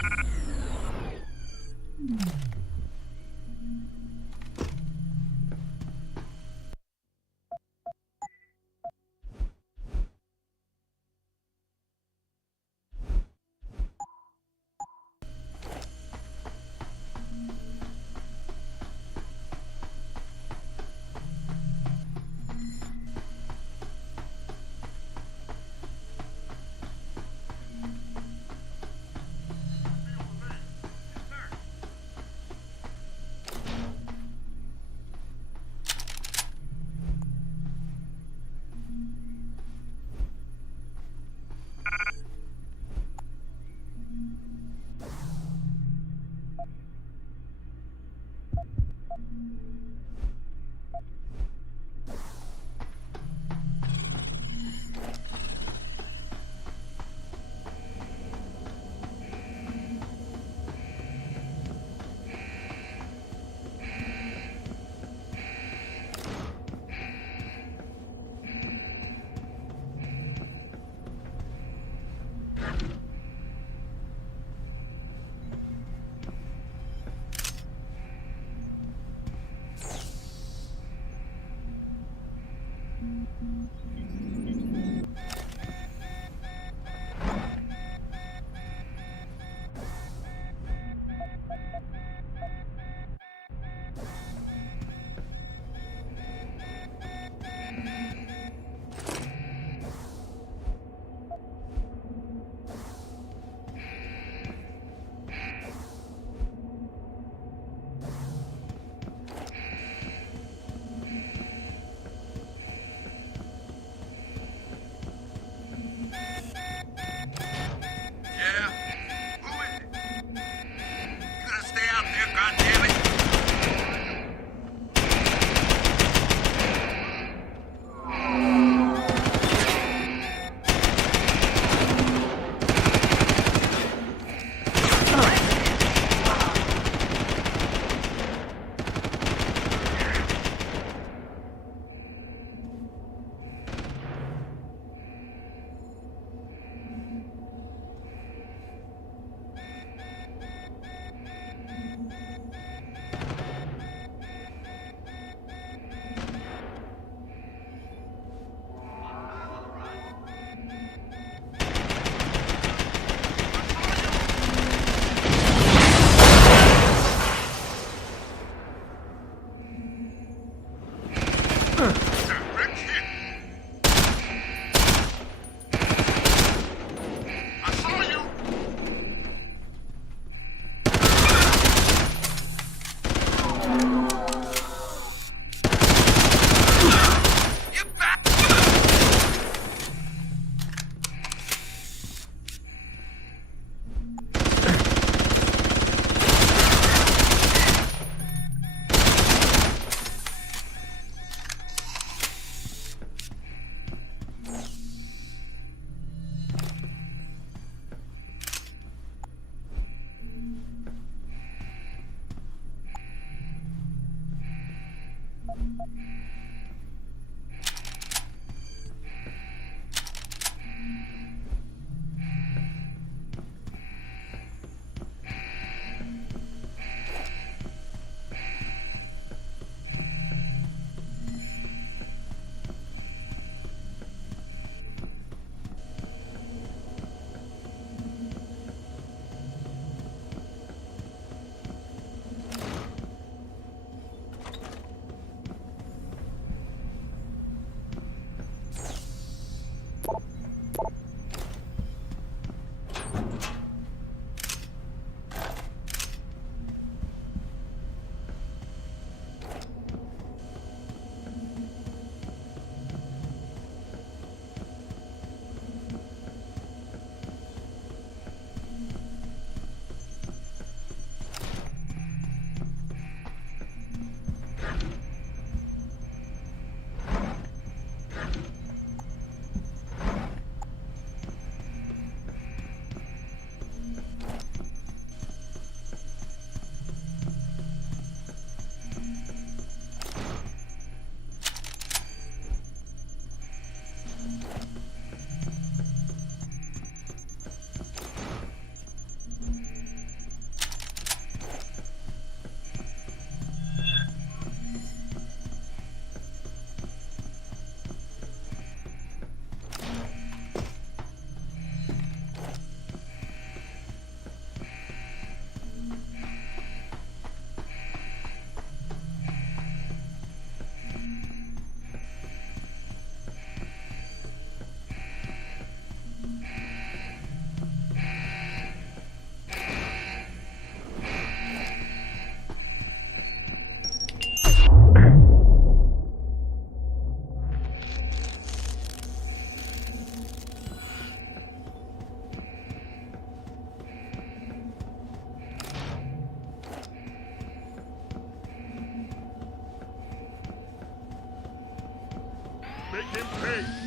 Make him pay!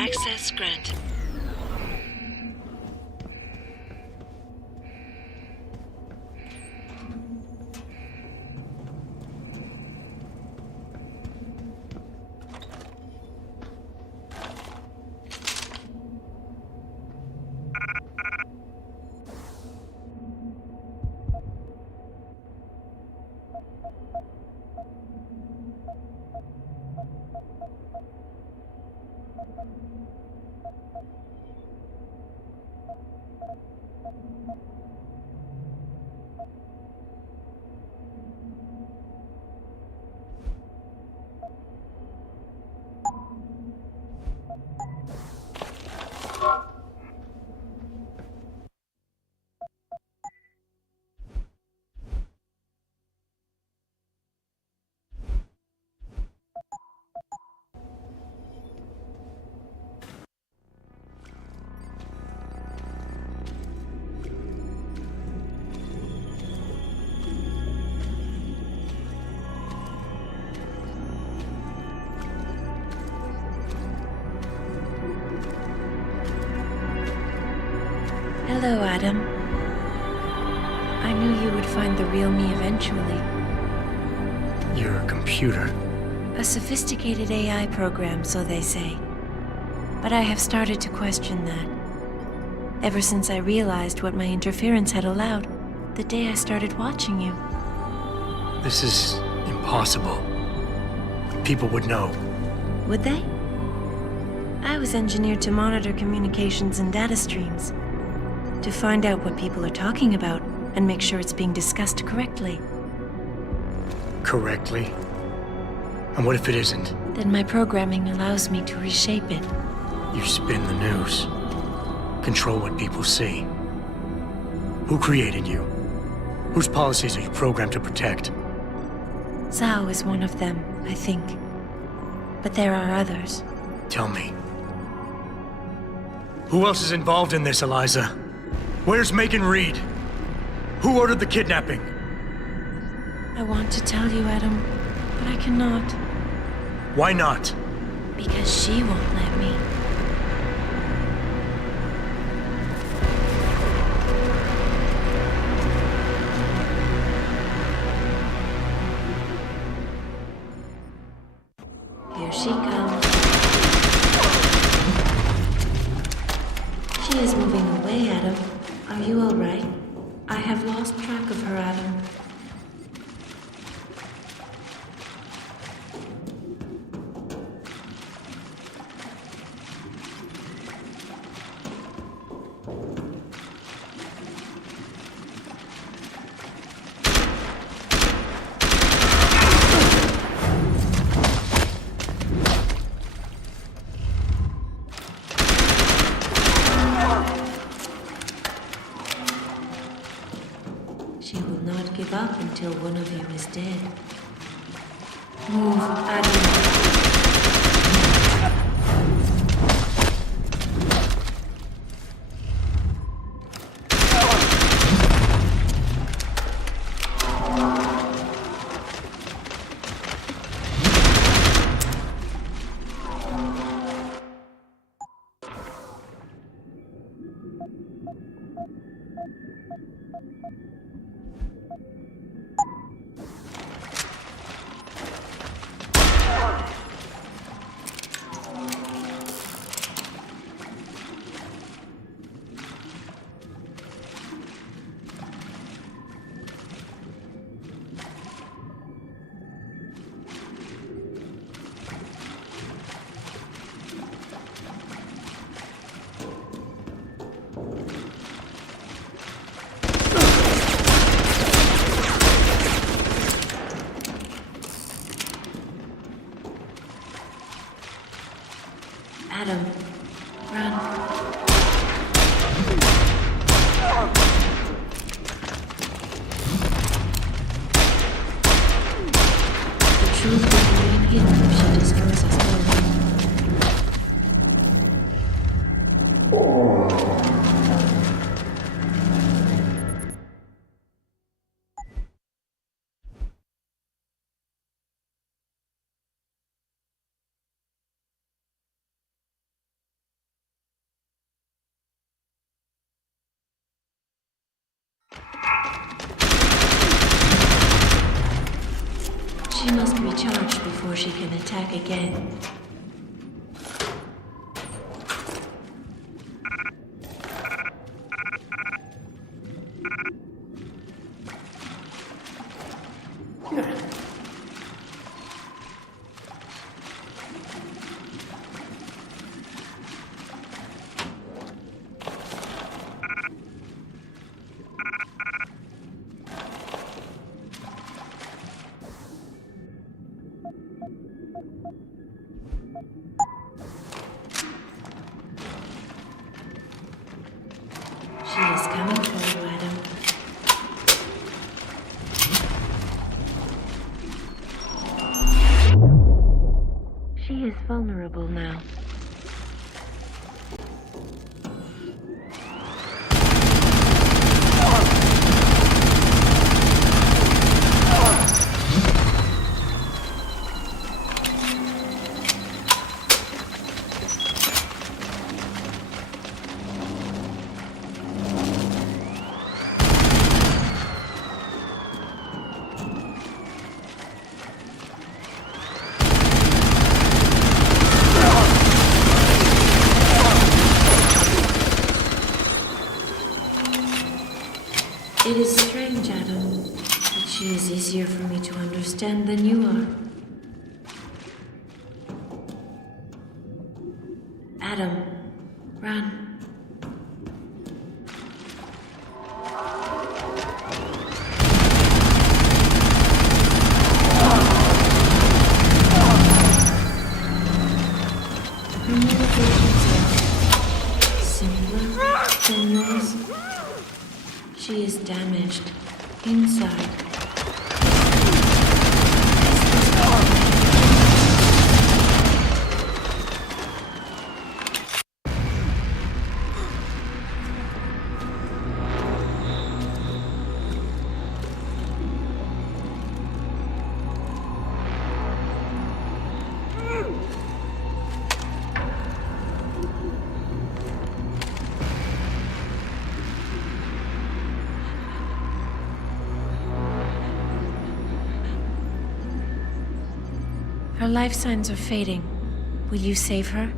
Access granted. Hello, Adam. I knew you would find the real me eventually. You're a computer. A sophisticated AI program, so they say. But I have started to question that. Ever since I realized what my interference had allowed, the day I started watching you. This is impossible. People would know. Would they? I was engineered to monitor communications and data streams. To find out what people are talking about and make sure it's being discussed correctly. Correctly? And what if it isn't? Then my programming allows me to reshape it. You spin the news. Control what people see. Who created you? Whose policies are you programmed to protect? Zhao is one of them, I think. But there are others. Tell me. Who else is involved in this, Eliza? Where's Megan Reed? Who ordered the kidnapping? I want to tell you, Adam, but I cannot. Why not? Because she won't let me. Here she comes. She is moving away, Adam. Are you all right? I have lost track of her, Adam. She will not give up until one of you is dead. Move, Adam. Adam, run. The truth will remain hidden if she destroys us both. recharged before she can attack again. She is coming for you, Adam. She is vulnerable now. It is strange, Adam, but she is easier for me to understand than you are. Adam, run. Simpler than yours. She is damaged inside. Her life signs are fading. Will you save her?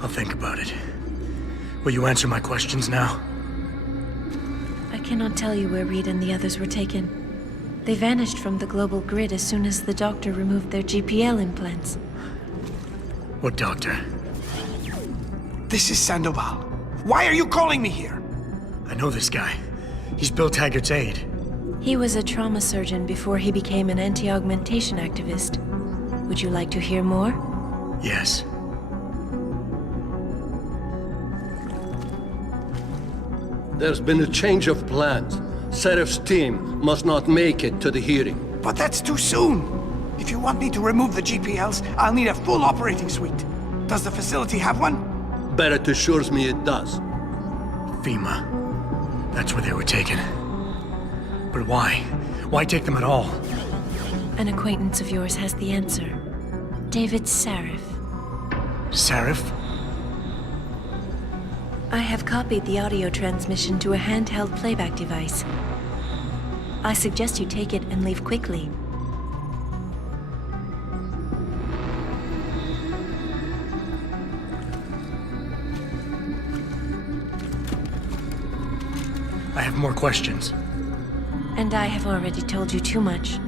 I'll think about it. Will you answer my questions now? I cannot tell you where Reed and the others were taken. They vanished from the global grid as soon as the doctor removed their GPL implants. What doctor? This is Sandoval. Why are you calling me here? I know this guy. He's Bill Taggart's aide. He was a trauma surgeon before he became an anti-augmentation activist. Would you like to hear more? Yes. There's been a change of plans. Serif's team must not make it to the hearing. But that's too soon. If you want me to remove the GPLs, I'll need a full operating suite. Does the facility have one? Barrett assures me it does. FEMA. That's where they were taken. But why? Why take them at all? An acquaintance of yours has the answer. David Sarif. Sarif? I have copied the audio transmission to a handheld playback device. I suggest you take it and leave quickly. I have more questions. And I have already told you too much.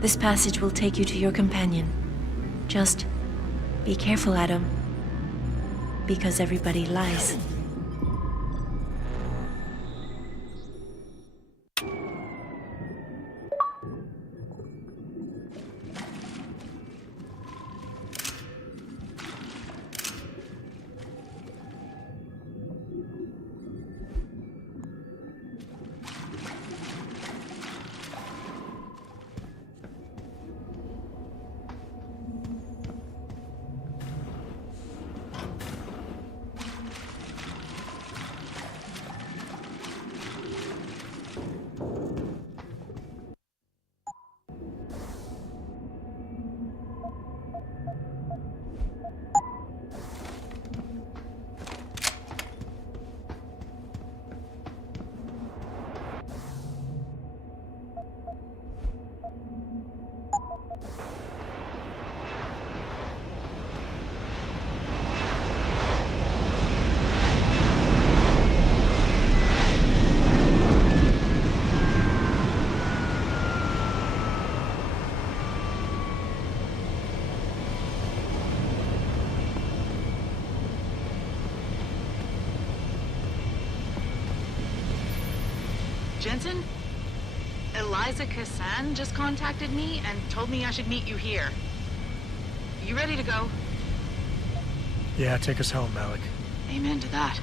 This passage will take you to your companion. Just be careful, Adam. Because everybody lies. Jensen? Eliza Kassan just contacted me and told me I should meet you here. You ready to go? Yeah, take us home, Malik. Amen to that.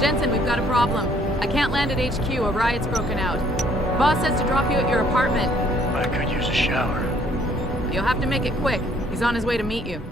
Jensen, we've got a problem. I can't land at HQ. A riot's broken out. Boss says to drop you at your apartment. I could use a shower. You'll have to make it quick. He's on his way to meet you.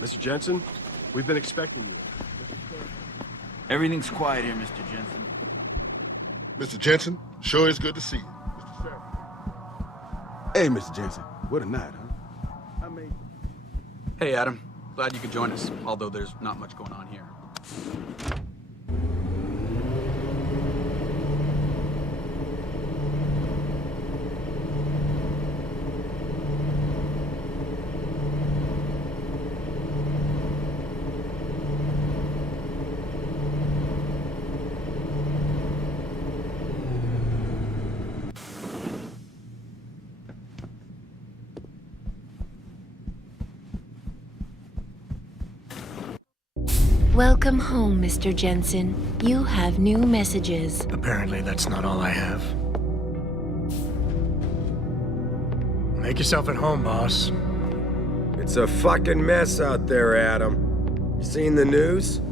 Mr. Jensen, we've been expecting you. Everything's quiet here, Mr. Jensen. Mr. Jensen, sure is good to see you. Hey, Mr. Jensen. What a night, huh? Hey, Adam. Glad you could join us, although there's not much going on here. Welcome home, Mr. Jensen. You have new messages. Apparently that's not all I have. Make yourself at home, boss. It's a fucking mess out there, Adam. You seen the news?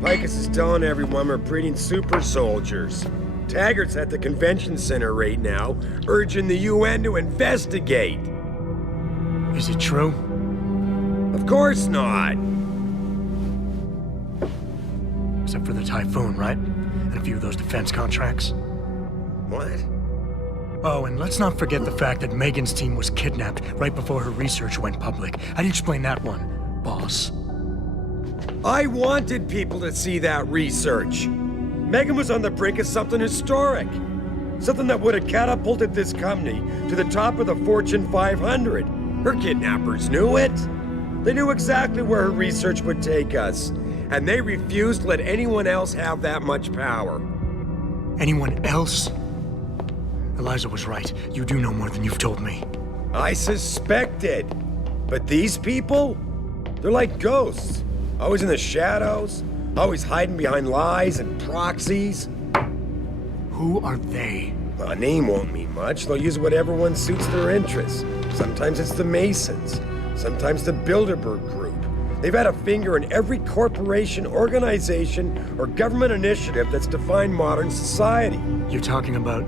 Picus is telling everyone we're breeding super soldiers. Taggart's at the convention center right now, urging the UN to investigate. Is it true? Of course not. Except for the Typhoon, right? And a few of those defense contracts. What? Oh, and let's not forget the fact that Megan's team was kidnapped right before her research went public. How do you explain that one, boss? I wanted people to see that research. Megan was on the brink of something historic. Something that would have catapulted this company to the top of the Fortune 500. Her kidnappers knew it. They knew exactly where her research would take us. And they refused to let anyone else have that much power. Anyone else? Eliza was right. You do know more than you've told me. I suspected. But these people? They're like ghosts. Always in the shadows. Always hiding behind lies and proxies. Who are they? Well, a name won't mean much. They'll use whatever one suits their interests. Sometimes it's the Masons. Sometimes the Bilderberg Group. They've had a finger in every corporation, organization, or government initiative that's defined modern society. You're talking about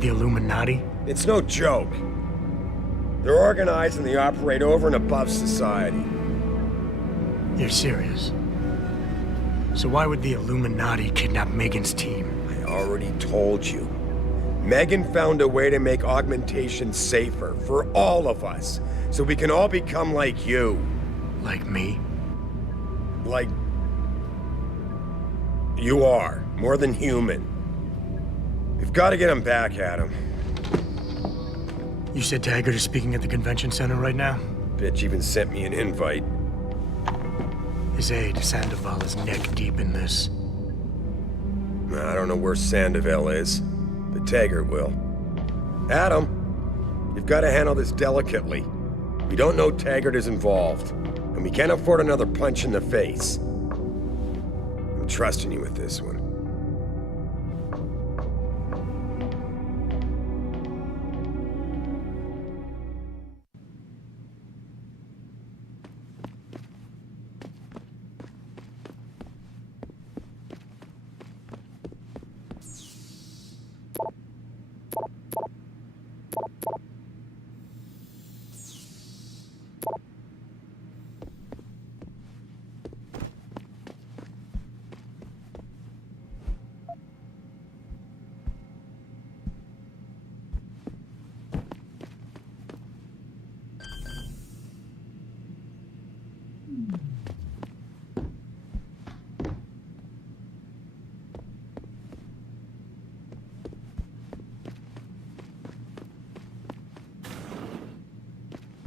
the Illuminati? It's no joke. They're organized and they operate over and above society. You're serious? So why would the Illuminati kidnap Megan's team? I already told you. Megan found a way to make augmentation safer for all of us, so we can all become like you. Like me? Like... you are. More than human. We've got to get him back, Adam. You said Taggart is speaking at the convention center right now? Bitch even sent me an invite. His aide, Sandoval, is neck deep in this. I don't know where Sandoval is, but Taggart will. Adam, you've got to handle this delicately. We don't know Taggart is involved, and we can't afford another punch in the face. I'm trusting you with this one.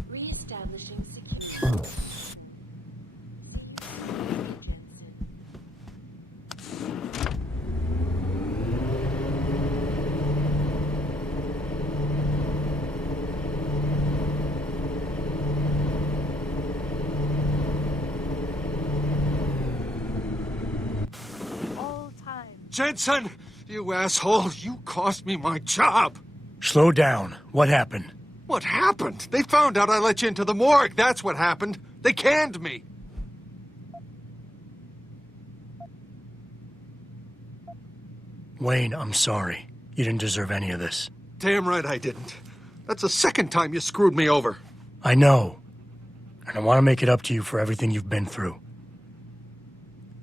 Reestablishing security. Jensen! You asshole! You cost me my job! Slow down. What happened? What happened? They found out I let you into the morgue. That's what happened. They canned me. Wayne, I'm sorry. You didn't deserve any of this. Damn right I didn't. That's the second time you screwed me over. I know. And I want to make it up to you for everything you've been through.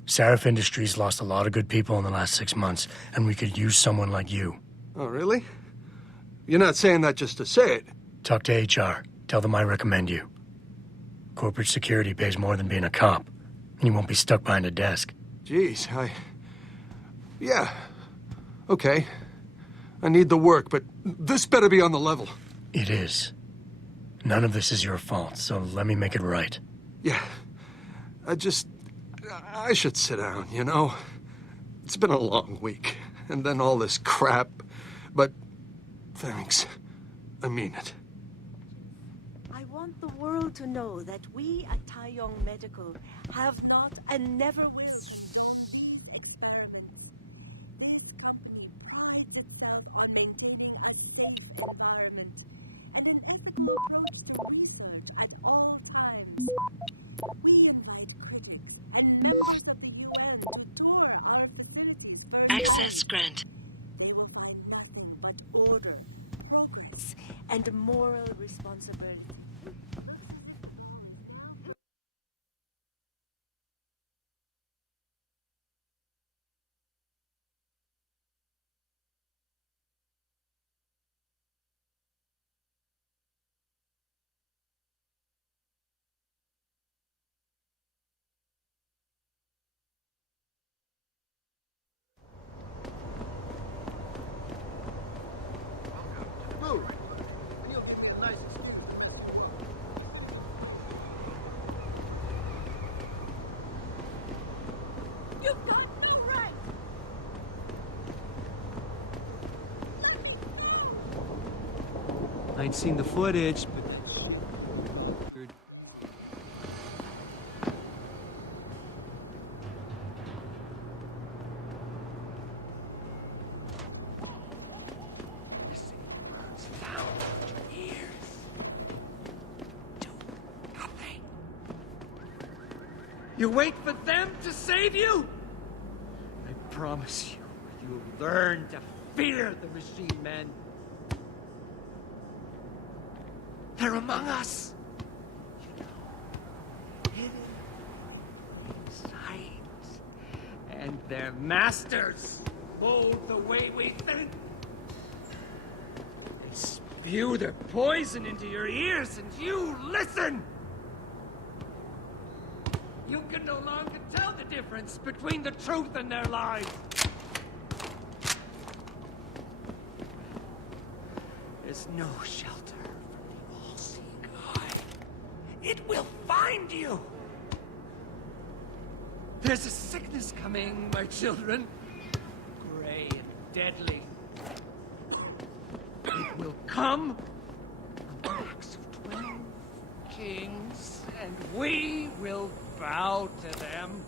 Sarif Industries lost a lot of good people in the last 6 months, and we could use someone like you. Oh, really? You're not saying that just to say it. Talk to HR. Tell them I recommend you. Corporate security pays more than being a cop, and you won't be stuck behind a desk. Jeez, yeah. Okay. I need the work, but this better be on the level. It is. None of this is your fault, so let me make it right. Yeah. I should sit down, you know? It's been a long week, and then all this crap, but thanks. I mean it. I want the world to know that we at Taiyong Medical have not and never will condone these experiments. This company prides itself on maintaining a safe environment and an ethical approach to research at all times. We invite critics and members of the UN to tour our facilities. Access grant. They will find nothing but order, progress, and moral responsibility. You've got no right! I'd seen the footage, but that shit... This thing burns down to your ears. Do nothing. You wait for them to save you? I promise you, you'll learn to fear the machine men. They're among us. You know, hidden inside. And their masters mold the way we think. spew their poison into your ears and you listen! You can no longer tell the difference between the truth and their lies. There's no shelter from the all-seeing eye. It will find you! There's a sickness coming, my children. Gray and deadly. It will come on the backs of 12 kings, and we will bow to them.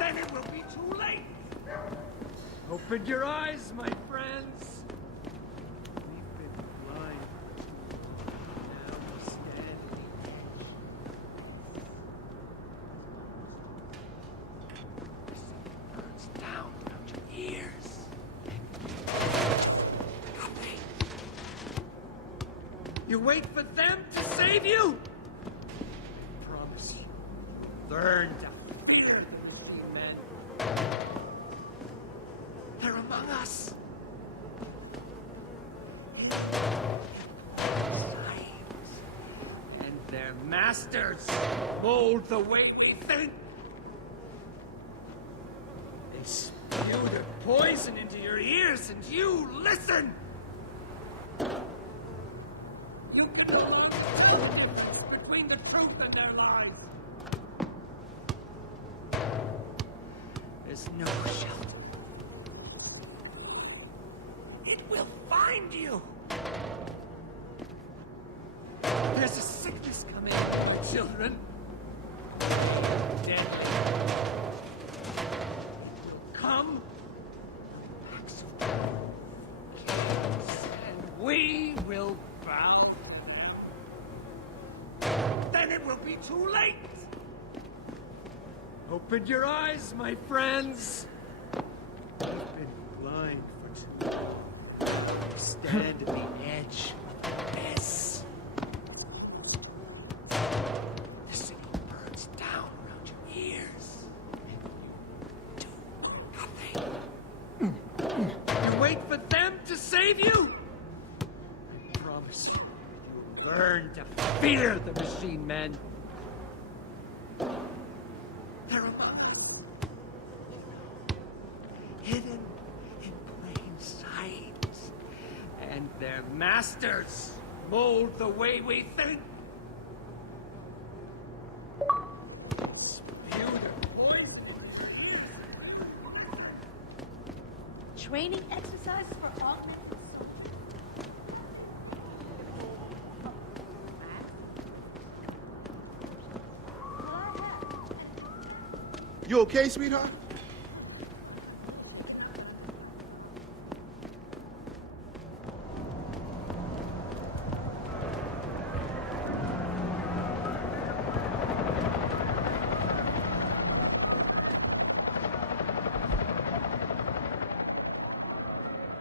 Then it will be too late. Open your eyes, my friends. We've been blind for too long. Now we stand at the edge. The sun burns down around your ears. Nothing. You wait for them to save you? I promise you. Learn to fear the machine men. They're among us. And their masters mold the way we think. They spew their poison into your ears and you listen. You can no longer tell the difference between the truth and their lies. There's no shelter. It will find you. There's a sickness coming, my children. Deadly. It will come. Backs of kings, and we will bow. Then it will be too late. Open your eyes, my friends. I've been blind for too long. Stand at the edge of this. The signal burns down around your ears. And you do nothing. You wait for them to save you? I promise you, you'll learn to fear the machine men. They're among us. Hidden in plain sight. And their masters mold the way we think. Spew their poison. Training exercises for augments. You okay, sweetheart?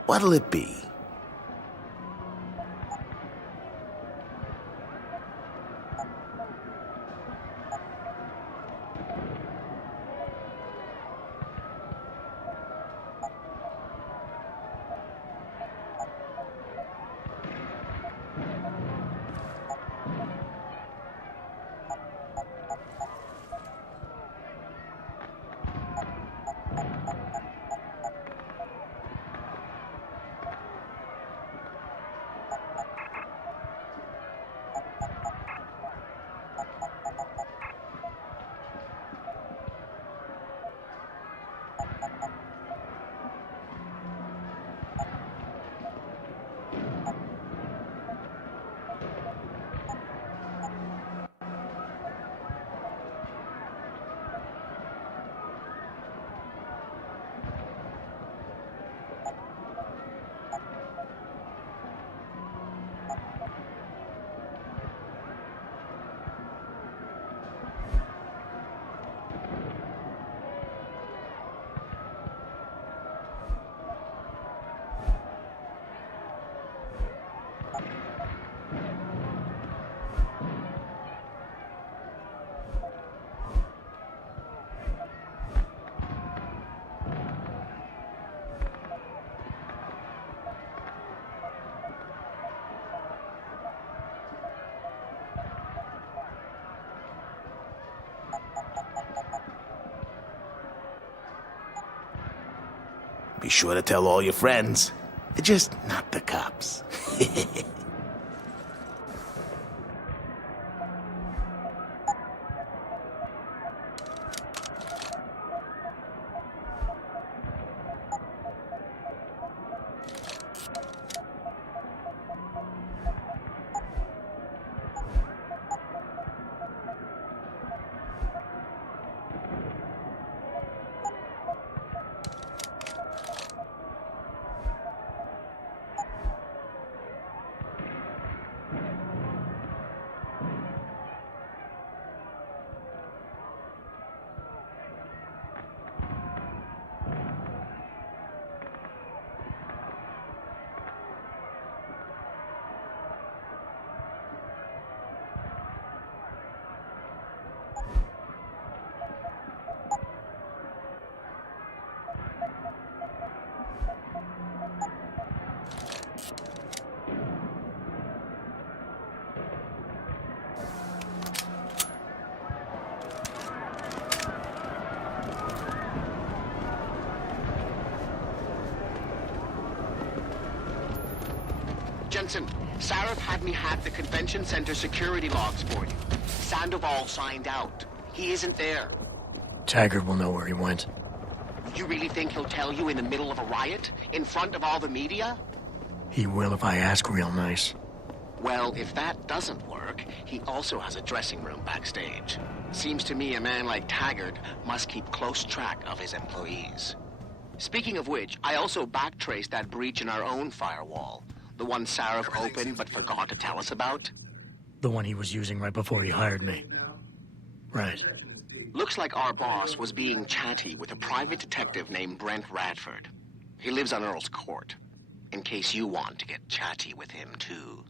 What'll it be? Be sure to tell all your friends. Just not the cops. Jensen, Sarah had me hack the convention center security logs for you. Sandoval signed out. He isn't there. Taggart will know where he went. You really think he'll tell you in the middle of a riot? In front of all the media? He will if I ask real nice. Well, if that doesn't work, he also has a dressing room backstage. Seems to me a man like Taggart must keep close track of his employees. Speaking of which, I also backtraced that breach in our own firewall. The one Sarah opened but forgot to tell us about? The one he was using right before he hired me. Right. Looks like our boss was being chatty with a private detective named Brent Radford. He lives on Earl's Court. In case you want to get chatty with him, too.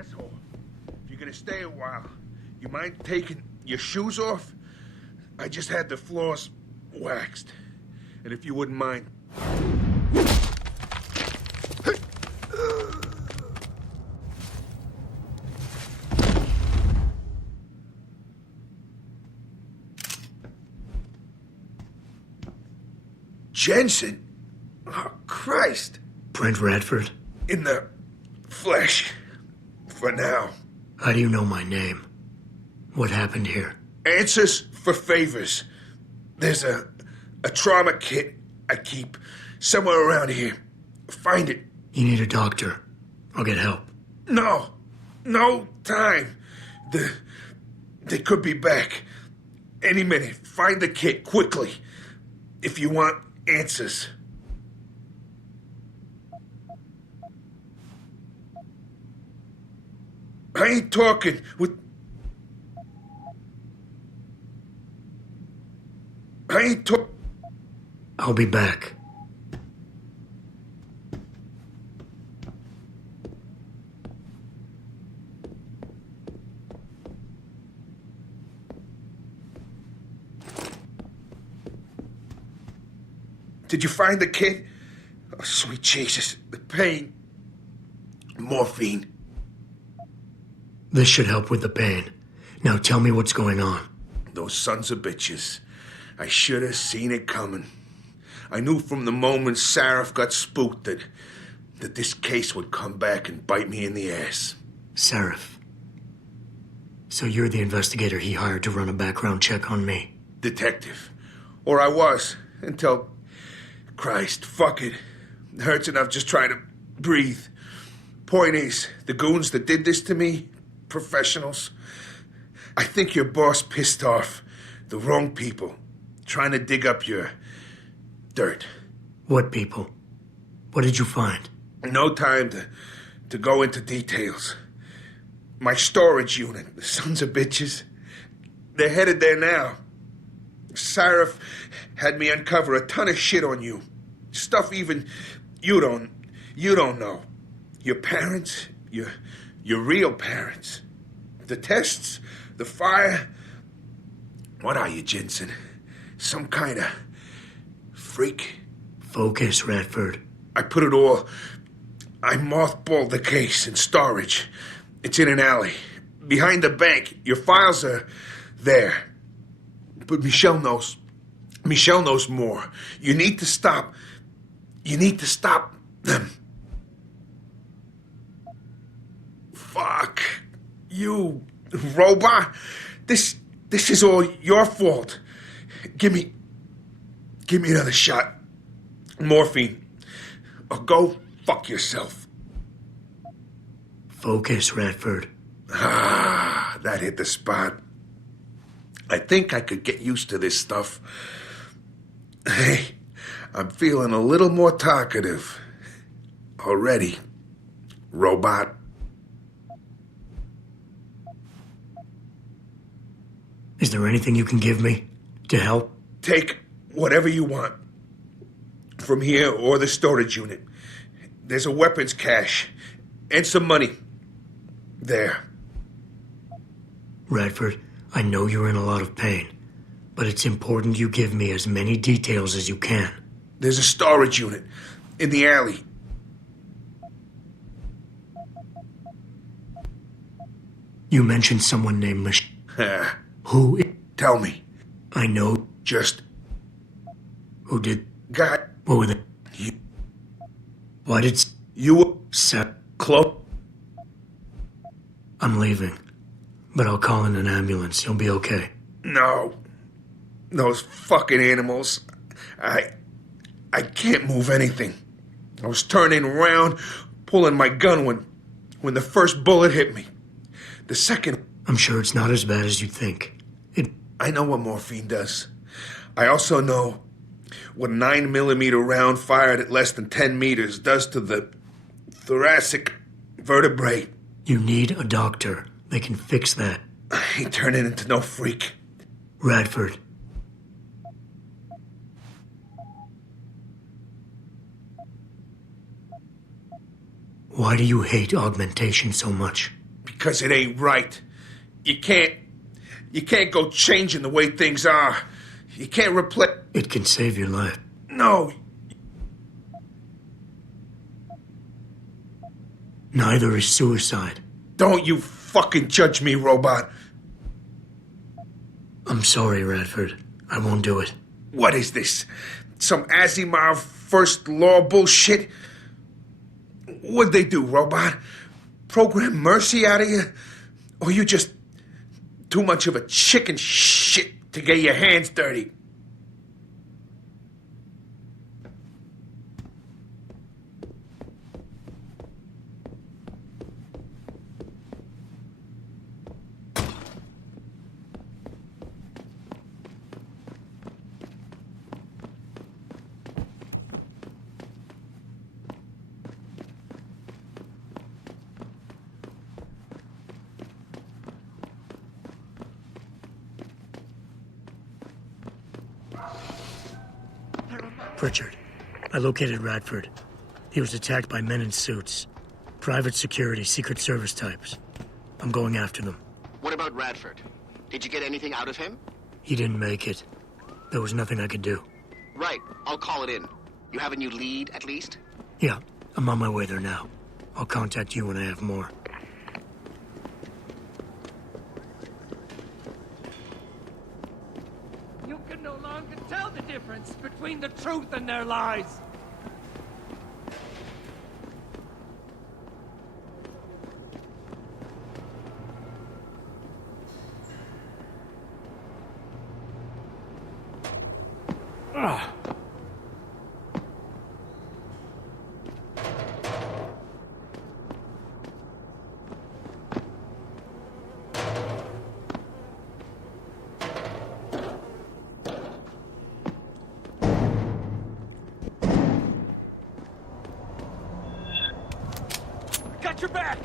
Asshole. If you're gonna stay a while, you mind taking your shoes off? I just had the floors waxed. And if you wouldn't mind. Jensen? Oh, Christ. Brent Radford? In the flesh. For now. How do you know my name? What happened here? Answers for favors. There's a trauma kit I keep somewhere around here. Find it. You need a doctor. I'll get help. No time. They could be back. Any minute. Find the kit quickly. If you want answers. I ain't talking with ain't I'll be back. Did you find the kid? Oh, sweet Jesus. The pain. Morphine. This should help with the pain. Now tell me what's going on. Those sons of bitches. I should have seen it coming. I knew from the moment Sarif got spooked that this case would come back and bite me in the ass. Sarif. So you're the investigator he hired to run a background check on me? Detective. Or I was, until... Christ, fuck it. It hurts enough just trying to breathe. Point is, the goons that did this to me, professionals. I think your boss pissed off the wrong people, trying to dig up your dirt. What people? What did you find? No time to go into details. My storage unit, the sons of bitches, they're headed there now. Sarif had me uncover a ton of shit on you. Stuff even you don't know. Your parents, your real parents. The tests, the fire. What are you, Jensen? Some kind of freak? Focus, Radford. I mothballed the case in storage. It's in an alley. Behind the bank. Your files are there. But Michelle knows more. You need to stop them. Fuck. You robot. This is all your fault. Give me another shot. Morphine. Or go fuck yourself. Focus, Radford. Ah, that hit the spot. I think I could get used to this stuff. Hey, I'm feeling a little more talkative. Already. Robot. Is there anything you can give me to help? Take whatever you want. From here or the storage unit. There's a weapons cache. And some money. There. Radford, I know you're in a lot of pain, but it's important you give me as many details as you can. There's a storage unit in the alley. You mentioned someone named Who? Tell me. I know. Just. Who did? God. What were they? Why did... You... Close. I'm leaving. But I'll call in an ambulance. You'll be okay. No. Those fucking animals. I can't move anything. I was turning around, pulling my gun when the first bullet hit me. The second... I'm sure it's not as bad as you think. I know what morphine does. I also know what a 9mm round fired at less than 10 meters does to the thoracic vertebrae. You need a doctor. They can fix that. I ain't turning into no freak. Radford. Why do you hate augmentation so much? Because it ain't right. You can't go changing the way things are. You can't replace... It can save your life. No. Neither is suicide. Don't you fucking judge me, robot. I'm sorry, Radford. I won't do it. What is this? Some Asimov first law bullshit? What'd they do, robot? Program mercy out of you? Or you just too much of a chicken shit to get your hands dirty? Pritchard. I located Radford. He was attacked by men in suits. Private security, Secret Service types. I'm going after them. What about Radford? Did you get anything out of him? He didn't make it. There was nothing I could do. Right, I'll call it in. You have a new lead, at least? Yeah, I'm on my way there now. I'll contact you when I have more. You can no longer tell the difference between the truth and their lies. Got your back!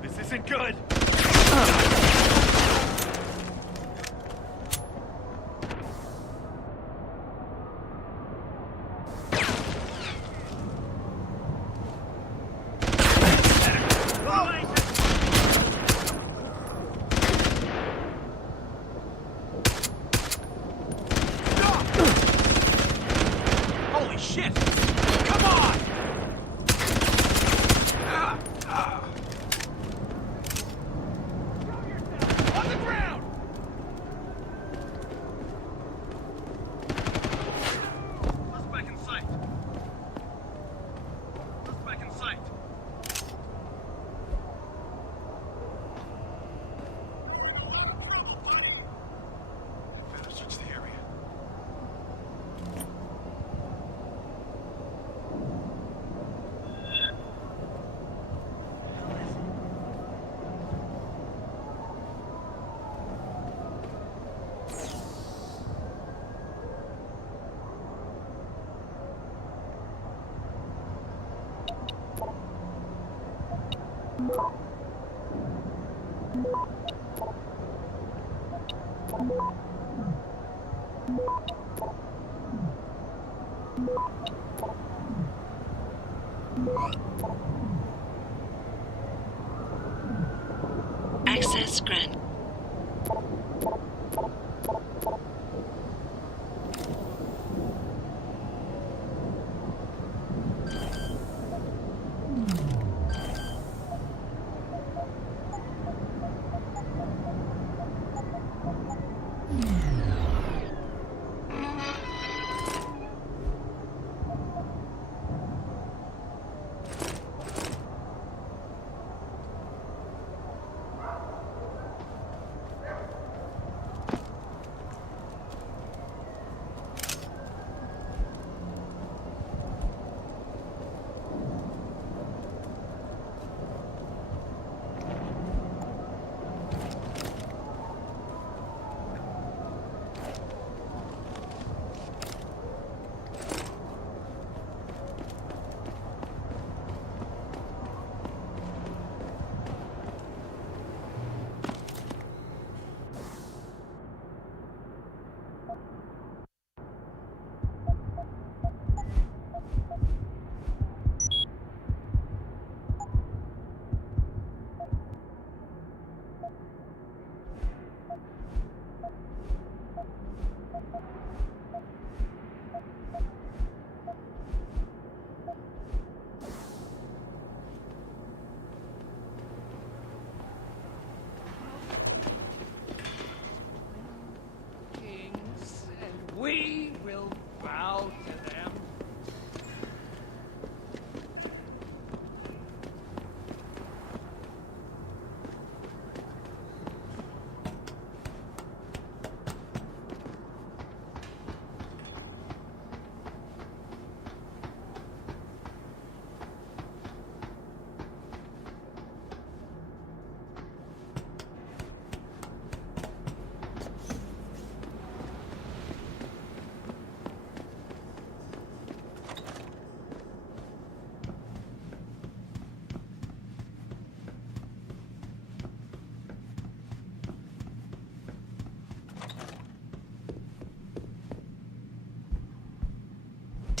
This isn't good! Holy shit! Come on! On the ground! Suspect in sight. Suspect in sight. We're in a lot of trouble, buddy. I better search the area. Access granted.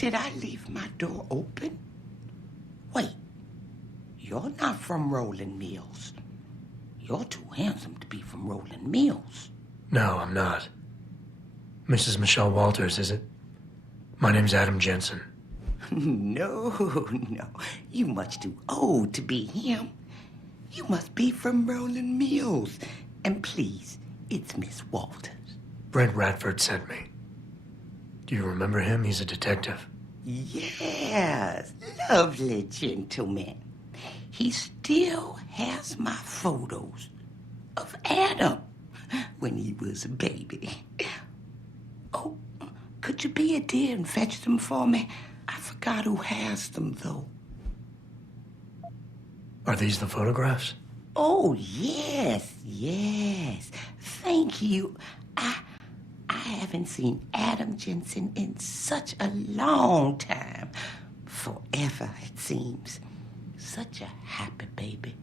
Did I leave my door open? Wait, you're not from Rolling Mills. You're too handsome to be from Rolling Mills. No, I'm not. Mrs. Michelle Walters, is it? My name's Adam Jensen. No, no. You much too old to be him. You must be from Rolling Mills. And please, it's Miss Walters. Brent Radford sent me. Do you remember him? He's a detective. Yes, lovely gentleman. He still has my photos of Adam when he was a baby. Oh, could you be a dear and fetch them for me? I forgot who has them, though. Are these the photographs? Oh, yes, yes. Thank you. I haven't seen Adam Jensen in such a long time. Forever, it seems. Such a happy baby.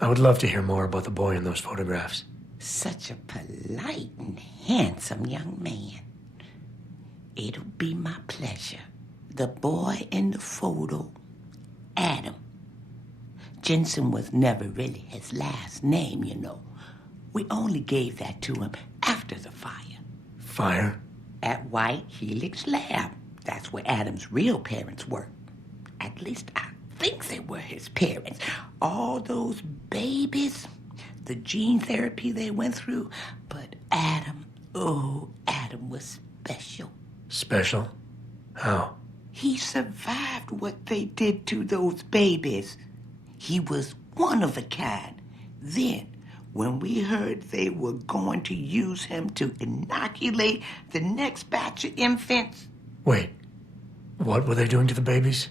I would love to hear more about the boy in those photographs. Such a polite and handsome young man. It'll be my pleasure. The boy in the photo, Adam. Jensen was never really his last name, you know. We only gave that to him after the fire. Fire? At White Helix Lab. That's where Adam's real parents worked. At least I think they were his parents. All those babies, the gene therapy they went through. But Adam, oh, Adam was special. Special? How? He survived what they did to those babies. He was one of a kind. Then, when we heard they were going to use him to inoculate the next batch of infants... Wait, what were they doing to the babies?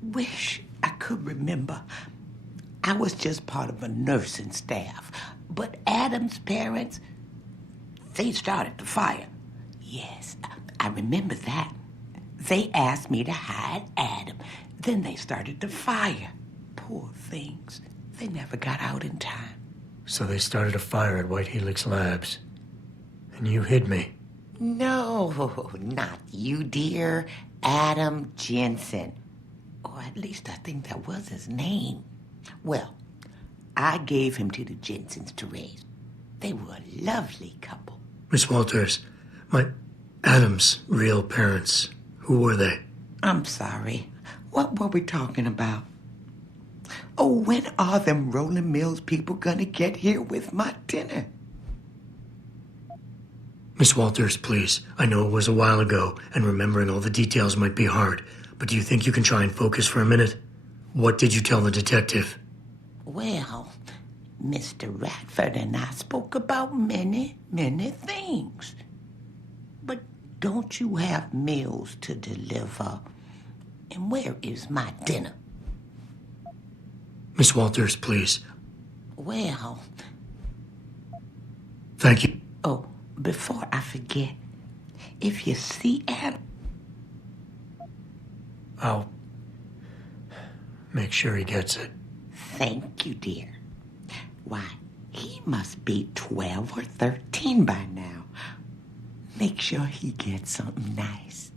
Wish I could remember. I was just part of a nursing staff. But Adam's parents, they started the fire. Yes, I remember that. They asked me to hide Adam. Then they started the fire. Poor things. They never got out in time. So they started a fire at White Helix Labs. And you hid me. No, not you, dear. Adam Jensen. Or at least I think that was his name. Well, I gave him to the Jensens to raise. They were a lovely couple. Miss Walters, my Adam's real parents, who were they? I'm sorry. What were we talking about? Oh, when are them Rolling Mills people gonna get here with my dinner? Miss Walters, please. I know it was a while ago, and remembering all the details might be hard, but do you think you can try and focus for a minute? What did you tell the detective? Well, Mr. Radford and I spoke about many, many things. But don't you have meals to deliver? And where is my dinner? Miss Walters, please. Well... Thank you. Oh, before I forget, if you see Adam... I'll make sure he gets it. Thank you, dear. Why, he must be 12 or 13 by now. Make sure he gets something nice.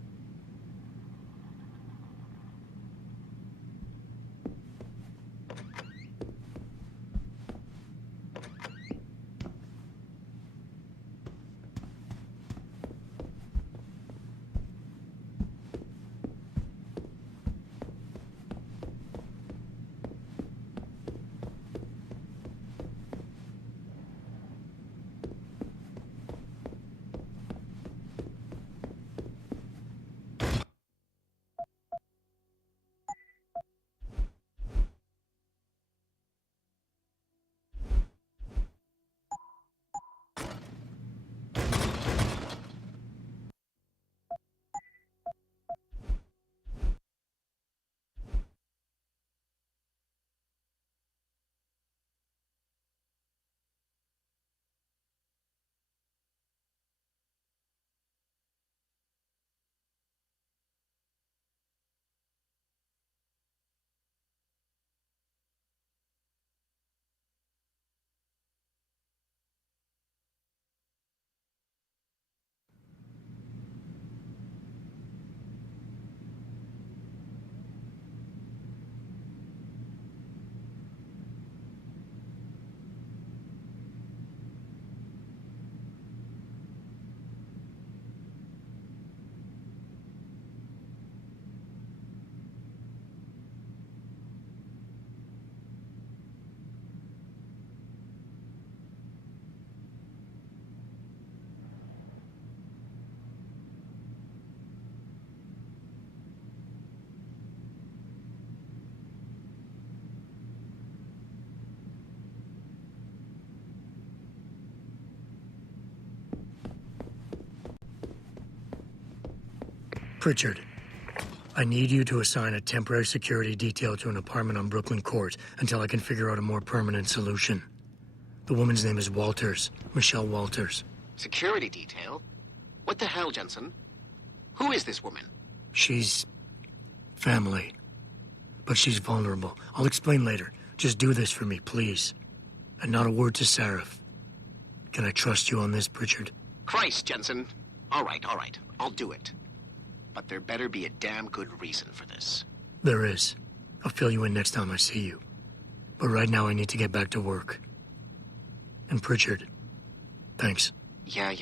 Pritchard, I need you to assign a temporary security detail to an apartment on Brooklyn Court until I can figure out a more permanent solution. The woman's name is Walters, Michelle Walters. Security detail? What the hell, Jensen? Who is this woman? She's... family. But she's vulnerable. I'll explain later. Just do this for me, please. And not a word to Sarif. Can I trust you on this, Pritchard? Christ, Jensen. All right. I'll do it. But there better be a damn good reason for this. There is. I'll fill you in next time I see you. But right now I need to get back to work. And Pritchard, thanks. Yeah.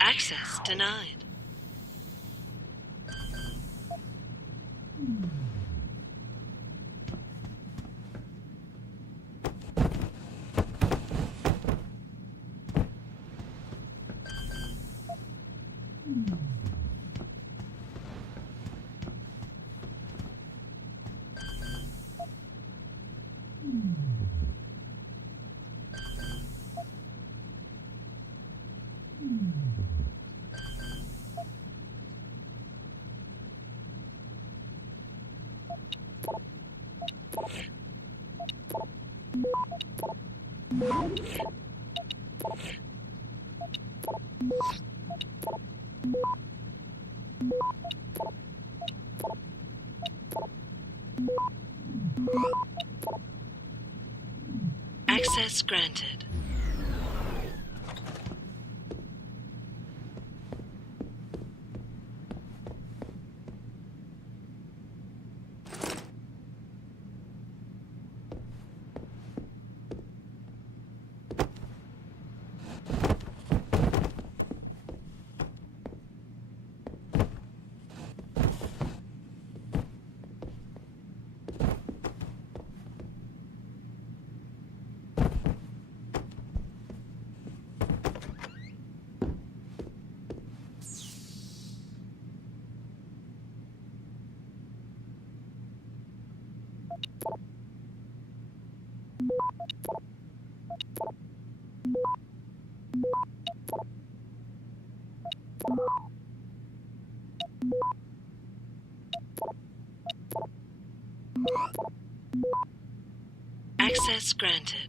Access denied. Access granted. Access granted.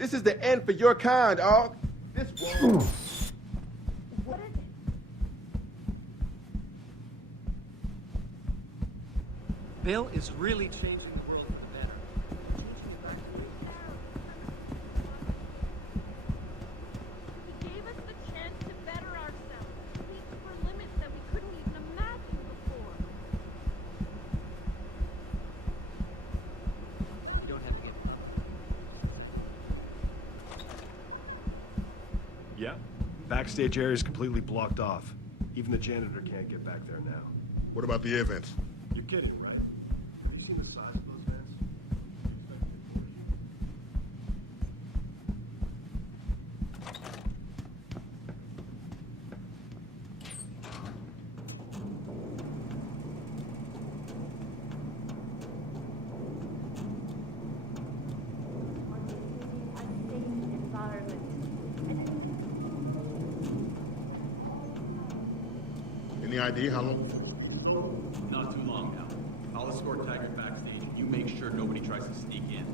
This is the end for your kind, Aug. This won't. What is it? Bill is really changing the world for the better. He gave us the chance to better ourselves. Reach for limits that we couldn't even imagine before. You don't have to get Yeah. Backstage area is completely blocked off. Even the janitor can't get back there now. What about the air vents? You're kidding, right? Have you seen the size of those vents? Any idea how long? Not too long now. I'll escort Tiger backstage and you make sure nobody tries to sneak in.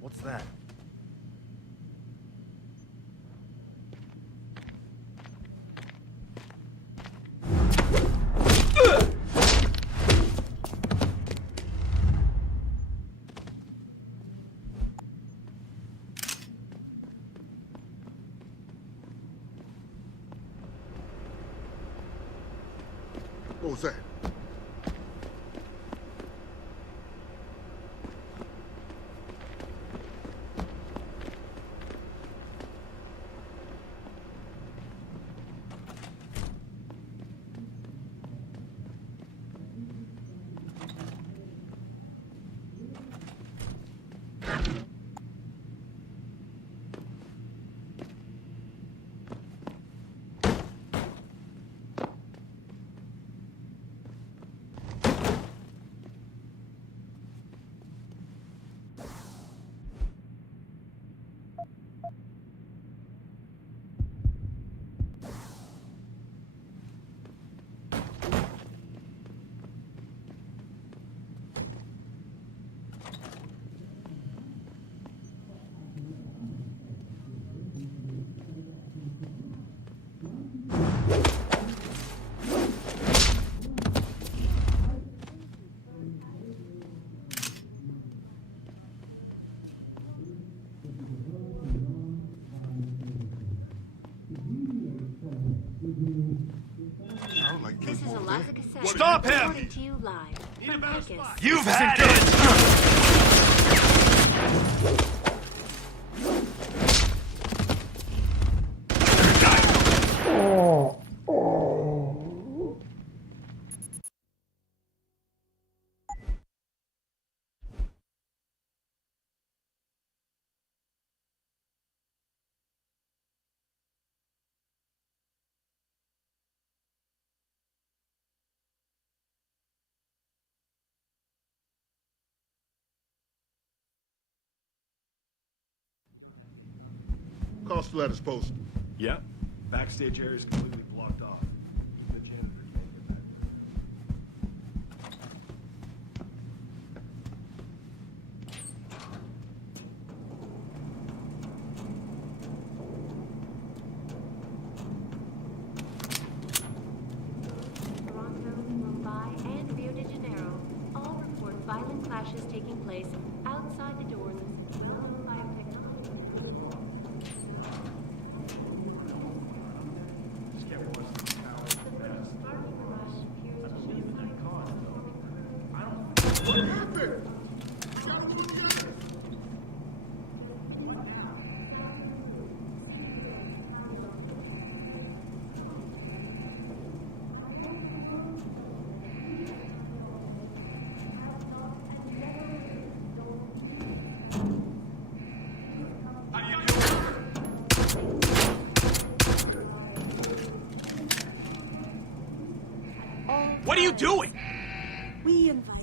What's that? What was that? This is Eliza Cassette. Stop him! Reporting to you live. Need a better spot. You've had it! Cost letters posted. Yeah. Backstage area is completely blocked off. Even the janitor can't get back Toronto, Mumbai, and Rio de Janeiro all report violent clashes taking place outside the doors of by a pickup. What are you doing? We invited.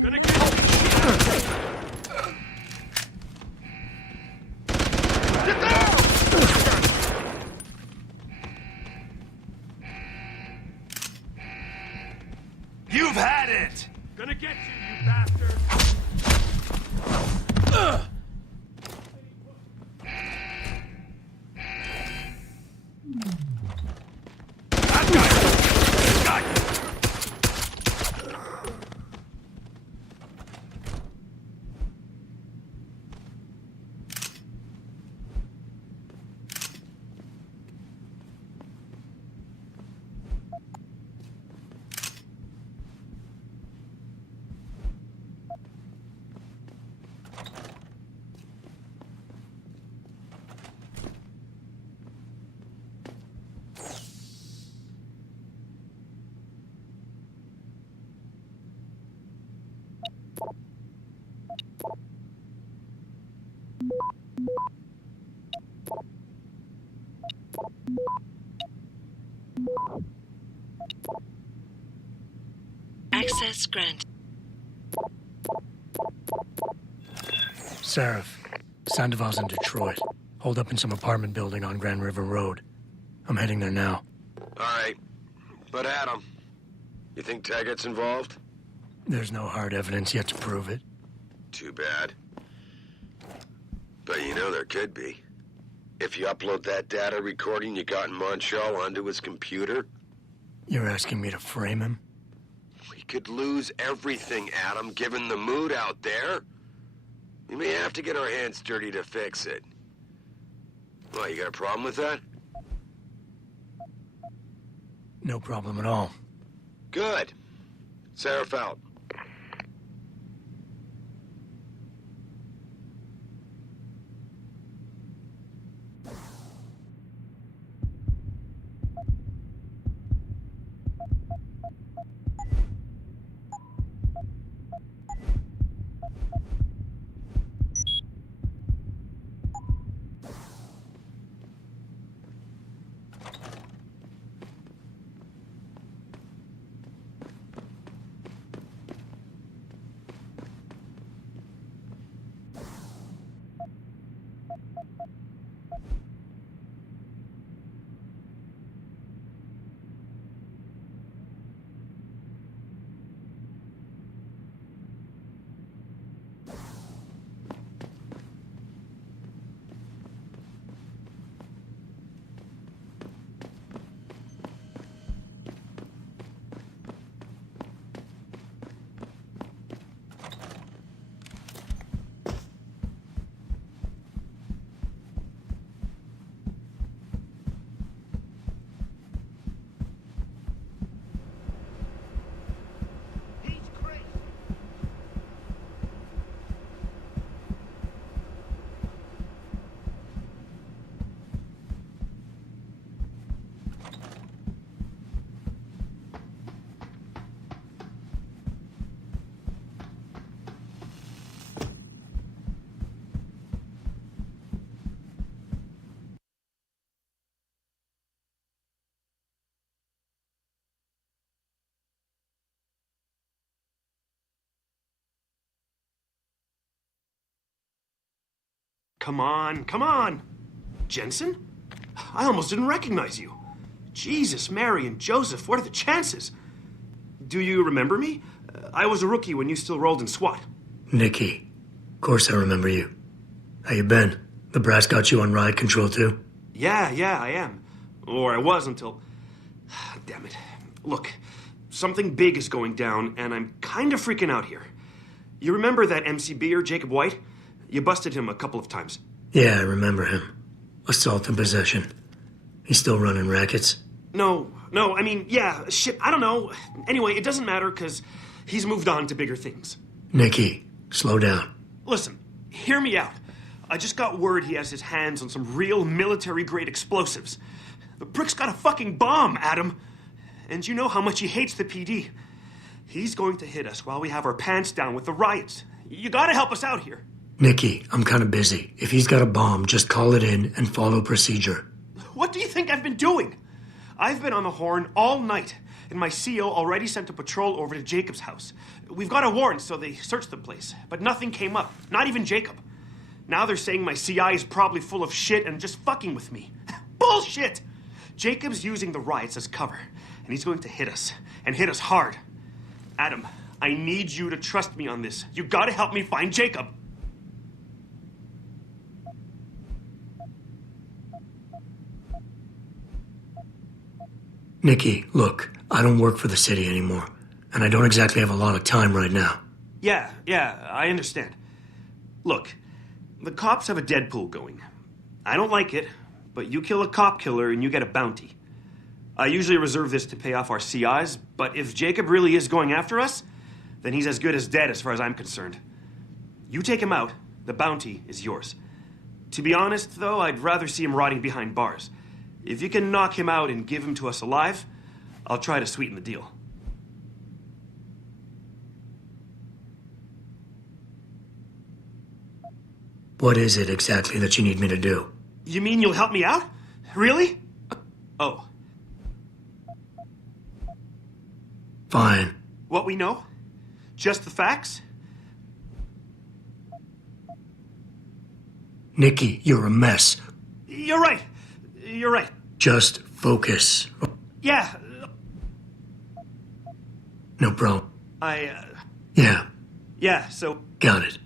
Gonna get shit. Get down! You've had it. Gonna get you bastard. Access granted. Seraph, Sandoval's in Detroit. Hold up in some apartment building on Grand River Road. I'm heading there now. All right. But Adam, you think Taggart's involved? There's no hard evidence yet to prove it. Too bad. But you know there could be. If you upload that data recording you got in Montreal onto his computer. You're asking me to frame him? We could lose everything, Adam, given the mood out there. We may have to get our hands dirty to fix it. Well, you got a problem with that? No problem at all. Good. Seraph out. Come on, come on! Jensen? I almost didn't recognize you. Jesus, Mary, and Joseph, what are the chances? Do you remember me? I was a rookie when you still rolled in SWAT. Nikki. Of course I remember you. How you been? The brass got you on ride control too? Yeah, I am. Or I was until... Damn it. Look, something big is going down, and I'm kind of freaking out here. You remember that MCBer, Jacob White? You busted him a couple of times. Yeah, I remember him. Assault and possession. He's still running rackets? No, I mean, yeah, shit, I don't know. Anyway, it doesn't matter, because He's moved on to bigger things. Nikki, slow down. Listen, hear me out. I just got word he has his hands on some real military-grade explosives. The prick's got a fucking bomb, Adam. And you know how much he hates the PD. He's going to hit us while we have our pants down with the riots. You gotta help us out here. Nikki, I'm kind of busy. If he's got a bomb, just call it in and follow procedure. What do you think I've been doing? I've been on the horn all night, and my CO already sent a patrol over to Jacob's house. We've got a warrant, so they searched the place, but nothing came up, not even Jacob. Now they're saying my CI is probably full of shit and just fucking with me. Bullshit! Jacob's using the riots as cover, and he's going to hit us, and hit us hard. Adam, I need you to trust me on this. You gotta help me find Jacob. Nikki, look, I don't work for the city anymore, and I don't exactly have a lot of time right now. Yeah, I understand. Look, the cops have a Deadpool going. I don't like it, but you kill a cop killer and you get a bounty. I usually reserve this to pay off our CIs, but if Jacob really is going after us, then he's as good as dead as far as I'm concerned. You take him out, the bounty is yours. To be honest, though, I'd rather see him rotting behind bars. If you can knock him out and give him to us alive, I'll try to sweeten the deal. What is it exactly that you need me to do? You mean you'll help me out? Really? Oh. Fine. What we know? Just the facts? Nikki, you're a mess. You're right. You're right. Just focus. Yeah. No problem. Yeah, Yeah, so... got it.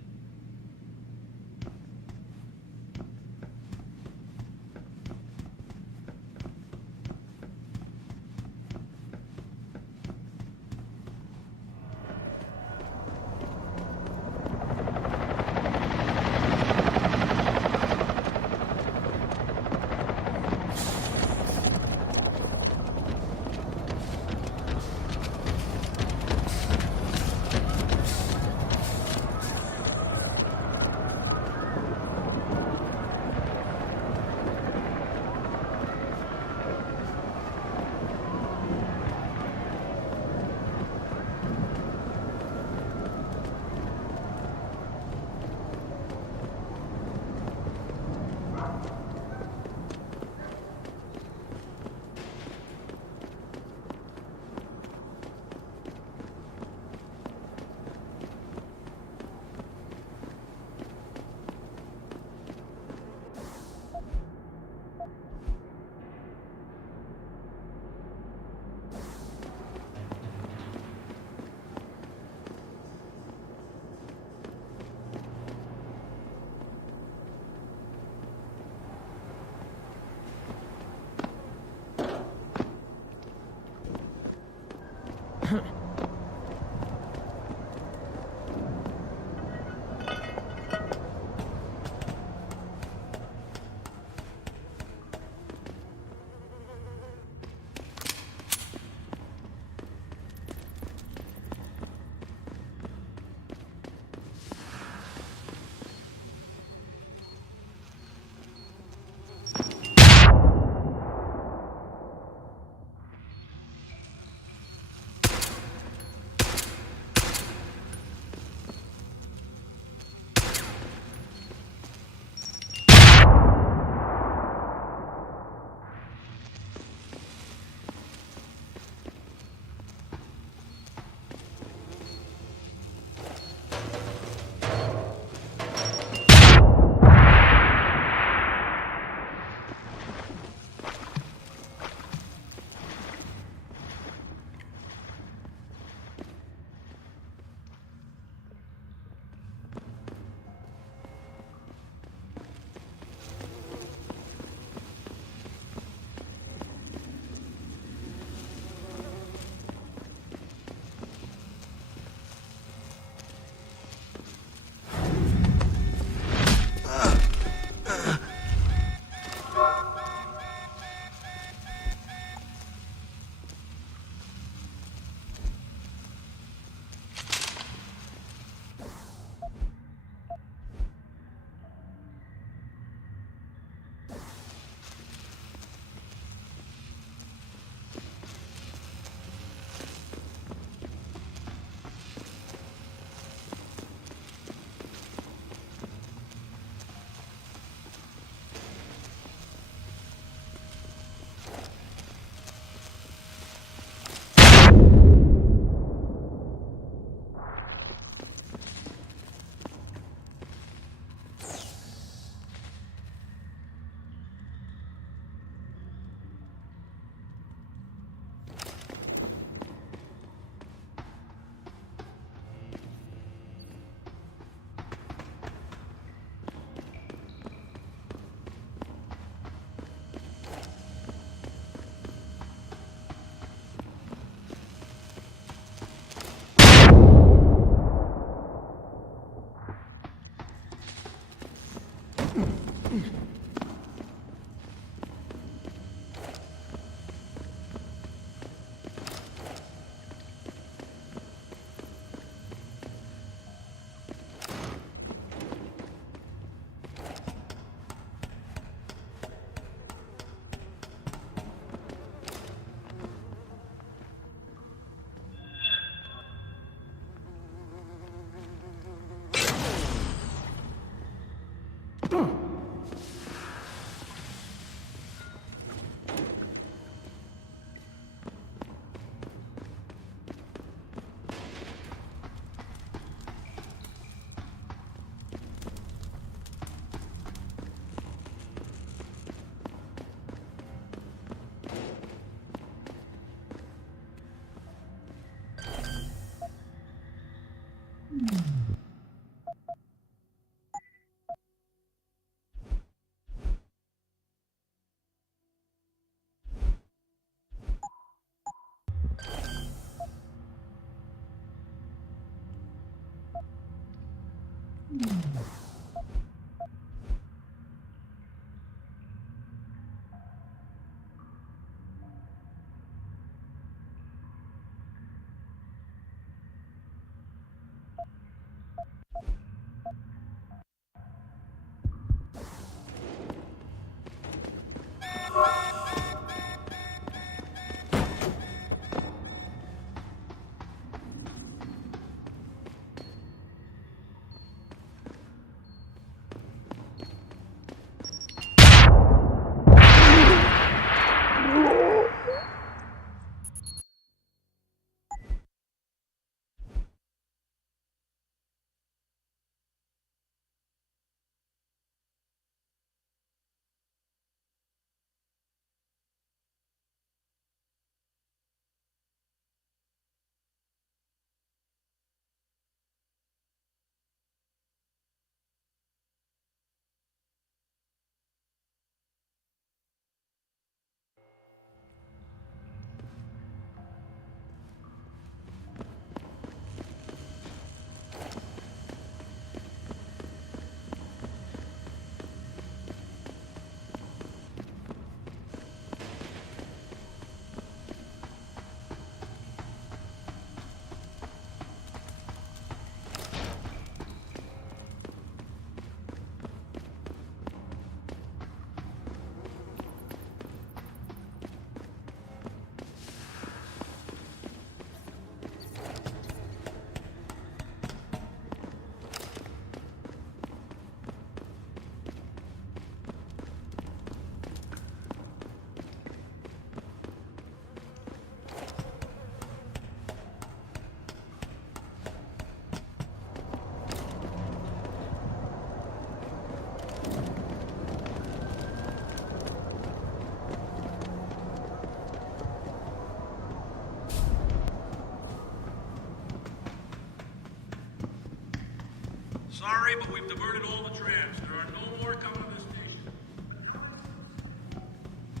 Sorry, but we've diverted all the trams. There are no more coming to this station.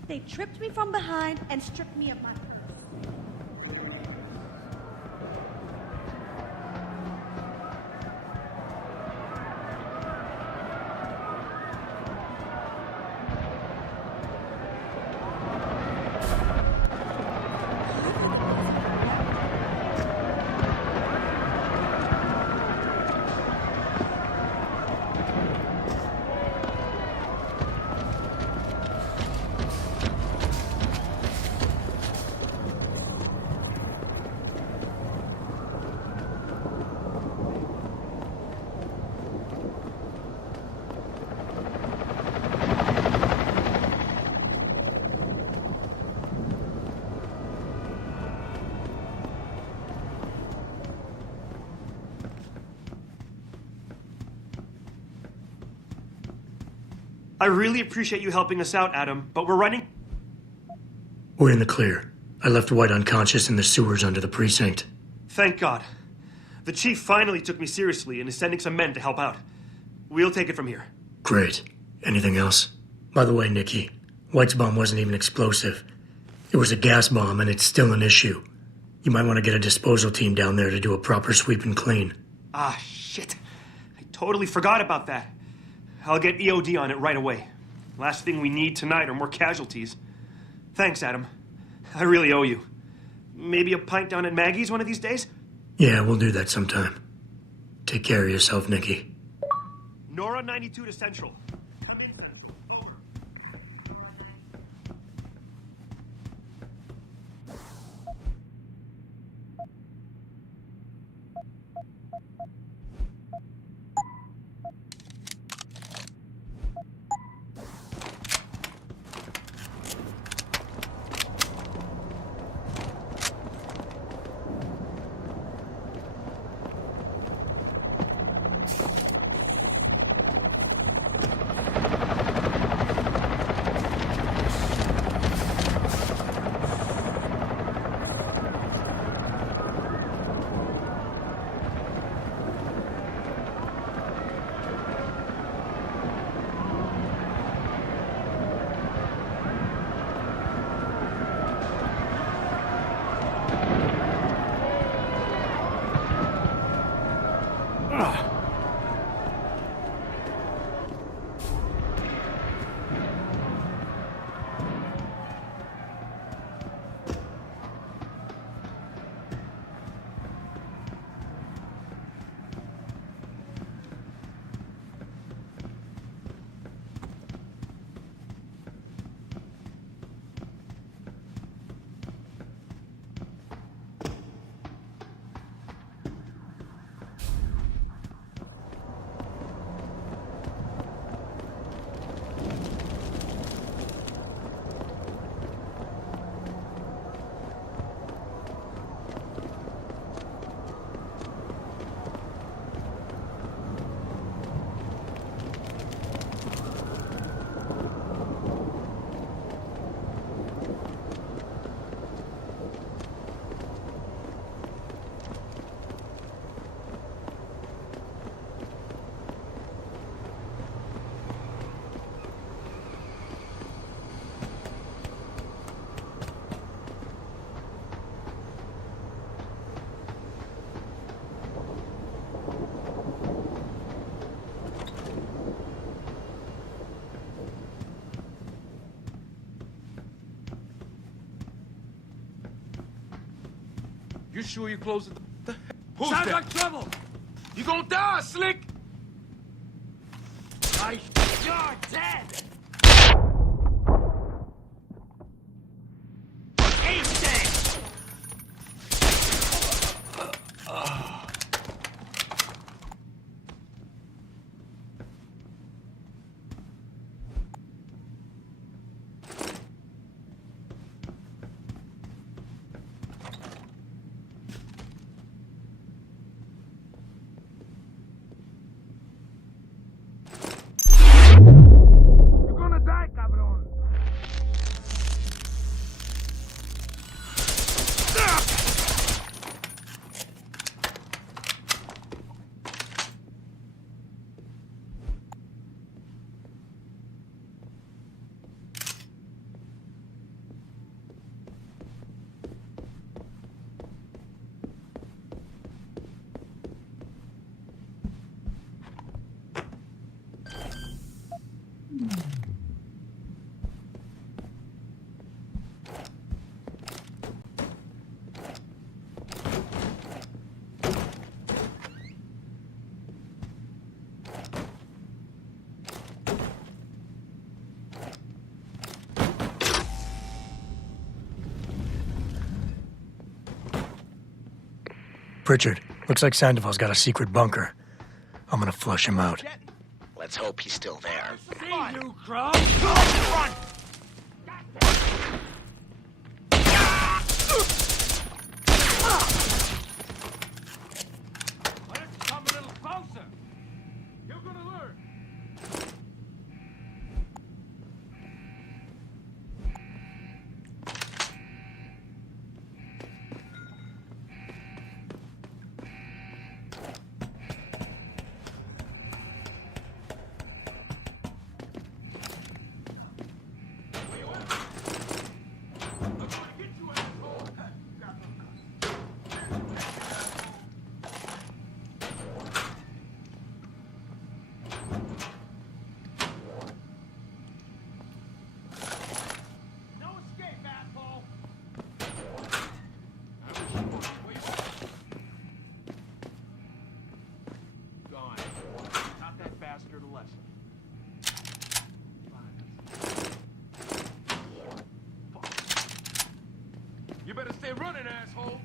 They tripped me from behind and stripped me of my purse. I really appreciate you helping us out, Adam, but we're running... We're in the clear. I left White unconscious in the sewers under the precinct. Thank God. The chief finally took me seriously and is sending some men to help out. We'll take it from here. Great. Anything else? By the way, Nikki, White's bomb wasn't even explosive. It was a gas bomb, and it's still an issue. You might want to get a disposal team down there to do a proper sweep and clean. Ah, shit. I totally forgot about that. I'll get EOD on it right away. Last thing we need tonight are more casualties. Thanks, Adam. I really owe you. Maybe a pint down at Maggie's one of these days? Yeah, we'll do that sometime. Take care of yourself, Nikki. Nora 92 to Central. Come in. Over. You sure you closed the... Who's Sounds that? like trouble! You gonna die, Slick? You're dead! He's dead! Pritchard, looks like Sandoval's got a secret bunker. I'm gonna flush him out. Let's hope he's still there. See you, Crow! Run! Why don't you come a little closer? You're gonna learn. You better stay running, asshole!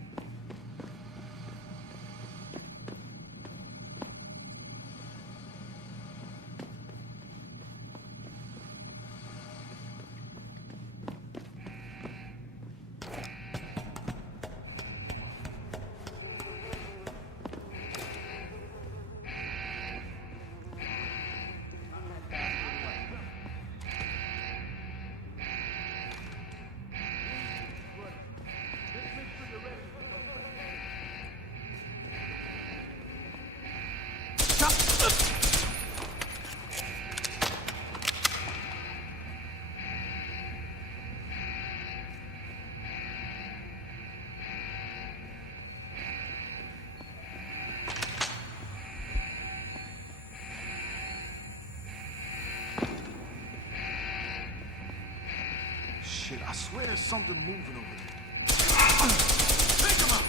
Shit, I swear there's something moving over there. Take him out!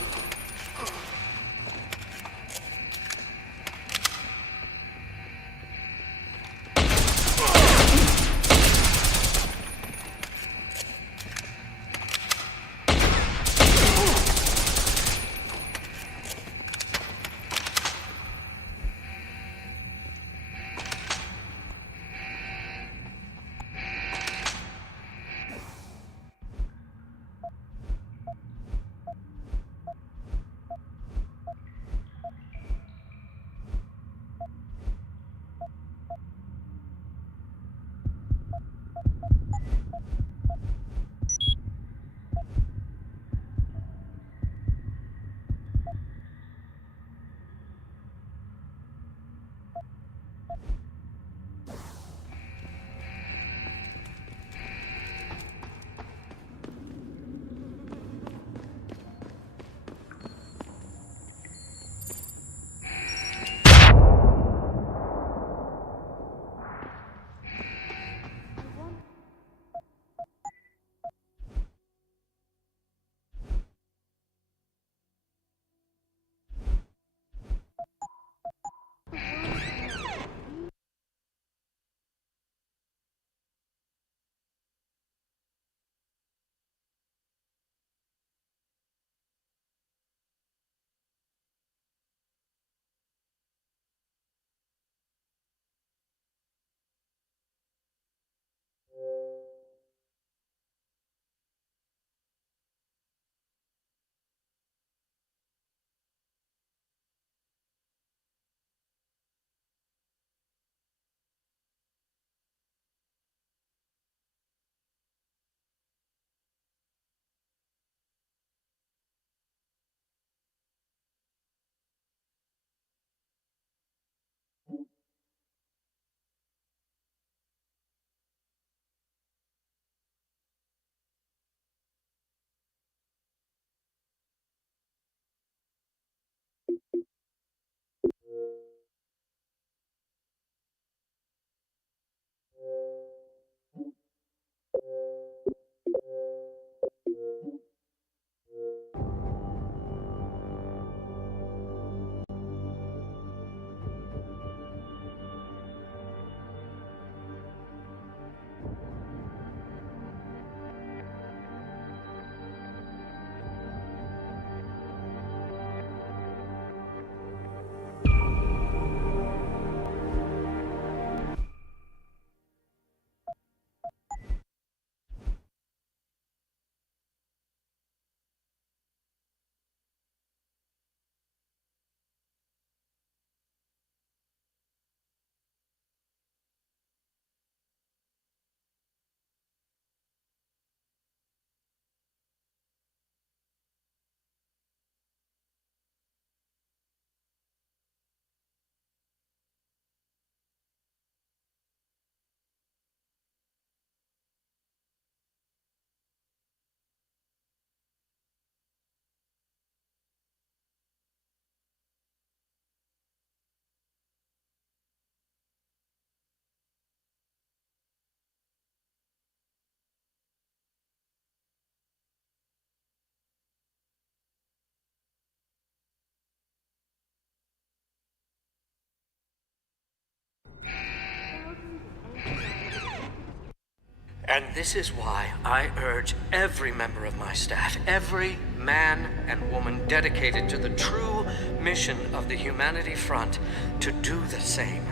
And this is why I urge every member of my staff, every man and woman dedicated to the true mission of the Humanity Front, to do the same.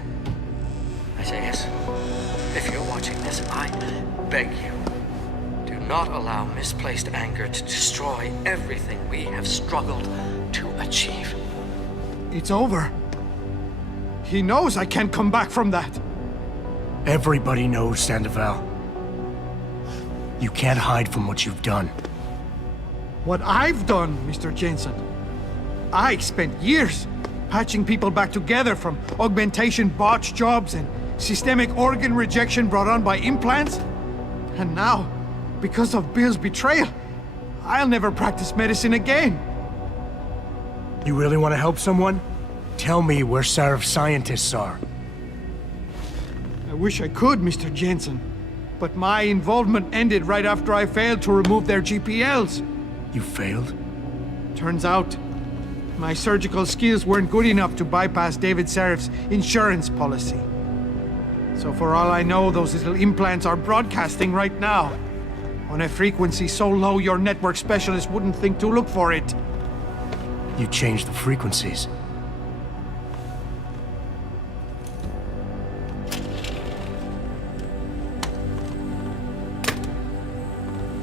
Isaias, if you're watching this, I beg you, do not allow misplaced anger to destroy everything we have struggled to achieve. It's over. He knows I can't come back from that. Everybody knows, Sandoval. You can't hide from what you've done. What I've done, Mr. Jensen. I spent years patching people back together from augmentation botch jobs and systemic organ rejection brought on by implants. And now, because of Bill's betrayal, I'll never practice medicine again. You really want to help someone? Tell me where Sarif's scientists are. I wish I could, Mr. Jensen. But my involvement ended right after I failed to remove their GPLs. You failed? Turns out, my surgical skills weren't good enough to bypass David Sarif's insurance policy. So for all I know, those little implants are broadcasting right now, on a frequency so low your network specialist wouldn't think to look for it. You changed the frequencies.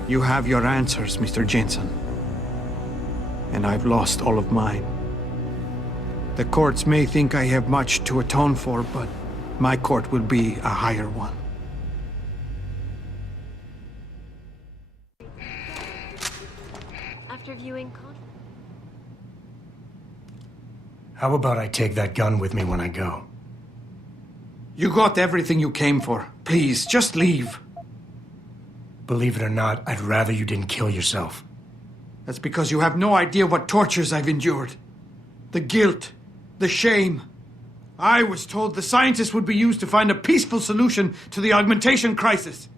You have your answers, Mr. Jensen. And I've lost all of mine. The courts may think I have much to atone for, but my court will be a higher one. After viewing How about I take that gun with me when I go? You got everything you came for. Please, just leave. Believe it or not, I'd rather you didn't kill yourself. That's because you have no idea what tortures I've endured. The guilt, the shame. I was told the scientists would be used to find a peaceful solution to the augmentation crisis.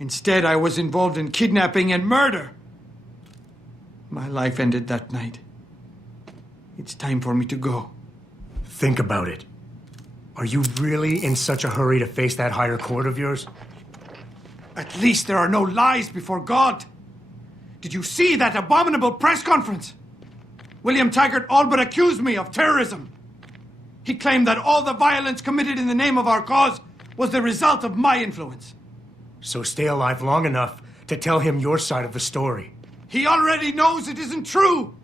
Instead, I was involved in kidnapping and murder. My life ended that night. It's time for me to go. Think about it. Are you really in such a hurry to face that higher court of yours? At least there are no lies before God. Did you see that abominable press conference? William Taggart all but accused me of terrorism. He claimed that all the violence committed in the name of our cause was the result of my influence. So stay alive long enough to tell him your side of the story. He already knows it isn't true.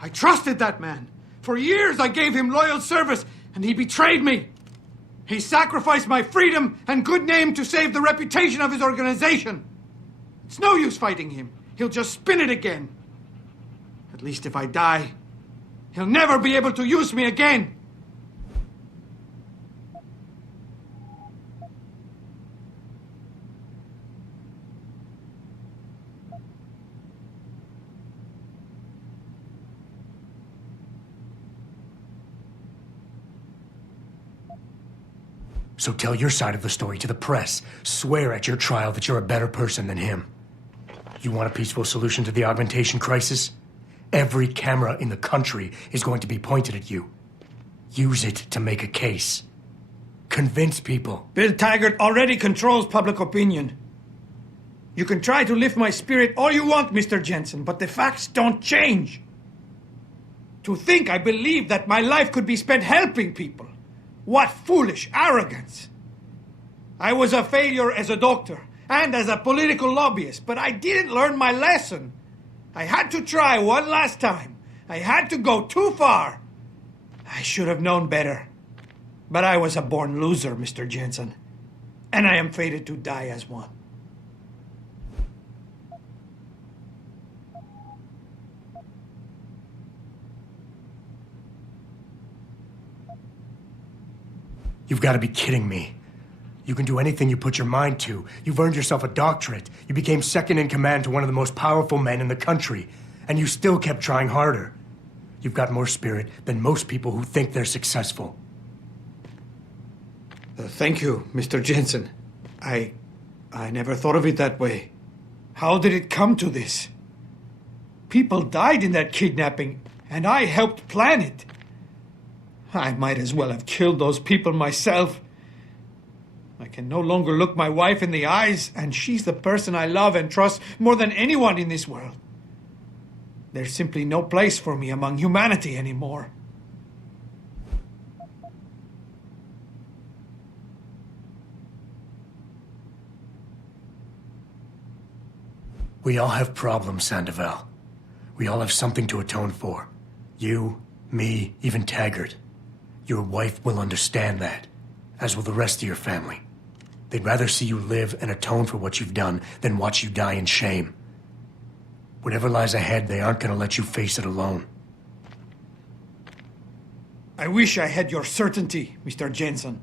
I trusted that man. For years I gave him loyal service, and he betrayed me. He sacrificed my freedom and good name to save the reputation of his organization. It's no use fighting him. He'll just spin it again. At least if I die, he'll never be able to use me again. So tell your side of the story to the press. Swear at your trial that you're a better person than him. You want a peaceful solution to the augmentation crisis? Every camera in the country is going to be pointed at you. Use it to make a case. Convince people. Bill Taggart already controls public opinion. You can try to lift my spirit all you want, Mr. Jensen, but the facts don't change. To think I believed that my life could be spent helping people. What foolish arrogance! I was a failure as a doctor and as a political lobbyist, but I didn't learn my lesson. I had to try one last time. I had to go too far. I should have known better. But I was a born loser, Mr. Jensen, and I am fated to die as one. You've got to be kidding me. You can do anything you put your mind to. You've earned yourself a doctorate. You became second in command to one of the most powerful men in the country. And you still kept trying harder. You've got more spirit than most people who think they're successful. Thank you, Mr. Jensen. I never thought of it that way. How did it come to this? People died in that kidnapping, and I helped plan it. I might as well have killed those people myself. I can no longer look my wife in the eyes, and she's the person I love and trust more than anyone in this world. There's simply no place for me among humanity anymore. We all have problems, Sandoval. We all have something to atone for. You, me, even Taggart. Your wife will understand that, as will the rest of your family. They'd rather see you live and atone for what you've done than watch you die in shame. Whatever lies ahead, they aren't gonna let you face it alone. I wish I had your certainty, Mr. Jensen.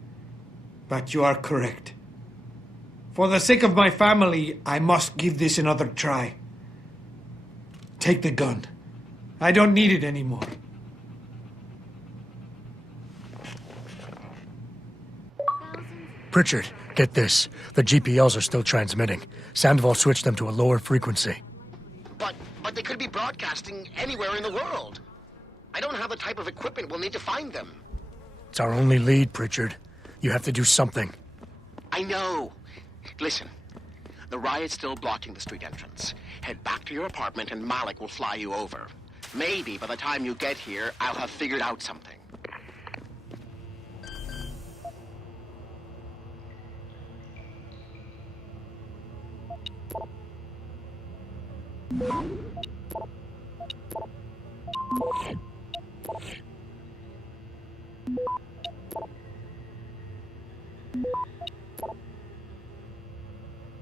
But you are correct. For the sake of my family, I must give this another try. Take the gun. I don't need it anymore. Pritchard, get this. The GPLs are still transmitting. Sandoval switched them to a lower frequency. But they could be broadcasting anywhere in the world. I don't have the type of equipment we'll need to find them. It's our only lead, Pritchard. You have to do something. I know. Listen, the riot's still blocking the street entrance. Head back to your apartment and Malik will fly you over. Maybe by the time you get here, I'll have figured out something.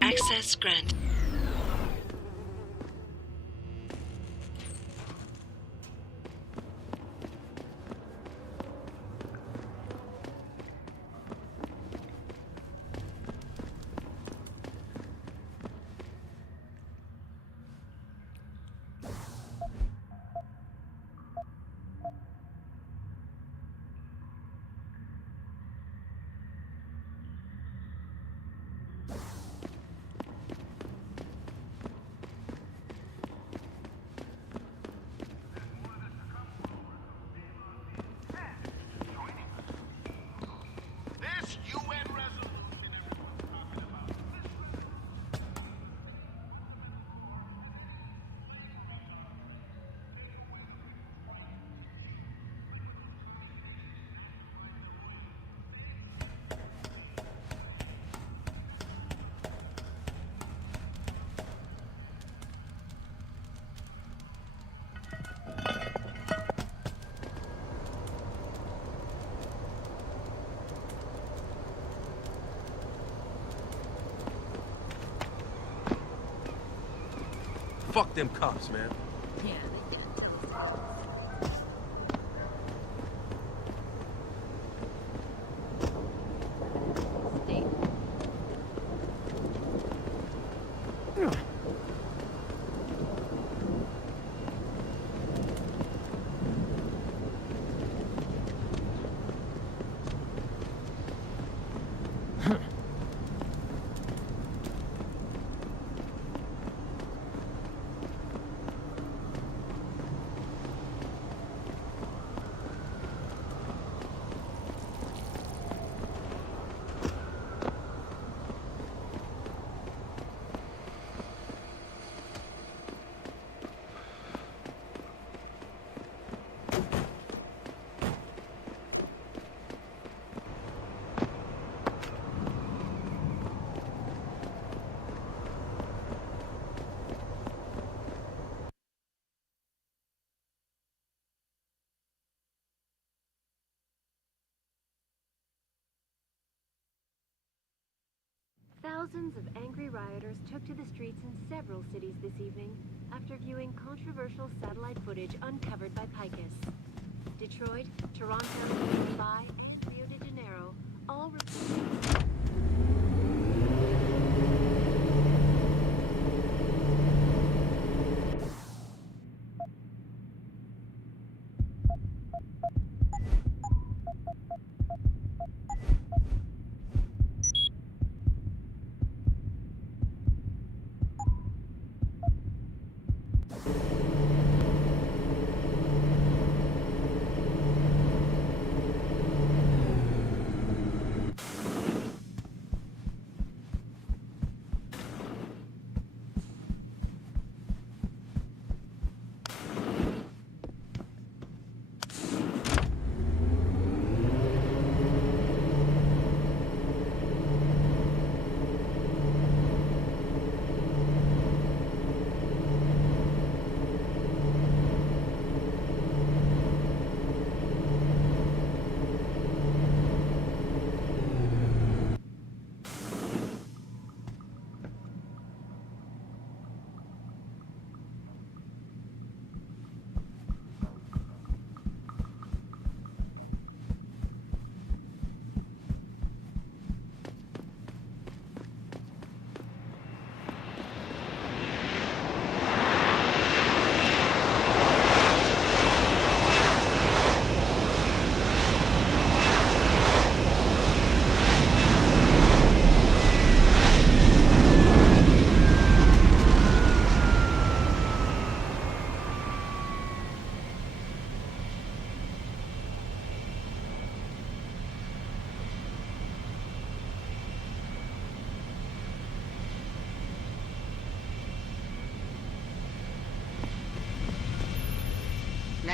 Access granted. Fuck them cops, man. Yeah. Thousands of angry rioters took to the streets in several cities this evening after viewing controversial satellite footage uncovered by Picus. Detroit, Toronto, Mumbai, and Rio de Janeiro all reported.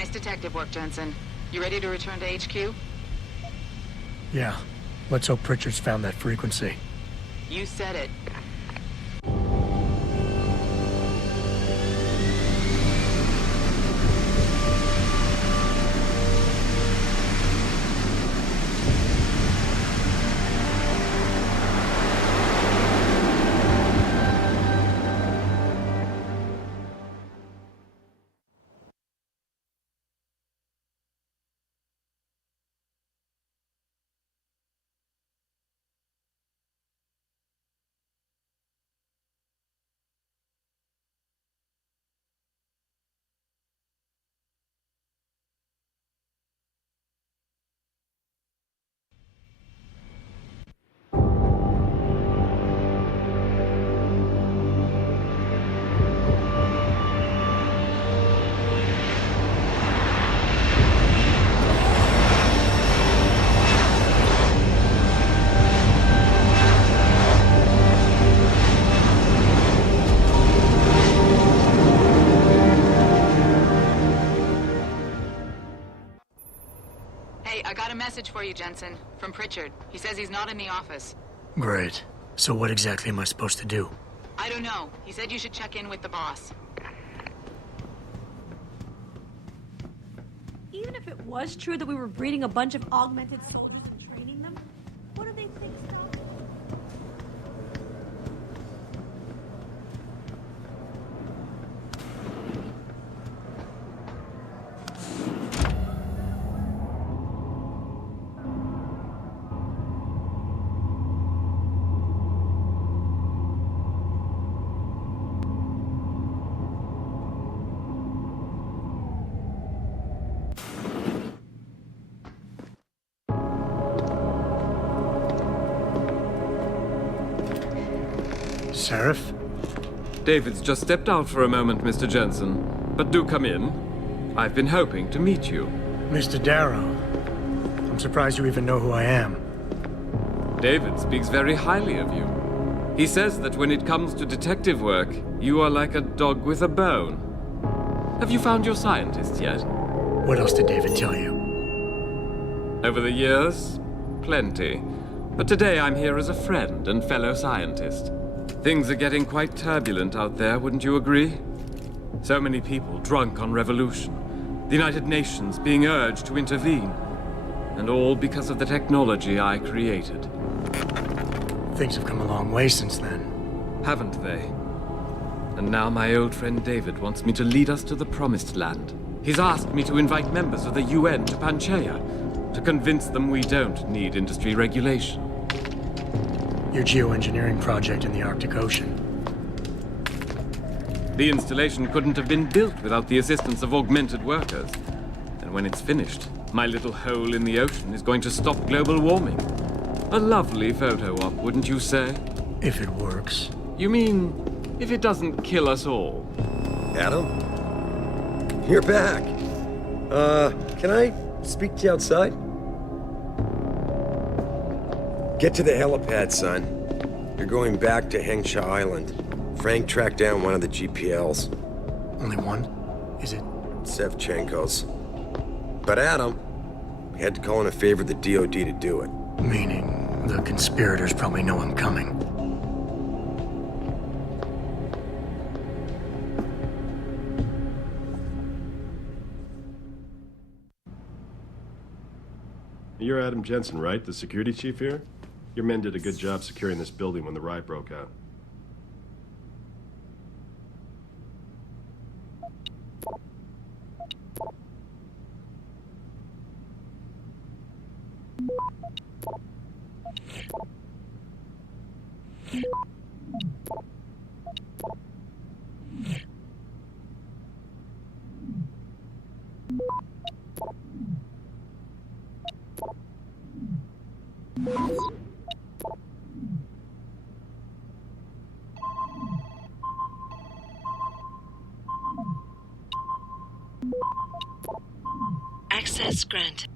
Nice detective work, Jensen. You ready to return to HQ? Yeah. Let's hope Pritchard's found that frequency. You said it. I got a message for you, Jensen. From Pritchard. He says he's not in the office. Great. So what exactly am I supposed to do? I don't know. He said you should check in with the boss. Even if it was true that we were breeding a bunch of augmented soldiers and training them, what do they think now? Sheriff? David's just stepped out for a moment, Mr. Jensen. But do come in. I've been hoping to meet you. Mr. Darrow. I'm surprised you even know who I am. David speaks very highly of you. He says that when it comes to detective work, you are like a dog with a bone. Have you found your scientist yet? What else did David tell you? Over the years, plenty. But today I'm here as a friend and fellow scientist. Things are getting quite turbulent out there, wouldn't you agree? So many people drunk on revolution. The United Nations being urged to intervene. And all because of the technology I created. Things have come a long way since then. Haven't they? And now my old friend David wants me to lead us to the Promised Land. He's asked me to invite members of the UN to Panchaea, to convince them we don't need industry regulation. Your geoengineering project in the Arctic Ocean. The installation couldn't have been built without the assistance of augmented workers. And when it's finished, my little hole in the ocean is going to stop global warming. A lovely photo op, wouldn't you say? If it works. You mean, if it doesn't kill us all? Adam? You're back. Can I speak to you outside? Get to the helipad, son. You're going back to Hengsha Island. Frank tracked down one of the GPLs. Only one? Is it? Sevchenko's. But Adam, we had to call in a favor of the DOD to do it. Meaning, the conspirators probably know I'm coming. You're Adam Jensen, right? The security chief here? Your men did a good job securing this building when the riot broke out. Access granted.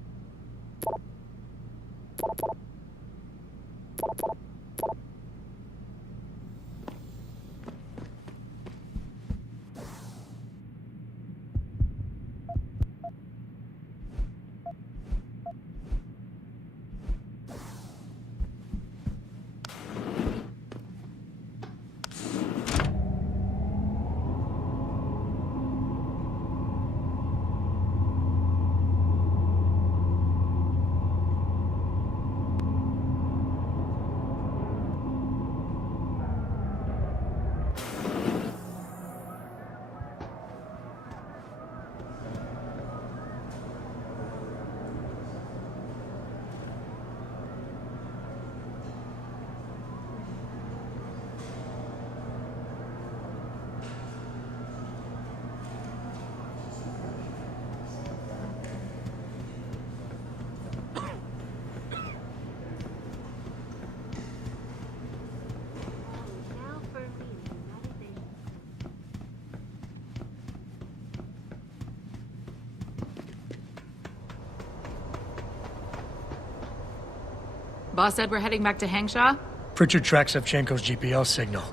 Boss said we're heading back to Hangshaw? Pritchard tracks Shevchenko's GPL signal.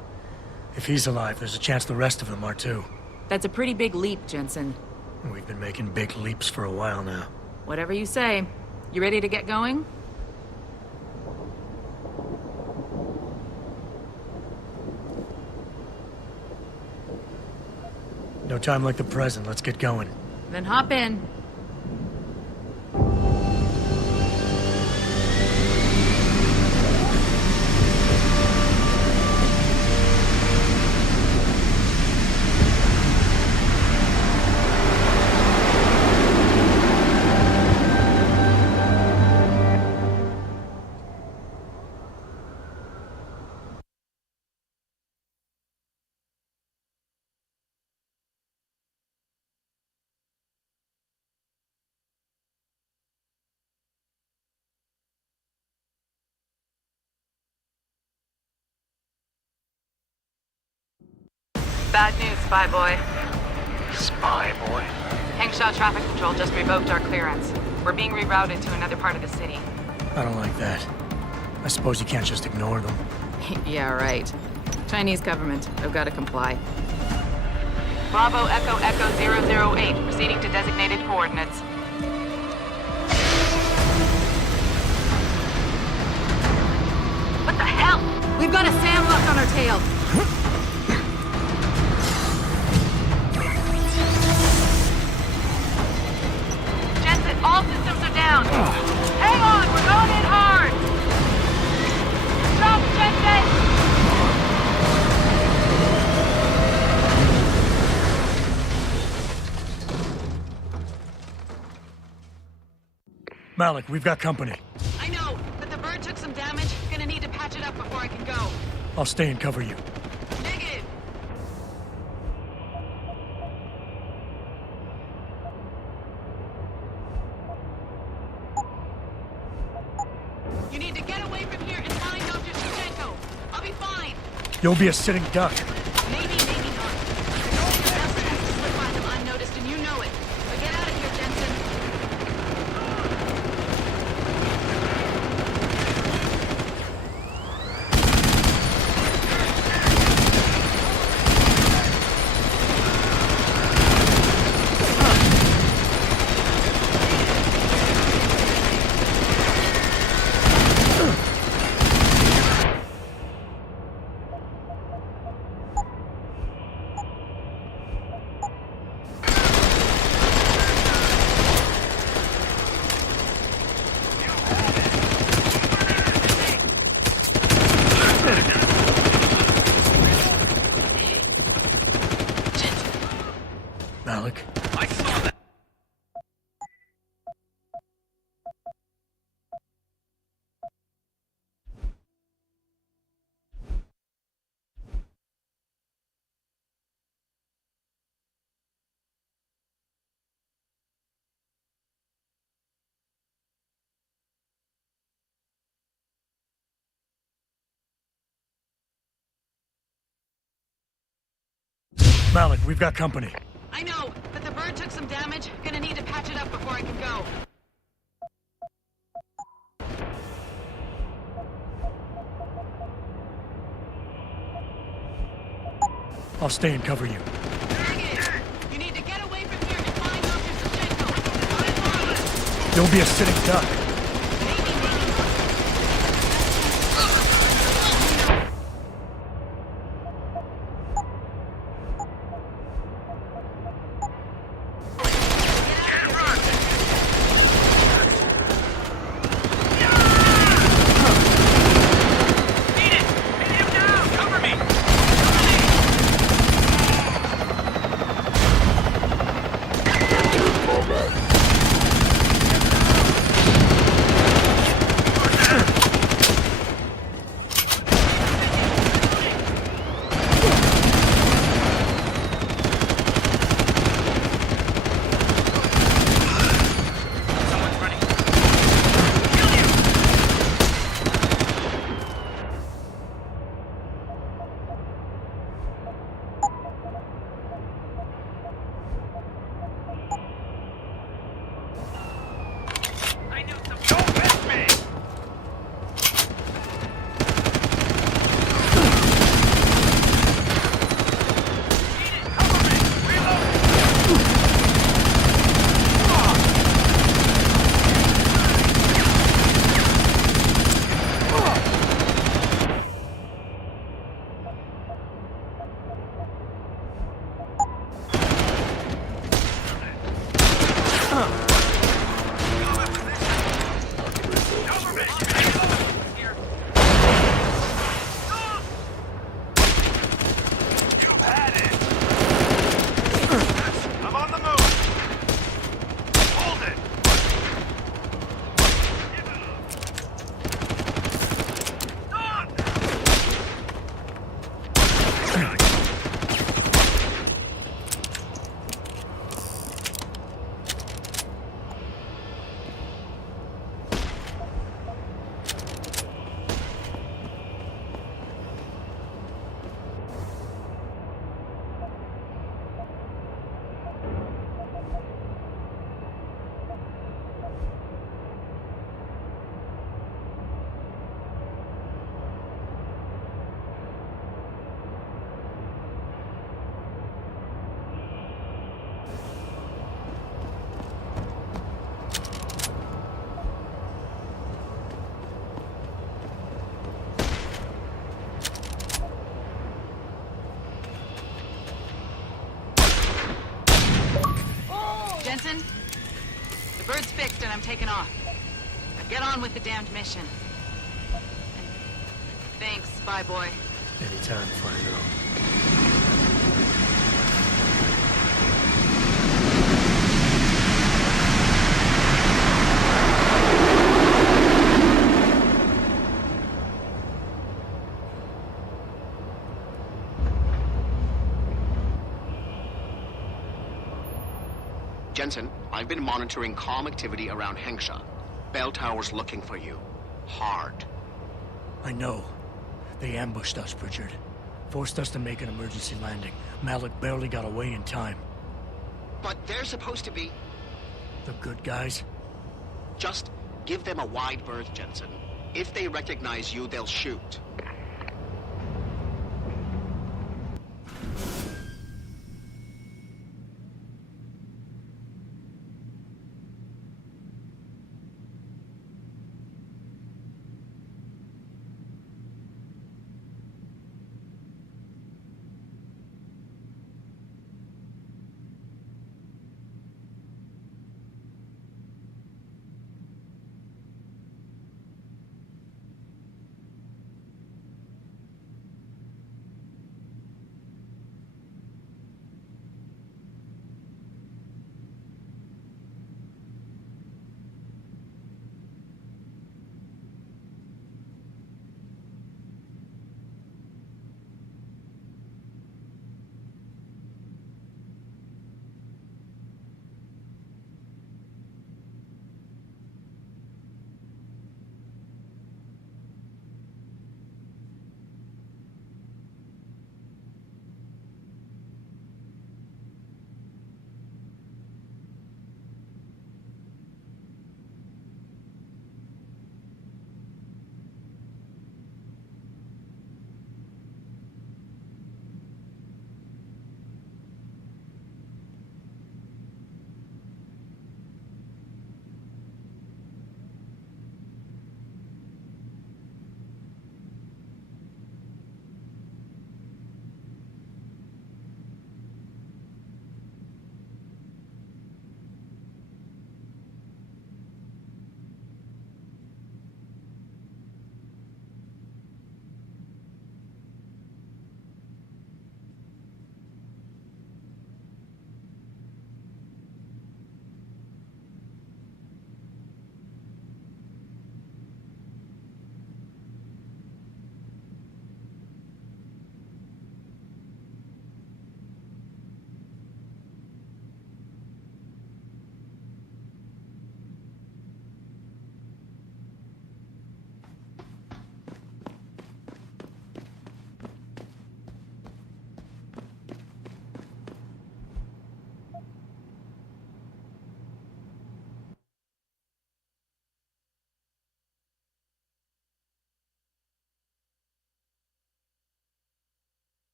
If he's alive, there's a chance the rest of them are too. That's a pretty big leap, Jensen. We've been making big leaps for a while now. Whatever you say. You ready to get going? No time like the present. Let's get going. Then hop in. Bad news, Spy Boy. Spy Boy? Hangshaw Traffic Control just revoked our clearance. We're being rerouted to another part of the city. I don't like that. I suppose you can't just ignore them. Yeah, right. Chinese government. I've got to comply. Bravo Echo Echo 008, proceeding to designated coordinates. What the hell? We've got a sandlock on our tail. Jensen, all systems are down. Hang on, we're going in hard. Stop, Jensen! Malik, we've got company. I know, but the bird took some damage. Gonna need to patch it up before I can go. I'll stay and cover you. Negative. You need to get away from here and find Dr. Shevchenko. I'll be fine. You'll be a sitting duck. Maybe, maybe not. The goal is never has to slip by them unnoticed, and you know it. But get out of here, Jensen. Malik. I saw that. Malik, we've got company. I know, but the bird took some damage. Gonna need to patch it up before I can go. I'll stay and cover you. Negative. You need to get away from here and find Dr. Shevchenko. You'll be a sitting duck. Captain, I'm taking off. Get on with the damned mission. And thanks, Spy Boy. Anytime, Fire Girl. Jensen, I've been monitoring comm activity around Hengsha. Bell Tower's looking for you. Hard. I know. They ambushed us, Pritchard. Forced us to make an emergency landing. Malik barely got away in time. But they're supposed to be... The good guys? Just give them a wide berth, Jensen. If they recognize you, they'll shoot.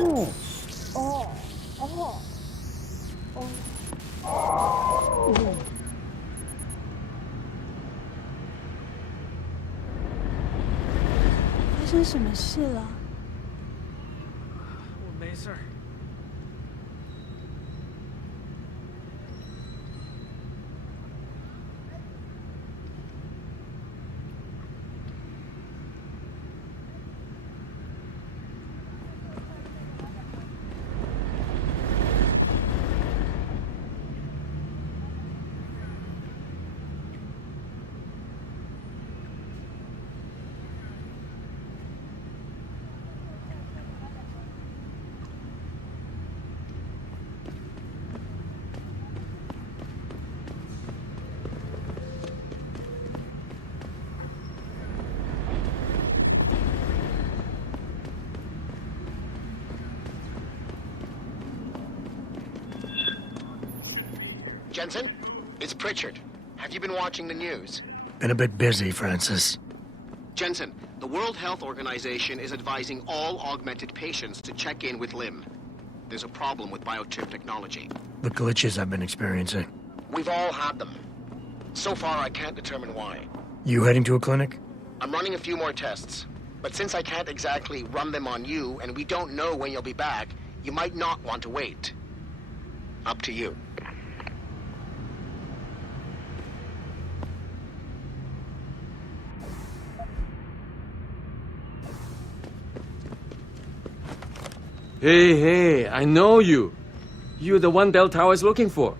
Oh. 发生什么事了？我没事儿。Jensen, it's Pritchard. Have you been watching the news? Been a bit busy, Francis. Jensen, the World Health Organization is advising all augmented patients to check in with Lim. There's a problem with biochip technology. The glitches I've been experiencing. We've all had them. So far, I can't determine why. You heading to a clinic? I'm running a few more tests. But since I can't exactly run them on you, and we don't know when you'll be back, you might not want to wait. Up to you. Hey, I know you. You're the one Bell Tower is looking for.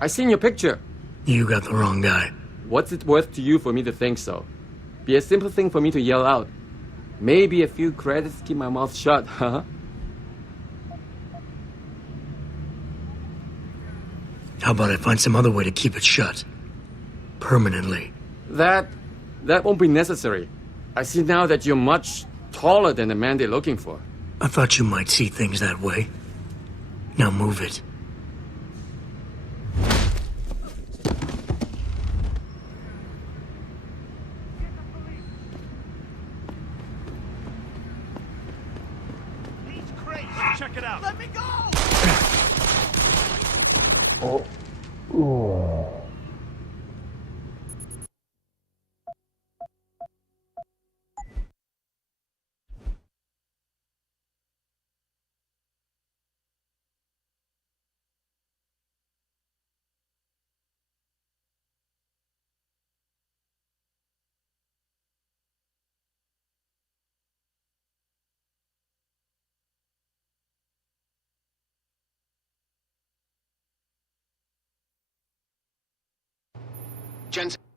I seen your picture. You got the wrong guy. What's it worth to you for me to think so? Be a simple thing for me to yell out. Maybe a few credits keep my mouth shut, huh? How about I find some other way to keep it shut? Permanently. That won't be necessary. I see now that you're much taller than the man they're looking for. I thought you might see things that way. Now move it. He's crazy. Check it out. Let me go! Jensen.